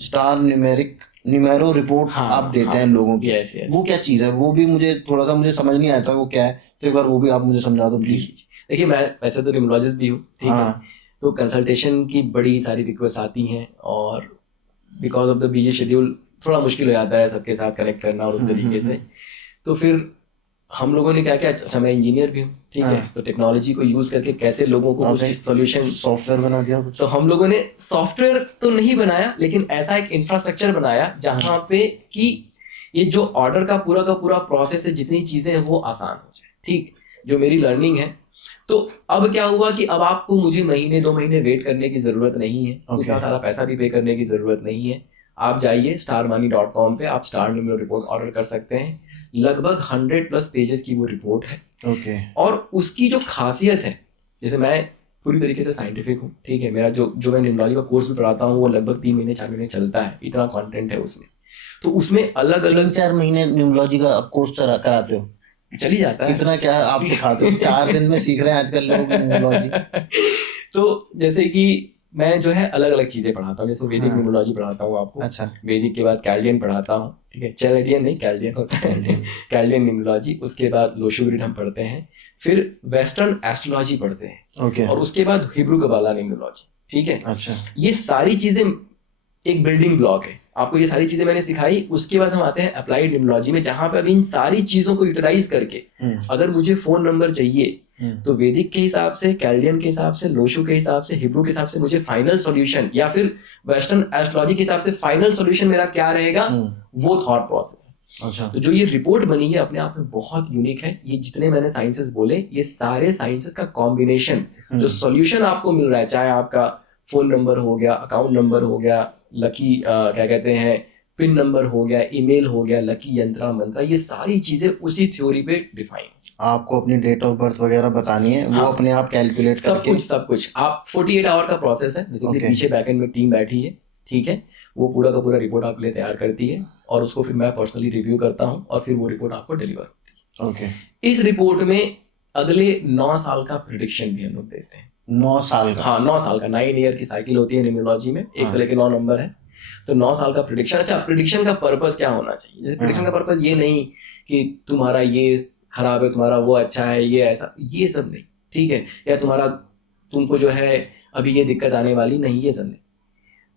स्टार न्यूमेरो रिपोर्ट आप देते हैं लोगों की। yes. वो क्या चीज है? वो भी मुझे थोड़ा सा समझ नहीं आया था वो क्या है, तो एक बार वो भी आप मुझे समझा दो प्लीज। देखिए, मैं वैसे तो न्यूमरोलॉजिस्ट भी हूँ, ठीक है, तो कंसल्टेशन की बड़ी सारी रिक्वेस्ट आती हैं, और because of the busy schedule थोड़ा मुश्किल हो जाता है सबके साथ कनेक्ट करना और उस तरीके से। तो फिर हम लोगों ने क्या किया, अच्छा मैं इंजीनियर भी हूँ, ठीक है, तो टेक्नोलॉजी को यूज करके कैसे लोगों को कुछ सॉल्यूशन, सॉफ्टवेयर बना दिया कुछ। तो हम लोगों ने सॉफ्टवेयर तो नहीं बनाया, लेकिन ऐसा एक इंफ्रास्ट्रक्चर बनाया जहाँ पे कि ये जो ऑर्डर का पूरा प्रोसेस है, जितनी चीजें हैं वो आसान हो जाए, ठीक, जो मेरी लर्निंग है। तो अब क्या हुआ कि अब आपको मुझे महीने 2 महीने वेट करने की जरूरत नहीं है, उतना सारा पैसा भी पे करने की जरूरत नहीं है। आप जाइए starmoney.com पे, आप स्टार न्यूमेरो रिपोर्ट ऑर्डर कर सकते हैं। लगभग 100+ पेजेस की वो रिपोर्ट है। और उसकी जो खासियत है, जैसे मैं पूरी तरीके से साइंटिफिक हूँ, ठीक है, मेरा जो मैं न्यूमरोलॉजी का कोर्स भी पढ़ाता हूँ वो लगभग 3 महीने 4 महीने चलता है, इतना कंटेंट है उसमें। तो उसमें अलग अलग 3-4 महीने न्यूमरोलॉजी का कोर्स कराते हो? चली जाता है। इतना क्या आप सिखाते हो? 4 दिन में सीख रहे हैं आजकल लोग न्यूमरोलॉजी। तो जैसे कि मैं जो है अलग अलग चीजें पढ़ाता हूँ, जैसे वैदिक न्यूमरोलॉजी पढ़ाता हूँ आपको। अच्छा। वैदिक के बाद कैल्डियन पढ़ाता हूँ, ठीक है, चैलेडियन नहीं, कैल्डियन होता है। कैल्डियन न्यूमरोलॉजी, उसके बाद लोशो ग्रिड हम पढ़ते हैं, फिर वेस्टर्न एस्ट्रोलॉजी पढ़ते हैं, और उसके बाद हिब्रू कबाला न्यूमरोलॉजी, ठीक है। अच्छा, ये सारी चीजें एक बिल्डिंग ब्लॉक है, आपको ये सारी चीजें मैंने सिखाई। उसके बाद हम आते हैं अप्लाइड न्यूमरोलॉजी में, जहां पे अब इन सारी चीजों को यूटिलाइज करके अगर मुझे फोन नंबर चाहिए तो वैदिक के हिसाब से, कैल्डियन के हिसाब से, लोशु के हिसाब से, हिब्रू के हिसाब से मुझे फाइनल सॉल्यूशन, या फिर वेस्टर्न एस्ट्रोलॉजी के हिसाब से फाइनल सॉल्यूशन मेरा क्या रहेगा, वो थॉट प्रोसेस है। अच्छा। तो जो ये रिपोर्ट बनी है अपने आप में बहुत यूनिक है। ये जितने मैंने साइंसेस बोले, ये सारे साइंसेस का कॉम्बिनेशन, जो सॉल्यूशन आपको मिल रहा है, चाहे आपका फोन नंबर हो गया, अकाउंट नंबर हो गया, लकी क्या कहते हैं पिन नंबर हो गया, ईमेल हो गया, लकी यंत्रा मंत्रा, ये सारी चीजें उसी थ्योरी पे डिफाइन। आपको अपनी डेट ऑफ बर्थ वगैरह बतानी है, वो अपने आप कैलकुलेट करके सब कुछ आप 48 आवर का प्रोसेस है बेसिकली। पीछे बैकएंड में टीम बैठी है, ठीक है, वो पूरा का पूरा रिपोर्ट आपके लिए तैयार करती है और उसको फिर मैं पर्सनली रिव्यू करता हूँ और फिर वो रिपोर्ट आपको डिलीवर होती है। ओके। इस रिपोर्ट में अगले 9 साल का प्रिडिक्शन भी हम लोग देते हैं। 9 साल का? हाँ, 9 साल का। 9 ईयर की साइकिल होती है न्यूमरोलॉजी में, 1 से लेकर 9 नंबर है, तो 9 साल का प्रिडिक्शन। अच्छा, प्रिडिक्शन का पर्पस क्या होना चाहिए? जैसे प्रिडिक्शन का पर्पस ये नहीं कि तुम्हारा ये खराब है, तुम्हारा वो अच्छा है, ये ऐसा, ये सब नहीं, ठीक है, या तुमको जो है अभी ये दिक्कत आने वाली, नहीं, ये सब नहीं।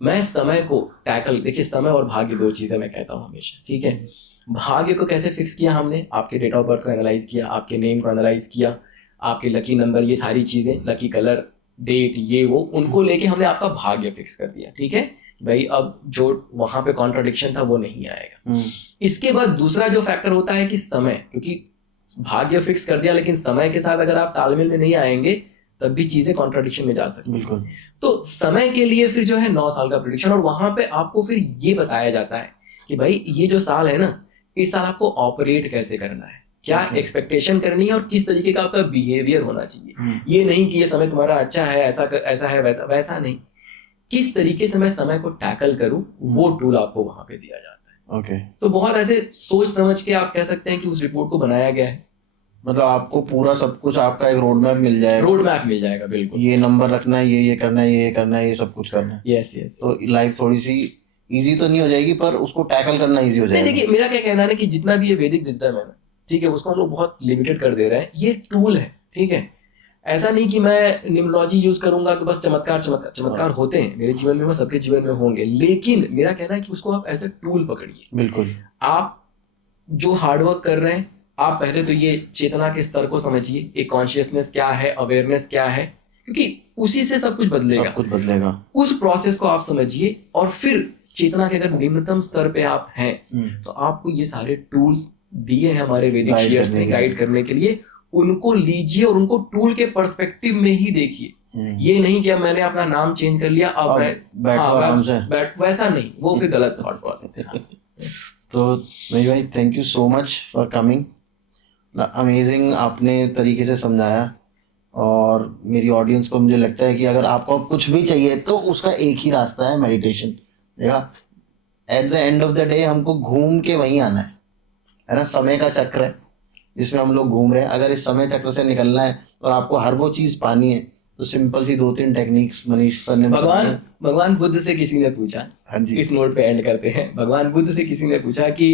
मैं समय को टैकल, देखिए समय और भाग्य 2 चीजें मैं कहता हूँ हमेशा, ठीक है। भाग्य को कैसे फिक्स किया हमने? आपके डेट ऑफ बर्थ को एनालाइज किया, आपके नेम को एनालाइज किया, आपके लकी नंबर, ये सारी चीजें, लकी कलर, डेट, ये वो, उनको लेके हमने आपका भाग्य फिक्स कर दिया, ठीक है भाई। अब जो वहां पे कॉन्ट्राडिक्शन था वो नहीं आएगा। इसके बाद दूसरा जो फैक्टर होता है कि समय, क्योंकि भाग्य फिक्स कर दिया लेकिन समय के साथ अगर आप तालमेल में नहीं आएंगे तब भी चीजें कॉन्ट्राडिक्शन में जा सकती हैं। बिल्कुल। तो समय के लिए फिर जो है 9 साल का प्रेडिक्शन, और वहां पे आपको फिर ये बताया जाता है कि भाई ये जो साल है ना, इस साल आपको ऑपरेट कैसे करना है, क्या एक्सपेक्टेशन करनी है और किस तरीके का आपका बिहेवियर होना चाहिए। ये नहीं कि ये समय तुम्हारा अच्छा है, ऐसा है, वैसा नहीं, किस तरीके से मैं समय को टैकल करूं, वो टूल आपको वहां पे दिया जाता है। ओके। तो बहुत ऐसे सोच समझ के आप कह सकते हैं कि उस रिपोर्ट को बनाया गया है। मतलब आपको पूरा सब कुछ, आपका एक रोड मैप मिल जाएगा। रोड मैप मिल जाएगा, बिल्कुल। ये नंबर रखना है, ये करना है, ये करना है, ये सब कुछ करना है। Yes yes. तो लाइफ थोड़ी सी इजी तो नहीं हो जाएगी, पर उसको टैकल करना इजी हो जाएगा। देखिए, मेरा क्या कहना है कि जितना भी ये वैदिक विजडम है ना, ठीक है, उसको हम लोग बहुत लिमिटेड कर दे रहे हैं। ये टूल है, ठीक है। ऐसा नहीं कि मैं न्यूमरोलॉजी यूज करूंगा तो बस चमत्कार होते हैं मेरे जीवन में, वो सबके जीवन में होंगे, लेकिन मेरा कहना है कि उसको आप एज ए टूल पकड़िए। बिल्कुल। आप जो हार्डवर्क कर रहे हैं, आप पहले तो ये चेतना के स्तर को समझिए, एक कॉन्शियसनेस क्या है, अवेयरनेस क्या है, क्योंकि उसी से सब कुछ बदलेगा। उस प्रोसेस को आप समझिए, और फिर चेतना के अगर निम्नतम स्तर पे आप हैं तो आपको ये सारे टूल्स दिए हैं हमारे वैदिक शेयर्स ने गाइड करने के लिए, उनको लीजिए और उनको टूल के पर्सपेक्टिव में ही देखिए। ये नहीं कि अब मैंने अपना नाम चेंज कर लिया, अब वैसा नहीं, वो फिर गलत थॉट प्रोसेस है। तो भाई thank you so much for coming. Amazing आपने तरीके से समझाया, और मेरी ऑडियंस को मुझे लगता है कि अगर आपको कुछ भी चाहिए तो उसका एक ही रास्ता है, मेडिटेशन। देखा, at the end of the day हमको घूम के वहीं आना है ना। समय का चक्र है जिसमें हम लोग घूम रहे हैं। अगर इस समय चक्र से निकलना है और आपको हर वो चीज़ पानी है, तो सिंपल सी 2-3 टेक्निक्स मनीष सर ने भगवान बुद्ध से किसी ने पूछा, हाँ जी, इस नोट पे एंड करते हैं। भगवान बुद्ध से किसी ने पूछा कि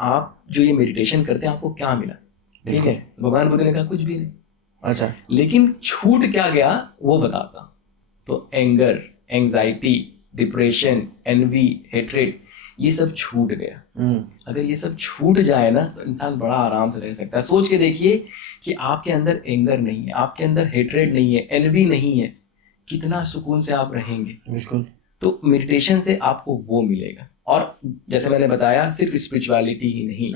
आप जो ये मेडिटेशन करते हैं आपको क्या मिला, ठीक है। भगवान बुद्ध ने कहा कुछ भी नहीं। अच्छा, लेकिन छूट क्या गया वो बताता। तो anger, anxiety, depression, envy, hatred, ये सब छूट गया। अगर ये सब छूट जाए ना तो इंसान बड़ा आराम से रह सकता है। सोच के देखिए कि आपके अंदर एंगर नहीं है, आपके अंदर हेट्रेड नहीं है, एनवी नहीं है, कितना सुकून से आप रहेंगे। बिल्कुल। तो मेडिटेशन से आपको वो मिलेगा। और जैसे मैंने बताया, सिर्फ स्पिरिचुअलिटी ही नहीं,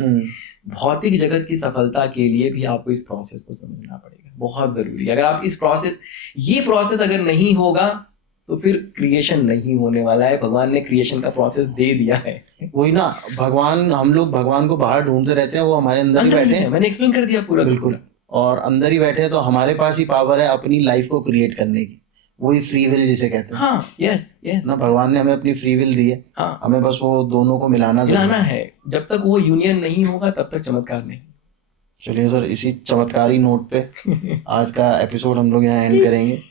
भौतिक जगत की सफलता के लिए भी आपको इस प्रोसेस को समझना पड़ेगा, बहुत जरूरी है। अगर आप ये प्रोसेस अगर नहीं होगा तो फिर क्रिएशन नहीं होने वाला है। भगवान ने क्रिएशन का प्रोसेस दे दिया है। वही ना, भगवान, हम लोग भगवान को बाहर ढूंढते रहते हैं, वो हमारे अंदर ही बैठे हैं। मैंने एक्सप्लेन कर दिया पूरा। बिल्कुल। और अंदर ही बैठे हैं, तो हमारे पास ही पावर है अपनी लाइफ को क्रिएट करने की, वही फ्री विल जिसे कहते हैं। हाँ, यस यस ना, भगवान ने हमें अपनी फ्री विल दी है। हाँ, हमें बस वो दोनों को मिलाना है। जब तक वो यूनियन नहीं होगा तब तक चमत्कार नहीं। चलिए सर, इसी चमत्कारी नोट पे आज का एपिसोड हम लोग यहाँ एंड करेंगे।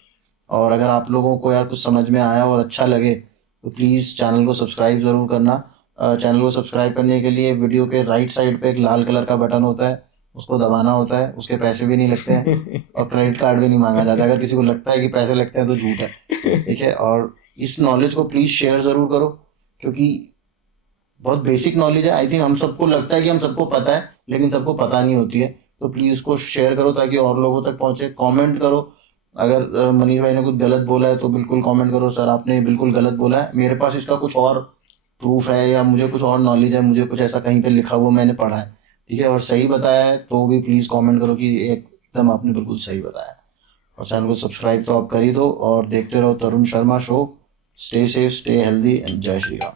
और अगर आप लोगों को यार कुछ समझ में आया और अच्छा लगे तो प्लीज़ चैनल को सब्सक्राइब ज़रूर करना। चैनल को सब्सक्राइब करने के लिए वीडियो के राइट साइड पे एक लाल कलर का बटन होता है, उसको दबाना होता है। उसके पैसे भी नहीं लगते हैं और क्रेडिट कार्ड भी नहीं मांगा जाता। अगर किसी को लगता है कि पैसे लगते हैं तो झूठ है, ठीक है। और इस नॉलेज को प्लीज़ शेयर ज़रूर करो, क्योंकि बहुत बेसिक नॉलेज है। आई थिंक हम सबको लगता है कि हम सबको पता है, लेकिन सबको पता नहीं होती है। तो प्लीज़ इसको शेयर करो ताकि और लोगों तक पहुँचे। कमेंट करो, अगर मनीष भाई ने कुछ गलत बोला है तो बिल्कुल कमेंट करो, सर आपने बिल्कुल गलत बोला है, मेरे पास इसका कुछ और प्रूफ है या मुझे कुछ और नॉलेज है, मुझे कुछ ऐसा कहीं पे लिखा हुआ मैंने पढ़ा है, ठीक है, और सही बताया है तो भी प्लीज़ कमेंट करो कि एकदम आपने बिल्कुल सही बताया। और चैनल को सब्सक्राइब तो आप कर ही दो और देखते रहो Tarun Sharma show. Stay safe, stay healthy and जय श्री राम।